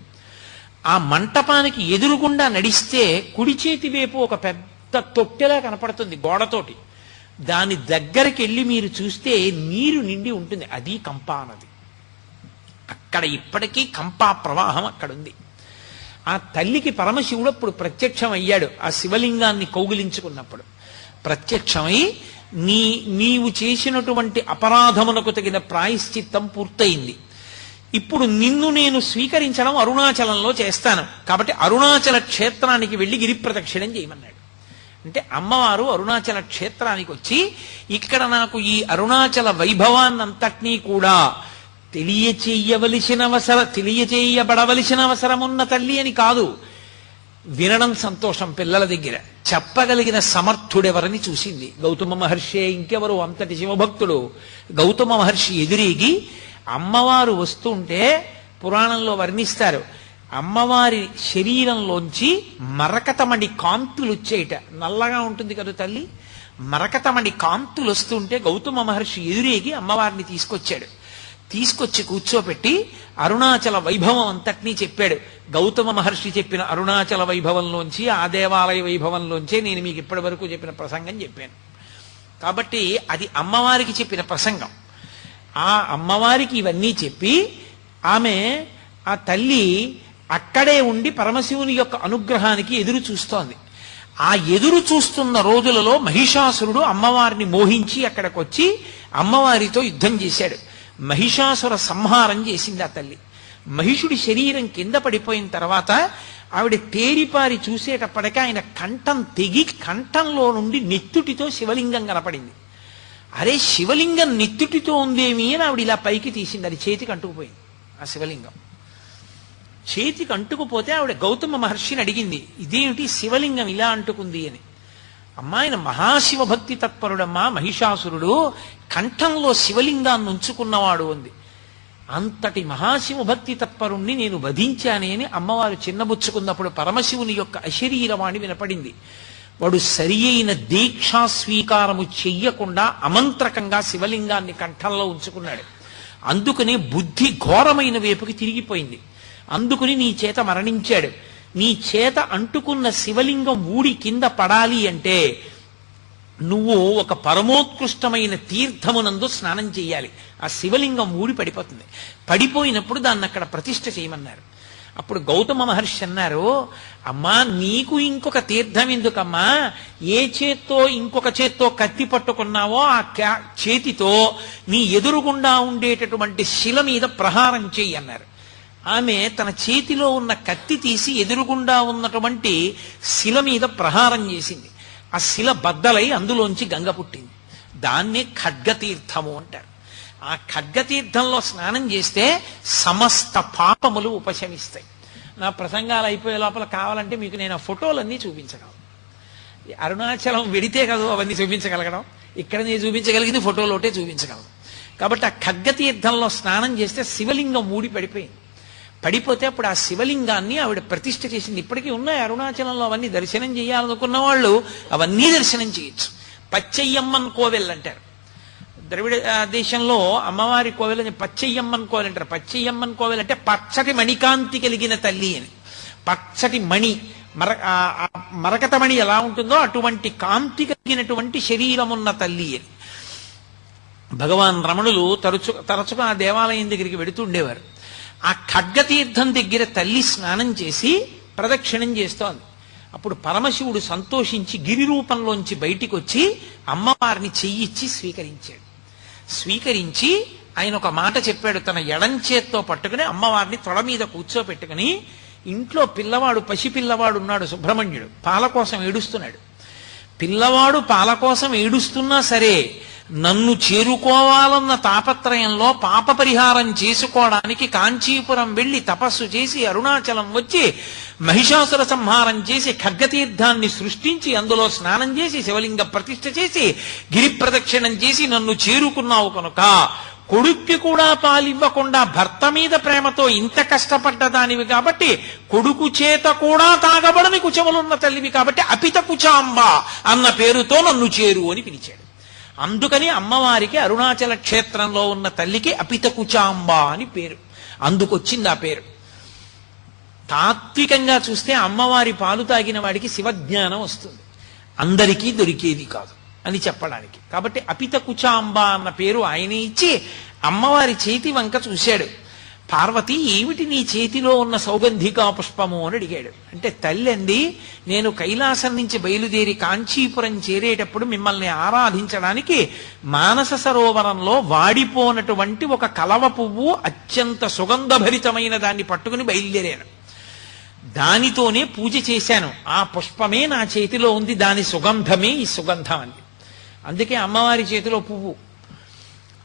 ఆ మంటపానికి ఎదురుగుండా నడిస్తే కుడి చేతి వైపు ఒక పెద్ద తొట్టెలా కనపడుతుంది గోడతోటి. దాని దగ్గరికి వెళ్ళి మీరు చూస్తే నీరు నిండి ఉంటుంది. అది కంపా నది. అక్కడ ఇప్పటికీ కంపా ప్రవాహం అక్కడుంది. ఆ తల్లికి పరమశివుడు అప్పుడు ప్రత్యక్షం అయ్యాడు. ఆ శివలింగాన్ని కౌగిలించుకున్నప్పుడు ప్రత్యక్షమై నీవు చేసినటువంటి అపరాధమునకు తగిన ప్రాయశ్చిత్తం పూర్తయింది. ఇప్పుడు నిన్ను నేను స్వీకరించడం అరుణాచలంలో చేస్తాను, కాబట్టి అరుణాచల క్షేత్రానికి వెళ్ళి గిరి ప్రదక్షిణం చేయమన్నాడు. అంటే అమ్మవారు అరుణాచల క్షేత్రానికి వచ్చి ఇక్కడ నాకు ఈ అరుణాచల వైభవాన్నంతటినీ కూడా తెలియచేయబడవలసిన అవసరమున్న తల్లి అని కాదు. వినడం సంతోషం పిల్లల దగ్గర, చెప్పగలిగిన సమర్థుడెవరని చూసింది. గౌతమ మహర్షి, ఇంకెవరు అంతటి శివభక్తుడు. గౌతమ మహర్షి ఎదురేగి అమ్మవారు వస్తుంటే పురాణంలో వర్ణిస్తారు, అమ్మవారి శరీరంలోంచి మరకతమణి కాంతులు వచ్చేయట. నల్లగా ఉంటుంది కదా తల్లి, మరకతమణి కాంతులు వస్తుంటే గౌతమ మహర్షి ఎదురేగి అమ్మవారిని తీసుకొచ్చి కూర్చోపెట్టి అరుణాచల వైభవం అంతటినీ చెప్పాడు. గౌతమ మహర్షి చెప్పిన అరుణాచల వైభవంలోంచి, ఆ దేవాలయ వైభవంలోంచే నేను మీకు ఇప్పటి వరకు చెప్పిన ప్రసంగం చెప్పాను. కాబట్టి అది అమ్మవారికి చెప్పిన ప్రసంగం. ఆ అమ్మవారికి ఇవన్నీ చెప్పి ఆ తల్లి అక్కడే ఉండి పరమశివుని యొక్క అనుగ్రహానికి ఎదురు చూస్తోంది. ఆ ఎదురు చూస్తున్న రోజులలో మహిషాసురుడు అమ్మవారిని మోహించి అక్కడికి వచ్చి అమ్మవారితో యుద్ధం చేశాడు. మహిషాసుర సంహారం చేసింది ఆ తల్లి. మహిషుడి శరీరం కింద పడిపోయిన తర్వాత ఆవిడ తేరిపారి చూసేటప్పటికీ ఆయన కంఠం తెగి కంఠంలో నుండి నెత్తుటితో శివలింగం కనపడింది. అరే, శివలింగం నెత్తుటితో ఉందేమి అని ఆవిడ ఇలా పైకి తీసింది. అది చేతికి అంటుకుపోయింది. ఆ శివలింగం చేతికి అంటుకుపోతే ఆవిడ గౌతమ మహర్షిని అడిగింది, ఇదేమిటి శివలింగం ఇలా అంటుకుంది అని. అమ్మా, ఆయన మహాశివభక్తి తత్పరుడమ్మా మహిషాసురుడు, కంఠంలో శివలింగాన్ని ఉంచుకున్నవాడు అంది. అంతటి మహాశివభక్తి తత్పరుణ్ణి నేను వధించానే అని అమ్మవారు చిన్నబుచ్చుకున్నప్పుడు పరమశివుని యొక్క అశరీరవాణి వినపడింది. వాడు సరి అయిన దీక్షా స్వీకారము చెయ్యకుండా అమంత్రకంగా శివలింగాన్ని కంఠంలో ఉంచుకున్నాడు. అందుకనే బుద్ధి ఘోరమైన వైపుకి తిరిగిపోయింది. అందుకుని నీ చేత మరణించాడు. నీ చేత అంటుకున్న శివలింగం ఊడి కింద పడాలి అంటే నువ్వు ఒక పరమోత్కృష్టమైన తీర్థమునందు స్నానం చేయాలి. ఆ శివలింగం ఊడి పడిపోతుంది. పడిపోయినప్పుడు దాన్ని అక్కడ ప్రతిష్ఠ చేయమన్నారు. అప్పుడు గౌతమ మహర్షి అన్నారు, అమ్మా, నీకు ఇంకొక తీర్థం ఎందుకమ్మా? ఏ చేత్తో ఇంకొక చేత్తో కత్తి పట్టుకున్నావో ఆ చేతితో నీ ఎదురుగుండా ఉండేటటువంటి శిల మీద ప్రహారం చెయ్యి అన్నారు. ఆమె తన చేతిలో ఉన్న కత్తి తీసి ఎదురుగుండా ఉన్నటువంటి శిల మీద ప్రహారం చేసింది. ఆ శిల బద్దలై అందులోంచి గంగ పుట్టింది. దాన్నే ఖడ్గతీర్థము అంటారు. ఆ ఖడ్గతీర్థంలో స్నానం చేస్తే సమస్త పాపములు ఉపశమిస్తాయి. నా ప్రసంగాలు అయిపోయే లోపల కావాలంటే మీకు నేను ఆ ఫోటోలన్నీ చూపించగలను. అరుణాచలం వెడితే కదా అవన్నీ చూపించగలగడం. ఇక్కడ నేను చూపించగలిగింది ఫోటోలోటే చూపించగలను. కాబట్టి ఆ ఖడ్గతీర్థంలో స్నానం చేస్తే శివలింగం ఊడి పడిపోతే అప్పుడు ఆ శివలింగాన్ని ఆవిడ ప్రతిష్ఠ చేసింది. ఇప్పటికీ ఉన్నాయి అరుణాచలంలో. అవన్నీ దర్శనం చేయాలనుకున్న వాళ్ళు అవన్నీ దర్శనం చేయొచ్చు. పచ్చయ్యమ్మన్ కోవెల్ అంటారు. ద్రవిడ దేశంలో అమ్మవారి కోవెల్ అని పచ్చయ్యమ్మన్ కోవెల్ అంటారు. పచ్చయ్యమ్మన్ కోవెల్ అంటే పచ్చటి మణికాంతి కలిగిన తల్లి అని. పచ్చటి మణి, మరకత మణి ఎలా ఉంటుందో అటువంటి కాంతి కలిగినటువంటి శరీరమున్న తల్లి అని. భగవాన్ రమణులు తరచుగా ఆ దేవాలయం దగ్గరికి వెడుతుండేవారు. ఆ ఖడ్గతీర్థం దగ్గర తల్లి స్నానం చేసి ప్రదక్షిణం చేస్తోంది. అప్పుడు పరమశివుడు సంతోషించి గిరి రూపంలోంచి బయటికి వచ్చి అమ్మవారిని చెయ్యిచ్చి స్వీకరించి ఆయన ఒక మాట చెప్పాడు. తన ఎడం చేత్తో పట్టుకుని అమ్మవారిని తొడ మీద కూర్చోపెట్టుకుని, ఇంట్లో పసిపిల్లవాడు ఉన్నాడు సుబ్రహ్మణ్యుడు, పాల కోసం ఏడుస్తున్నాడు. పిల్లవాడు పాల కోసం ఏడుస్తున్నా సరే నన్ను చేరుకోవాలన్న తాపత్రయంలో పాప పరిహారం చేసుకోవడానికి కాంచీపురం వెళ్లి తపస్సు చేసి అరుణాచలం వచ్చి మహిషాసుర సంహారం చేసి ఖడ్గతీర్థాన్ని సృష్టించి అందులో స్నానం చేసి శివలింగ ప్రతిష్ఠ చేసి గిరి ప్రదక్షిణం చేసి నన్ను చేరుకున్నావు కనుక కొడుక్కి కూడా పాలివ్వకుండా భర్త మీద ప్రేమతో ఇంత కష్టపడ్డ దానివి కాబట్టి కొడుకు చేత కూడా తాగబడని కుచములున్న తల్లివి కాబట్టి అపిత కుచాంబ అన్న పేరుతో నన్ను చేరు అని పిలిచాడు. అందుకని అమ్మవారికి అరుణాచల క్షేత్రంలో ఉన్న తల్లికి అపిత కుచాంబ అని పేరు. అందుకొచ్చింది ఆ పేరు. తాత్వికంగా చూస్తే అమ్మవారి పాలు తాగిన వాడికి శివజ్ఞానం వస్తుంది, అందరికీ దొరికేది కాదు అని చెప్పడానికి. కాబట్టి అపిత కుచాంబ అన్న పేరు ఆయనే ఇచ్చి అమ్మవారి చేతి వంక చూశాడు. పార్వతి, ఏమిటి నీ చేతిలో ఉన్న సౌగంధికా పుష్పము అని అడిగాడు. అంటే తల్లి అంది, నేను కైలాసం నుంచి బయలుదేరి కాంచీపురం చేరేటప్పుడు మిమ్మల్ని ఆరాధించడానికి మానస సరోవరంలో వాడిపోనటువంటి ఒక కలవ పువ్వు అత్యంత సుగంధభరితమైన దాన్ని పట్టుకుని బయలుదేరాను. దానితోనే పూజ చేశాను. ఆ పుష్పమే నా చేతిలో ఉంది, దాని సుగంధమే ఈ సుగంధం అంది. అందుకే అమ్మవారి చేతిలో పువ్వు.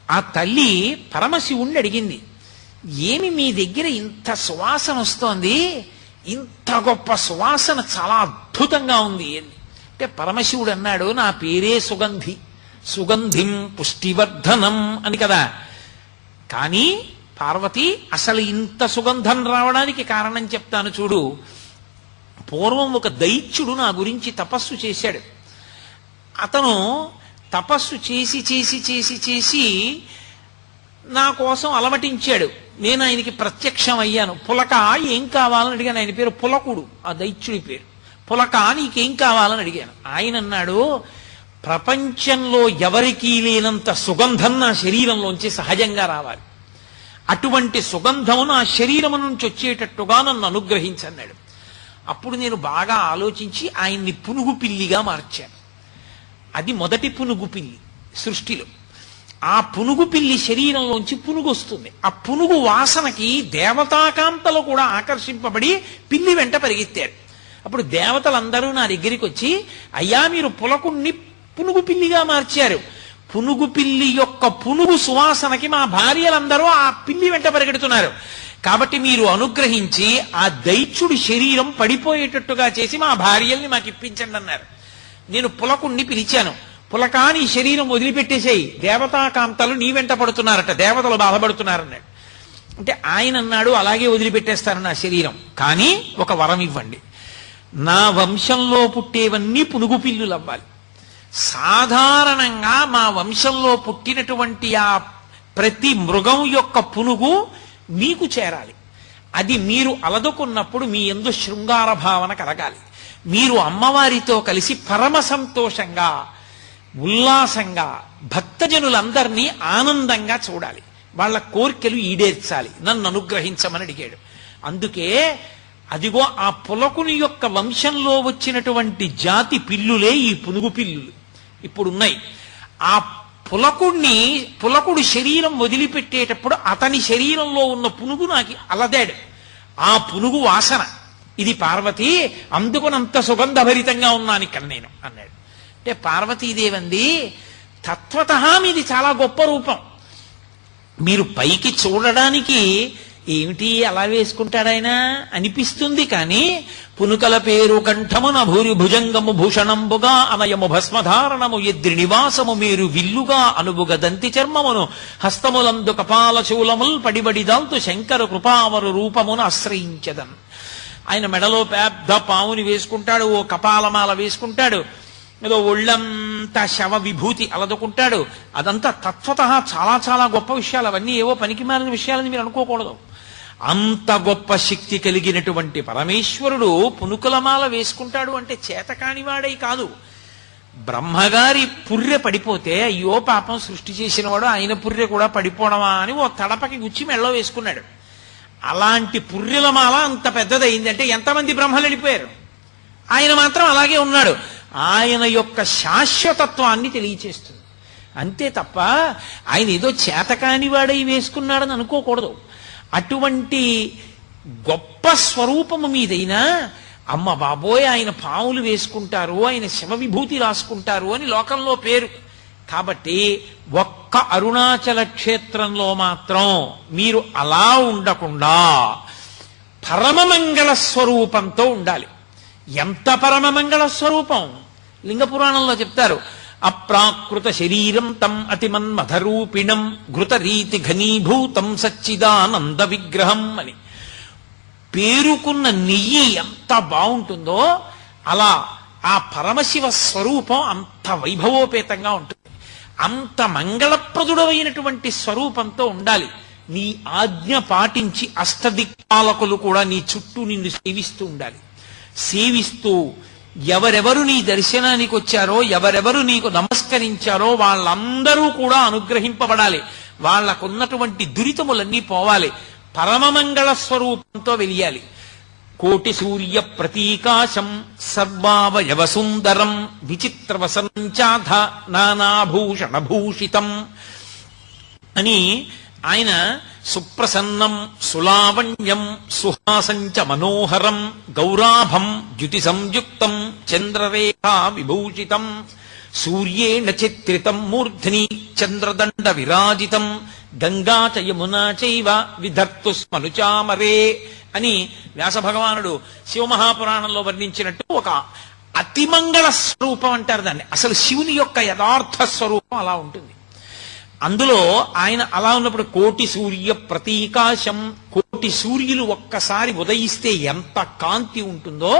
ఆ తల్లి పరమశివుణ్ణి అడిగింది, ఏమి మీ దగ్గర ఇంత సువాసన వస్తోంది, ఇంత గొప్ప సువాసన చాలా అద్భుతంగా ఉంది అని. అంటే పరమశివుడు అన్నాడు, నా పేరే సుగంధి, సుగంధిం పుష్టివర్ధనం అని కదా. కానీ పార్వతి, అసలు ఇంత సుగంధం రావడానికి కారణం చెప్తాను చూడు. పూర్వం ఒక దైత్యుడు నా గురించి తపస్సు చేశాడు. అతను తపస్సు చేసి చేసి చేసి చేసి నా కోసం అలమటించాడు. నేను ఆయనకి ప్రత్యక్షం అయ్యాను. పులక ఏం కావాలని అడిగాను. ఆయన పేరు పులకుడు, ఆ దైత్యుడి పేరు. పులక నీకేం కావాలని అడిగాను. ఆయన అన్నాడు, ప్రపంచంలో ఎవరికీ లేనంత సుగంధం నా శరీరంలోంచి సహజంగా రావాలి, అటువంటి సుగంధము నా శరీరం నుంచి వచ్చేటట్టుగా నన్ను అనుగ్రహించన్నాడు. అప్పుడు నేను బాగా ఆలోచించి ఆయన్ని పునుగు పిల్లిగా మార్చాను. అది మొదటి పునుగు పిల్లి సృష్టిలో. ఆ పునుగు పిల్లి శరీరంలోంచి పునుగు వస్తుంది. ఆ పునుగు వాసనకి దేవతాకాంతలు కూడా ఆకర్షింపబడి పిల్లి వెంట పరిగెత్తారు. అప్పుడు దేవతలందరూ నా దగ్గరికి వచ్చి, అయ్యా మీరు పులకుణ్ణి పునుగు పిల్లిగా మార్చారు, పునుగు పిల్లి యొక్క పునుగు సువాసనకి మా భార్యలందరూ ఆ పిల్లి వెంట పరిగెడుతున్నారు, కాబట్టి మీరు అనుగ్రహించి ఆ దైత్యుడి శరీరం పడిపోయేటట్టుగా చేసి మా భార్యల్ని మాకు ఇప్పించండి అన్నారు. నేను పులకుణ్ణి పిలిచాను. పులకా, నీ శరీరం వదిలిపెట్టేసేయి, దేవతాకాంతలు నీ వెంట పడుతున్నారట, దేవతలు బాధపడుతున్నారన్నాడు. అంటే ఆయన అన్నాడు, అలాగే వదిలిపెట్టేస్తాను నా శరీరం, కానీ ఒక వరం ఇవ్వండి, నా వంశంలో పుట్టేవన్నీ పునుగు పిల్లులు అవ్వాలి. సాధారణంగా మా వంశంలో పుట్టినటువంటి ఆ ప్రతి మృగం యొక్క పునుగు మీకు చేరాలి. అది మీరు అలదుకున్నప్పుడు మీ యందు శృంగార భావన కలగాలి. మీరు అమ్మవారితో కలిసి పరమ సంతోషంగా ఉల్లాసంగా భక్తజనులందరినీ ఆనందంగా చూడాలి, వాళ్ళ కోరికలు ఈడేర్చాలి, నన్ను అనుగ్రహించమని అడిగాడు. అందుకే అదిగో ఆ పులకుని యొక్క వంశంలో వచ్చినటువంటి జాతి పిల్లులే ఈ పునుగు పిల్లులు ఇప్పుడున్నాయి. ఆ పులకుడు శరీరం వదిలిపెట్టేటప్పుడు అతని శరీరంలో ఉన్న పునుగు నాకు అలదాడు. ఆ పునుగు వాసన ఇది పార్వతి, అందుకునంత సుగంధభరితంగా ఉన్నాను ఇక్కడ నేను అన్నాడు. అంటే పార్వతీదేవంది, తత్వతః మీది చాలా గొప్ప రూపం. మీరు పైకి చూడడానికి ఏమిటి అలా వేసుకుంటాడాయన అనిపిస్తుంది, కానీ పునుకల పేరు కంఠమున భూరి భుజంగము భూషణంబుగా అనయము భస్మధారణము ఎద్రి నివాసము మీరు విల్లుగా అనుబుగ దంతి చర్మమును హస్తములందు కపాల శూలముల్ పడిబడిదాల్తు శంకర కృపావరు రూపమును ఆశ్రయించదన్. ఆయన మెడలో పెద్ద పావుని వేసుకుంటాడు, ఓ కపాలమాల వేసుకుంటాడు, ఏదో ఒళ్ళంతా శవ విభూతి అలదుకుంటాడు. అదంతా తత్వతః చాలా చాలా గొప్ప విషయాలు. అవన్నీ ఏవో పనికి మాలిన విషయాలని మీరు అనుకోకూడదు. అంత గొప్ప శక్తి కలిగినటువంటి పరమేశ్వరుడు పునుకులమాల వేసుకుంటాడు అంటే చేతకానివాడై కాదు. బ్రహ్మగారి పుర్రె పడిపోతే అయ్యో పాపం సృష్టి చేసినవాడు ఆయన పుర్రె కూడా పడిపోవడమా అని ఓ తడపకి గుచ్చి మెళ్ళో వేసుకున్నాడు. అలాంటి పుర్రెలమాల అంత పెద్దదైందంటే ఎంతమంది బ్రహ్మలు వెళ్ళిపోయారు, ఆయన మాత్రం అలాగే ఉన్నాడు. ఆయన యొక్క శాశ్వతత్వాన్ని తెలియచేస్తుంది అంతే తప్ప ఆయన ఏదో చేతకానివాడై వేసుకున్నాడని అనుకోకూడదు. అటువంటి గొప్ప స్వరూపము మీదైనా అమ్మ బాబోయ్ ఆయన పాములు వేసుకుంటారు, ఆయన శివ విభూతి రాసుకుంటారు అని లోకంలో పేరు. కాబట్టి ఒక్క అరుణాచల క్షేత్రంలో మాత్రం మీరు అలా ఉండకుండా పరమమంగళ స్వరూపంతో ఉండాలి. ఎంత పరమమంగళ స్వరూపం! లింగ పురాణంలో చెప్తారు, అప్రాకృత శరీరం తం అతిమన్మథరూపిణం ఘృతరీతి ఘనీభూతం సచ్చిదానంద విగ్రహం అని. పేరుకున్న నెయ్యి ఎంత బాగుంటుందో అలా ఆ పరమశివ స్వరూపం అంత వైభవోపేతంగా ఉంటుంది. అంత మంగళప్రదుడమైనటువంటి స్వరూపంతో ఉండాలి. నీ ఆజ్ఞ పాటించి అష్టదిక్పాలకులు కూడా నీ చుట్టూ నిన్ను సేవిస్తూ ఉండాలి. సేవిస్తూ ఎవరెవరు నీ దర్శనానికి వచ్చారో, ఎవరెవరు నీకు నమస్కరించారో వాళ్ళందరూ కూడా అనుగ్రహింపబడాలి. వాళ్లకున్నటువంటి దురితములన్నీ పోవాలి. పరమమంగళ స్వరూపంతో వెలియాలి. కోటి సూర్య ప్రతీకాశం సర్వావయవ సుందరం విచిత్రవసంచాధ నానాభూషణభూషితం అని ఆయన సుప్రసన్నం సులావణ్యం సుహాసంచ మనోహరం గౌరాభం ద్యుతి సంయుక్తం చంద్రరేఖా విభూషితం సూర్యేణ చిత్రితం మూర్ధ్ని చంద్రదండ విరాజితం గంగా చ యమునా చైవ విధర్తు స్మనుచామరే అని వ్యాస భగవానుడు శివమహాపురాణంలో వర్ణించినట్టు ఒక అతిమంగళ స్వరూపం అంటారు దాన్ని. అసలు శివుని యొక్క యథార్థ స్వరూపం అలా ఉంటుంది. అందులో ఆయన అలా ఉన్నప్పుడు కోటి సూర్య ప్రతీకాశం, కోటి సూర్యులు ఒక్కసారి ఉదయిస్తే ఎంత కాంతి ఉంటుందో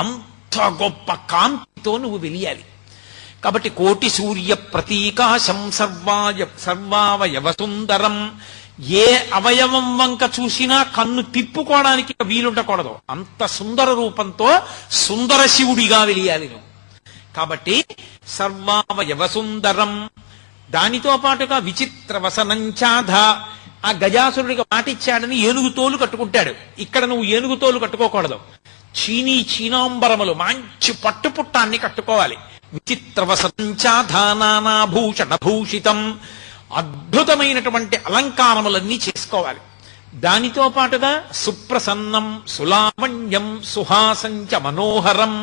అంత గొప్ప కాంతితో నువ్వు వెలియాలి. కాబట్టి కోటి సూర్య ప్రతీకాశం సర్వావయవ సుందరం, ఏ అవయవం వంక చూసినా కన్ను తిప్పుకోవడానికి వీలుండకూడదు. అంత సుందర రూపంతో సుందర శివుడిగా వెలియాలి నువ్వు. కాబట్టి సర్వావయవ సుందరం, దానితో పాటుగా విచిత్ర వసనంచాధ, ఆ గజాసురుడికి మాటిచ్చాడని ఏనుగు తోలు కట్టుకుంటాడు. ఇక్కడ నువ్వు ఏనుగు తోలు కట్టుకోకూడదు. చీనాంబరములు మంచి పట్టుపుట్టాన్ని కట్టుకోవాలి. విచిత్ర వసనంచాధ నానాభూషణభూషితం, అద్భుతమైనటువంటి అలంకారములన్నీ చేసుకోవాలి. దానితో పాటుగా సుప్రసన్నం సులావణ్యం సుహాసంచ మనోహరం,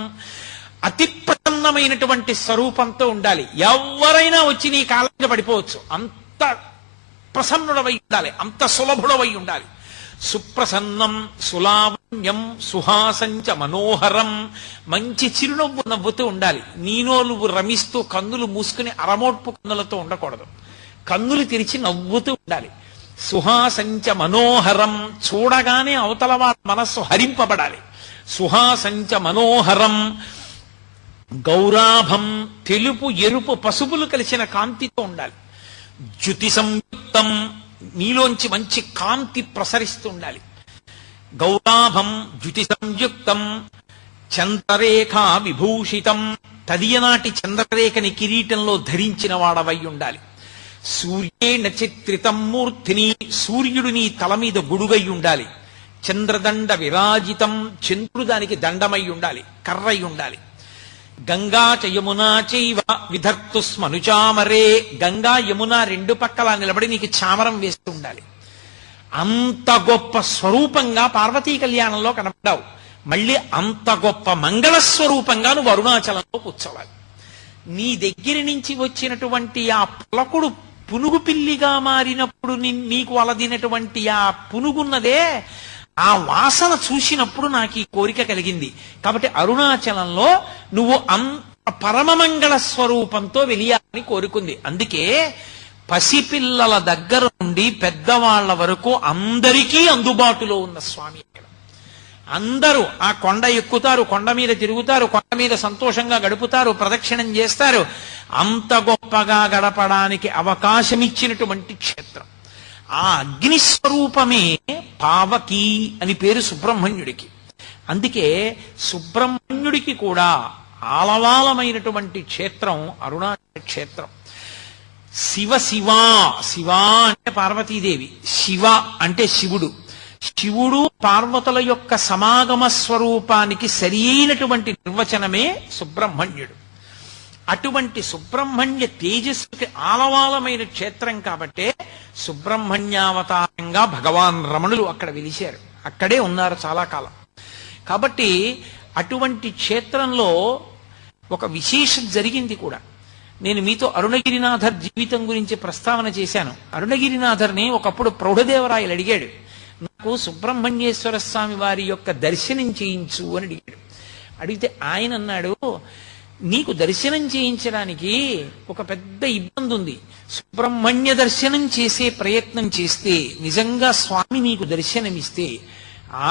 అతి ప్రసన్నమైనటువంటి స్వరూపంతో ఉండాలి. ఎవరైనా వచ్చి నీ కాలంగా పడిపోవచ్చు, అంత ప్రసన్నుడవై ఉండాలి, అంత సులభుడవై ఉండాలి. సుప్రసన్నం సులావణ్యం సుహాసంచ మనోహరం, మంచి చిరునవ్వు నవ్వుతూ ఉండాలి. నీనో నువ్వు రమిస్తూ కన్నులు మూసుకుని అరమోట్పు కన్నులతో ఉండకూడదు, కన్నులు తెరిచి నవ్వుతూ ఉండాలి. సుహాసంచ మనోహరం, చూడగానే అవతల వారి మనస్సు హరింపబడాలి. సుహాసంచ మనోహరం గౌరాభం, తెలుపు ఎరుపు పసుపులు కలిసిన కాంతితో ఉండాలి. ద్యుతి సంయుక్తం, నీలోంచి మంచి కాంతి ప్రసరిస్తూ ఉండాలి. గౌరాభం ద్యుతి సంయుక్తం చంద్రరేఖా విభూషితం, తదియనాటి చంద్రరేఖని కిరీటంలో ధరించిన వాడవై ఉండాలి. సూర్యేణ చిత్రితం మూర్తిని, సూర్యుడు నీ తల మీద గొడుగై ఉండాలి. చంద్రదండ విరాజితం, చంద్రుడు దానికి దండమై ఉండాలి, కర్రై ఉండాలి. గంగా చ యమునా చైవ విధర్తు స్మనుచామరే, గంగా యమున రెండు పక్కల నిలబడి నీకు చామరం వేస్తూ ఉండాలి. అంత గొప్ప స్వరూపంగా పార్వతీ కళ్యాణంలో కనపడ్డావు. మళ్ళీ అంత గొప్ప మంగళ స్వరూపంగా నువ్వు అరుణాచలంలో కూర్చోవాలి. నీ దగ్గర నుంచి వచ్చినటువంటి ఆ పులకుడు పునుగు పిల్లిగా మారినప్పుడు నీకు అలదినటువంటి ఆ పునుగున్నదే, ఆ వాసన చూసినప్పుడు నాకు ఈ కోరిక కలిగింది. కాబట్టి అరుణాచలంలో నువ్వు అంత పరమమంగళ స్వరూపంతో వెలియాలని కోరుకుంది. అందుకే పసిపిల్లల దగ్గర నుండి పెద్దవాళ్ల వరకు అందరికీ అందుబాటులో ఉన్న స్వామి అక్కడ. అందరూ ఆ కొండ ఎక్కుతారు, కొండ మీద తిరుగుతారు, కొండ మీద సంతోషంగా గడుపుతారు, ప్రదక్షిణం చేస్తారు. అంత గొప్పగా గడపడానికి అవకాశమిచ్చినటువంటి క్షేత్రం. ఆ అగ్నిస్వరూపమే పావకి అని పేరు సుబ్రహ్మణ్యుడికి. అందుకే సుబ్రహ్మణ్యుడికి కూడా ఆలవాలమైనటువంటి క్షేత్రం అరుణాచల క్షేత్రం. శివ శివా, శివ అంటే పార్వతీదేవి, శివ అంటే శివుడు. శివుడు పార్వతుల యొక్క సమాగమ స్వరూపానికి సరి అయినటువంటి నిర్వచనమే సుబ్రహ్మణ్యుడు. అటువంటి సుబ్రహ్మణ్య తేజస్సుకి ఆలవాలమైన క్షేత్రం కాబట్టే సుబ్రహ్మణ్యావతారంగా భగవాన్ రమణులు అక్కడ వెలిశారు, అక్కడే ఉన్నారు చాలా కాలం. కాబట్టి అటువంటి క్షేత్రంలో ఒక విశేషం జరిగింది కూడా. నేను మీతో అరుణగిరినాథర్ జీవితం గురించి ప్రస్తావన చేశాను. అరుణగిరినాథర్ని ఒకప్పుడు ప్రౌఢదేవరాయలు అడిగాడు, నాకు సుబ్రహ్మణ్యేశ్వర స్వామి వారి యొక్క దర్శనం చేయించు అని అడిగాడు. అడిగితే ఆయన అన్నాడు, నీకు దర్శనం చేయించడానికి ఒక పెద్ద ఇబ్బంది ఉంది. సుబ్రహ్మణ్య దర్శనం చేసే ప్రయత్నం చేస్తే, నిజంగా స్వామి నీకు దర్శనమిస్తే,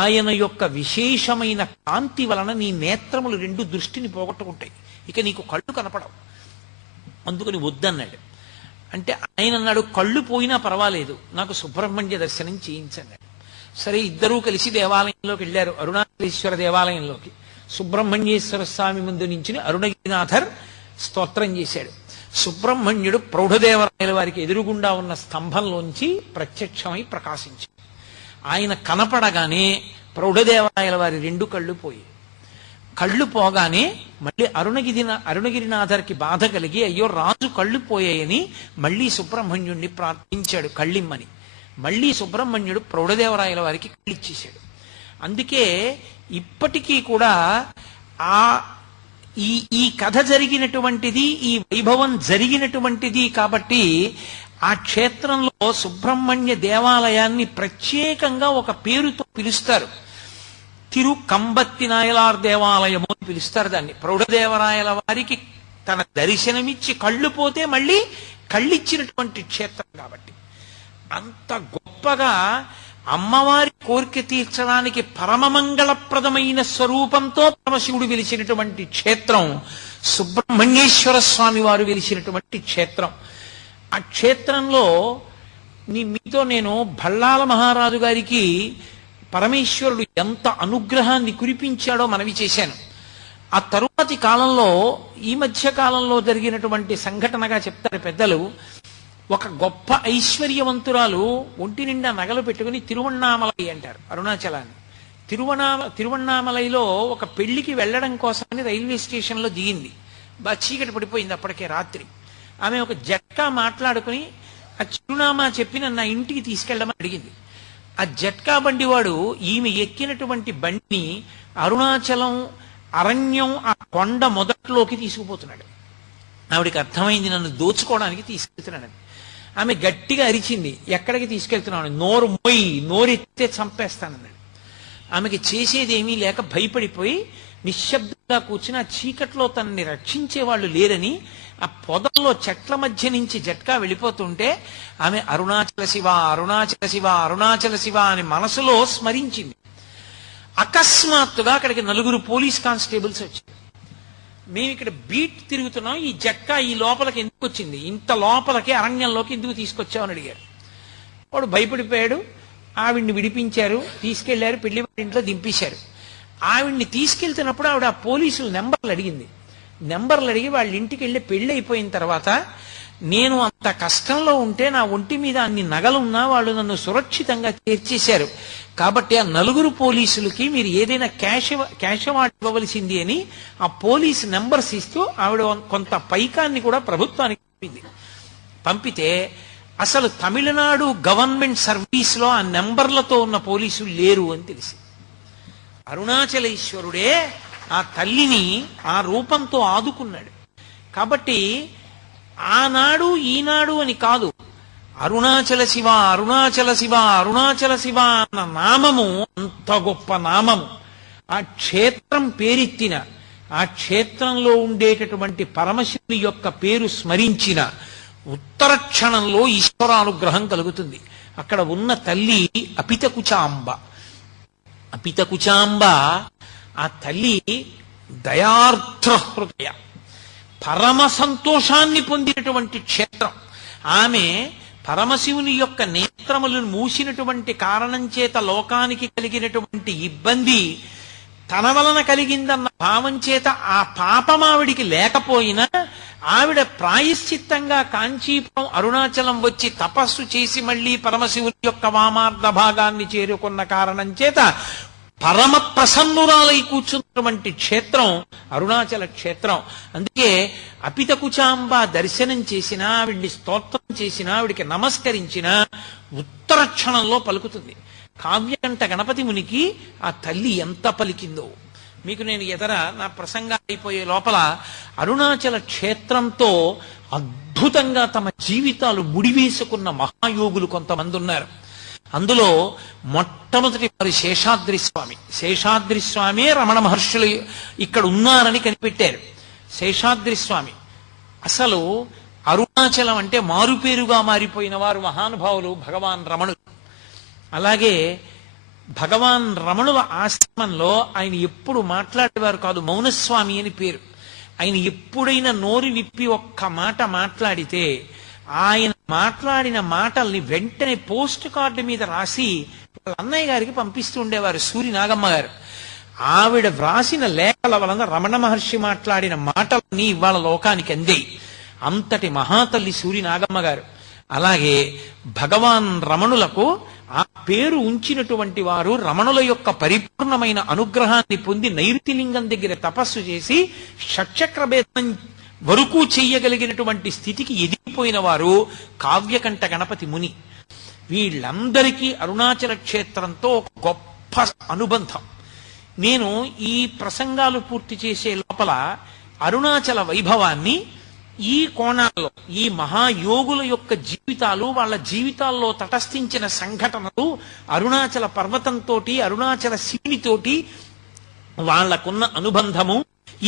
ఆయన యొక్క విశేషమైన కాంతి వలన నీ నేత్రములు రెండు దృష్టిని పోగొట్టుకుంటాయి, ఇక నీకు కళ్ళు కనపడవు. అందుకని వద్దన్నాడు. అంటే ఆయన అన్నాడు, కళ్ళు పోయినా పర్వాలేదు, నాకు సుబ్రహ్మణ్య దర్శనం చేయించండి. సరే, ఇద్దరూ కలిసి దేవాలయంలోకి వెళ్ళారు, అరుణాచలేశ్వర దేవాలయంలోకి. సుబ్రహ్మణ్యేశ్వర స్వామి ముందు నుంచి అరుణగిరినాథర్ స్తోత్రం చేశాడు. సుబ్రహ్మణ్యుడు ప్రౌఢదేవరాయల వారికి ఎదురుగుండా ఉన్న స్తంభంలోంచి ప్రత్యక్షమై ప్రకాశించాడు. ఆయన కనపడగానే ప్రౌఢదేవరాయల వారి రెండు కళ్ళు పోయి, కళ్ళు పోగానే మళ్ళీ అరుణగిరినాథర్కి బాధ కలిగి, అయ్యో రాజు కళ్ళు పోయాయని మళ్ళీ సుబ్రహ్మణ్యుడిని ప్రార్థించాడు కళ్ళిమ్మని. మళ్ళీ సుబ్రహ్మణ్యుడు ప్రౌఢదేవరాయల వారికి కళ్ళిచ్చేశాడు. అందుకే ఇప్పటికీ కూడా ఈ కథ జరిగినటువంటిది, ఈ వైభవం జరిగినటువంటిది కాబట్టి ఆ క్షేత్రంలో సుబ్రహ్మణ్య దేవాలయాన్ని ప్రత్యేకంగా ఒక పేరుతో పిలుస్తారు. తిరు కంబత్తి నాయలార్ దేవాలయము అని పిలుస్తారు దాన్ని. ప్రౌఢదేవరాయల వారికి తన దర్శనమిచ్చి కళ్ళు పోతే మళ్ళీ కళ్ళిచ్చినటువంటి క్షేత్రం కాబట్టి అంత గొప్పగా అమ్మవారి కోరిక తీర్చడానికి పరమమంగళప్రదమైన స్వరూపంతో పరమశివుడు వెలిసినటువంటి క్షేత్రం సుబ్రహ్మణ్యేశ్వర స్వామి వారు వెలిసినటువంటి క్షేత్రం. ఆ క్షేత్రంలో మీతో నేను భళ్ళాల మహారాజు గారికి పరమేశ్వరుడు ఎంత అనుగ్రహాన్ని కురిపించాడో మనవి చేశాను. ఆ తరువాతి కాలంలో, ఈ మధ్య కాలంలో జరిగినటువంటి సంఘటనగా చెప్తారు పెద్దలు. ఒక గొప్ప ఐశ్వర్యవంతురాలు ఒంటి నిండా నగలు పెట్టుకుని తిరువణ్ణామలై అంటారు అరుణాచలాన్ని. తిరువణ్ణామలైలో ఒక పెళ్లికి వెళ్ళడం కోసమని రైల్వే స్టేషన్లో దిగింది. బాగా చీకటి పడిపోయింది అప్పటికే రాత్రి. ఆమె ఒక జట్కా మాట్లాడుకుని ఆ చిరునామా చెప్పి నన్ను నా ఇంటికి తీసుకెళ్ళమని అడిగింది. ఆ జట్కా బండివాడు ఈమె ఎక్కినటువంటి బండిని అరుణాచలం అరణ్యం ఆ కొండ మొదట్లోకి తీసుకుపోతున్నాడు. ఆవిడికి అర్థమైంది నన్ను దోచుకోవడానికి తీసుకెళ్తున్నాడని. ఆమె గట్టిగా అరిచింది, ఎక్కడికి తీసుకెళ్తున్నాను, నోరు మొయ్యి, నోరెత్తే చంపేస్తానన్నాడు. ఆమెకి చేసేది ఏమీ లేక భయపడిపోయి నిశ్శబ్దంగా కూర్చుని ఆ చీకట్లో తనని రక్షించే వాళ్ళు లేరని ఆ పొదల్లో చెట్ల మధ్య నుంచి జట్కా వెళ్ళిపోతుంటే ఆమె అరుణాచల శివ, అరుణాచల శివ, అరుణాచల శివ అని మనసులో స్మరించింది. అకస్మాత్తుగా అక్కడికి 4 పోలీస్ కానిస్టేబుల్స్ వచ్చారు. మేము ఇక్కడ బీట్ తిరుగుతున్నాం, ఈ జట్కా ఈ లోపలికి ఎందుకు వచ్చింది, ఇంత లోపలికి అరణ్యంలోకి ఎందుకు తీసుకొచ్చామని అడిగారు. వాడు భయపడిపోయాడు. ఆవిడ్ని విడిపించారు, తీసుకెళ్లారు, పెళ్లి ఇంట్లో దింపేశారు. ఆవిడ్ని తీసుకెళ్తున్నప్పుడు ఆవిడ ఆ పోలీసులు నెంబర్లు అడిగింది. నెంబర్లు అడిగి వాళ్ళ ఇంటికి వెళ్ళి పెళ్లి అయిపోయిన తర్వాత, నేను అంత కష్టంలో ఉంటే నా ఒంటి మీద అన్ని నగలున్నా వాళ్ళు నన్ను సురక్షితంగా చేర్చేశారు, కాబట్టి ఆ 4 పోలీసులకి మీరు ఏదైనా క్యాష్ అవార్డు ఇవ్వవలసింది అని ఆ పోలీసు నెంబర్స్ ఇస్తూ ఆవిడ కొంత పైకాన్ని కూడా ప్రభుత్వానికి పంపితే అసలు తమిళనాడు గవర్నమెంట్ సర్వీస్లో ఆ నెంబర్లతో ఉన్న పోలీసులు లేరు అని తెలిసి, అరుణాచలేశ్వరుడే ఆ తల్లిని ఆ రూపంతో ఆదుకున్నాడు. కాబట్టి ఆనాడు ఈనాడు అని కాదు, అరుణాచల శివ, అరుణాచల శివ, అరుణాచల శివ అన్న నామము అంత గొప్ప నామము. ఆ క్షేత్రం పేరెత్తిన, ఆ క్షేత్రంలో ఉండేటటువంటి పరమశివుని యొక్క పేరు స్మరించిన ఉత్తర క్షణంలో ఈశ్వరానుగ్రహం కలుగుతుంది. అక్కడ ఉన్న తల్లి అపితకుచాంబ. అపితకుచాంబ ఆ తల్లి దయార్ద్ర హృదయ, పరమ సంతోషాన్ని పొందినటువంటి క్షేత్రం. ఆమె పరమశివుని యొక్క నేత్రములను మూసినటువంటి కారణం చేత లోకానికి కలిగినటువంటి ఇబ్బంది తన వలన కలిగిందన్న భావం చేత ఆ పాపం ఆవిడికి లేకపోయినా ఆవిడ ప్రాయశ్చిత్తంగా కాంచీపురం అరుణాచలం వచ్చి తపస్సు చేసి మళ్ళీ పరమశివుని యొక్క వామార్ధ భాగాన్ని చేరుకున్న కారణం చేత పరమ ప్రసన్నురాలై కూర్చున్నటువంటి క్షేత్రం అరుణాచల క్షేత్రం. అందుకే అపితకుచాంబ దర్శనం చేసినా, ఆవిడ్ని స్తోత్రం చేసినా, ఆవిడికి నమస్కరించినా ఉత్తర క్షణంలో పలుకుతుంది. కావ్యకంఠ గణపతి మునికి ఆ తల్లి ఎంత పలికిందో మీకు నేను నా ప్రసంగం అయిపోయే లోపల అరుణాచల క్షేత్రంతో అద్భుతంగా తమ జీవితాలు ముడివేసుకున్న మహాయోగులు కొంతమంది ఉన్నారు. అందులో మొట్టమొదటి వారి శేషాద్రి స్వామి. శేషాద్రి స్వామి రమణ మహర్షులు ఇక్కడ ఉన్నారని కనిపెట్టారు. శేషాద్రి స్వామి. అసలు అరుణాచలం అంటే మారుపేరుగా మారిపోయిన వారు మహానుభావులు భగవాన్ రమణులు. అలాగే భగవాన్ రమణుల ఆశ్రమంలో ఆయన ఎప్పుడు మాట్లాడేవారు కాదు, మౌనస్వామి అని పేరు. ఆయన ఎప్పుడైనా నోరు విప్పి ఒక్క మాట మాట్లాడితే ఆయన మాట్లాడిన మాటల్ని వెంటనే పోస్ట్ కార్డు మీద రాసి వాళ్ళ అన్నయ్య గారికి పంపిస్తూ ఉండేవారు, సూరి నాగమ్మ గారు. ఆవిడ వ్రాసిన లేఖల వలన రమణ మహర్షి మాట్లాడిన మాటలన్నీ ఇవాళ లోకానికి అందాయి. అంతటి మహాతల్లి సూరి నాగమ్మ గారు. అలాగే భగవాన్ రమణులకు ఆ పేరు ఉంచినటువంటి వారు రమణుల యొక్క పరిపూర్ణమైన అనుగ్రహాన్ని పొంది నైరుతిలింగం దగ్గర తపస్సు చేసి షట్చక్రభేదం వరకు చెయ్యగలిగినటువంటి స్థితికి ఎదిగిపోయిన వారు కావ్యకంఠ గణపతి ముని. వీళ్ళందరికీ అరుణాచల క్షేత్రంతో ఒక గొప్ప అనుబంధం. నేను ఈ ప్రసంగాలు పూర్తి చేసే లోపల అరుణాచల వైభవాన్ని ఈ కోణాల్లో, ఈ మహాయోగుల యొక్క జీవితాలు, వాళ్ళ జీవితాల్లో తటస్థించిన సంఘటనలు, అరుణాచల పర్వతంతో, అరుణాచల శివునితోటి వాళ్లకున్న అనుబంధము,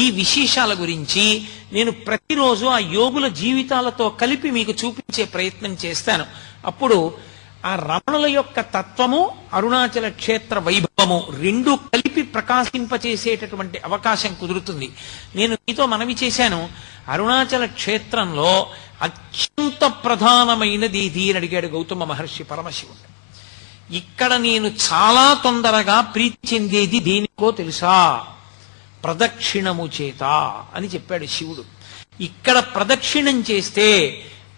ఈ విశేషాల గురించి నేను ప్రతిరోజు ఆ యోగుల జీవితాలతో కలిపి మీకు చూపించే ప్రయత్నం చేస్తాను. అప్పుడు ఆ రమణుల యొక్క తత్వము, అరుణాచల క్షేత్ర వైభవము రెండు కలిపి ప్రకాశింపచేసేటటువంటి అవకాశం కుదురుతుంది. నేను మీతో మనవి చేశాను, అరుణాచల క్షేత్రంలో అత్యంత ప్రధానమైనది ఇది అని అడిగాడు గౌతమ మహర్షి పరమశివుడు. ఇక్కడ నేను చాలా తొందరగా ప్రీతి చెందేది దేనికో తెలుసా? ప్రదక్షిణము చేత అని చెప్పాడు శివుడు. ఇక్కడ ప్రదక్షిణం చేస్తే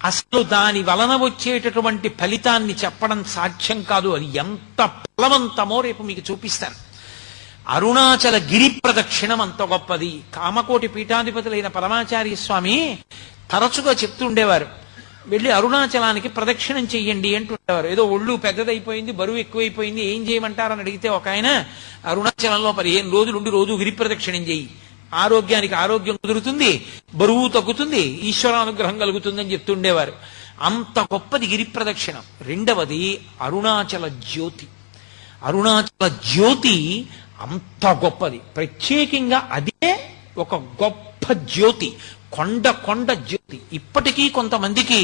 అసలు దాని వలన వచ్చేటటువంటి ఫలితాన్ని చెప్పడం సాధ్యం కాదు. అది ఎంత ఫలవంతమో రేపు మీకు చూపిస్తాను. అరుణాచల గిరి ప్రదక్షిణం అంత గొప్పది. కామకోటి పీఠాధిపతులైన పరమాచార్య స్వామి తరచుగా చెప్తుండేవారు, వెళ్ళి అరుణాచలానికి ప్రదక్షిణం చెయ్యండి అంటుండేవారు. ఏదో ఒళ్ళు పెద్దదైపోయింది, బరువు ఎక్కువైపోయింది, ఏం చేయమంటారని అడిగితే ఒక ఆయన, అరుణాచలంలో 15 రోజులు ఉండి రోజు గిరి ప్రదక్షిణం చెయ్యి, ఆరోగ్యానికి ఆరోగ్యం కుదురుతుంది, బరువు తగ్గుతుంది, ఈశ్వరానుగ్రహం కలుగుతుందని చెప్తుండేవారు. అంత గొప్పది గిరి ప్రదక్షిణం. రెండవది అరుణాచల జ్యోతి. అరుణాచల జ్యోతి అంత గొప్పది. ప్రత్యేకంగా అదే ఒక గొప్ప జ్యోతి, కొండ జ్యోతి. ఇప్పటికీ కొంతమందికి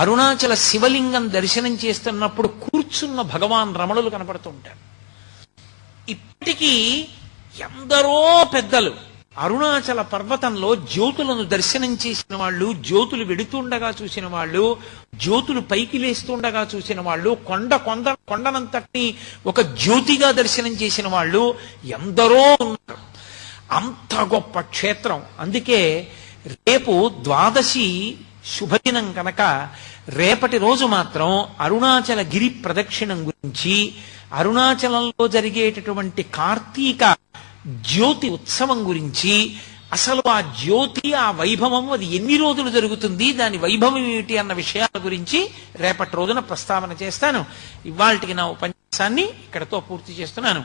అరుణాచల శివలింగం దర్శనం చేస్తున్నప్పుడు కూర్చున్న భగవాన్ రమణులు కనపడుతుంటారు. ఇప్పటికీ ఎందరో పెద్దలు అరుణాచల పర్వతంలో జ్యోతులను దర్శనం చేసిన వాళ్ళు, జ్యోతులు వెడుతుండగా చూసిన వాళ్ళు, జ్యోతులు పైకి లేస్తుండగా చూసిన వాళ్ళు, కొండనంతటిని ఒక జ్యోతిగా దర్శనం చేసిన వాళ్ళు ఎందరో ఉన్నారు. అంత గొప్ప క్షేత్రం. అందుకే రేపు ద్వాదశి శుభదినం కనుక రేపటి రోజు మాత్రం అరుణాచల గిరి ప్రదక్షిణం గురించి, అరుణాచలంలో జరిగేటటువంటి కార్తీక జ్యోతి ఉత్సవం గురించి, అసలు ఆ జ్యోతి, ఆ వైభవం, అది ఎన్ని రోజులు జరుగుతుంది, దాని వైభవం ఏమిటి అన్న విషయాల గురించి రేపటి రోజున ప్రస్తావన చేస్తాను. ఇవాళకి నా ఉపన్యాసాన్ని ఇక్కడతో పూర్తి చేస్తున్నాను.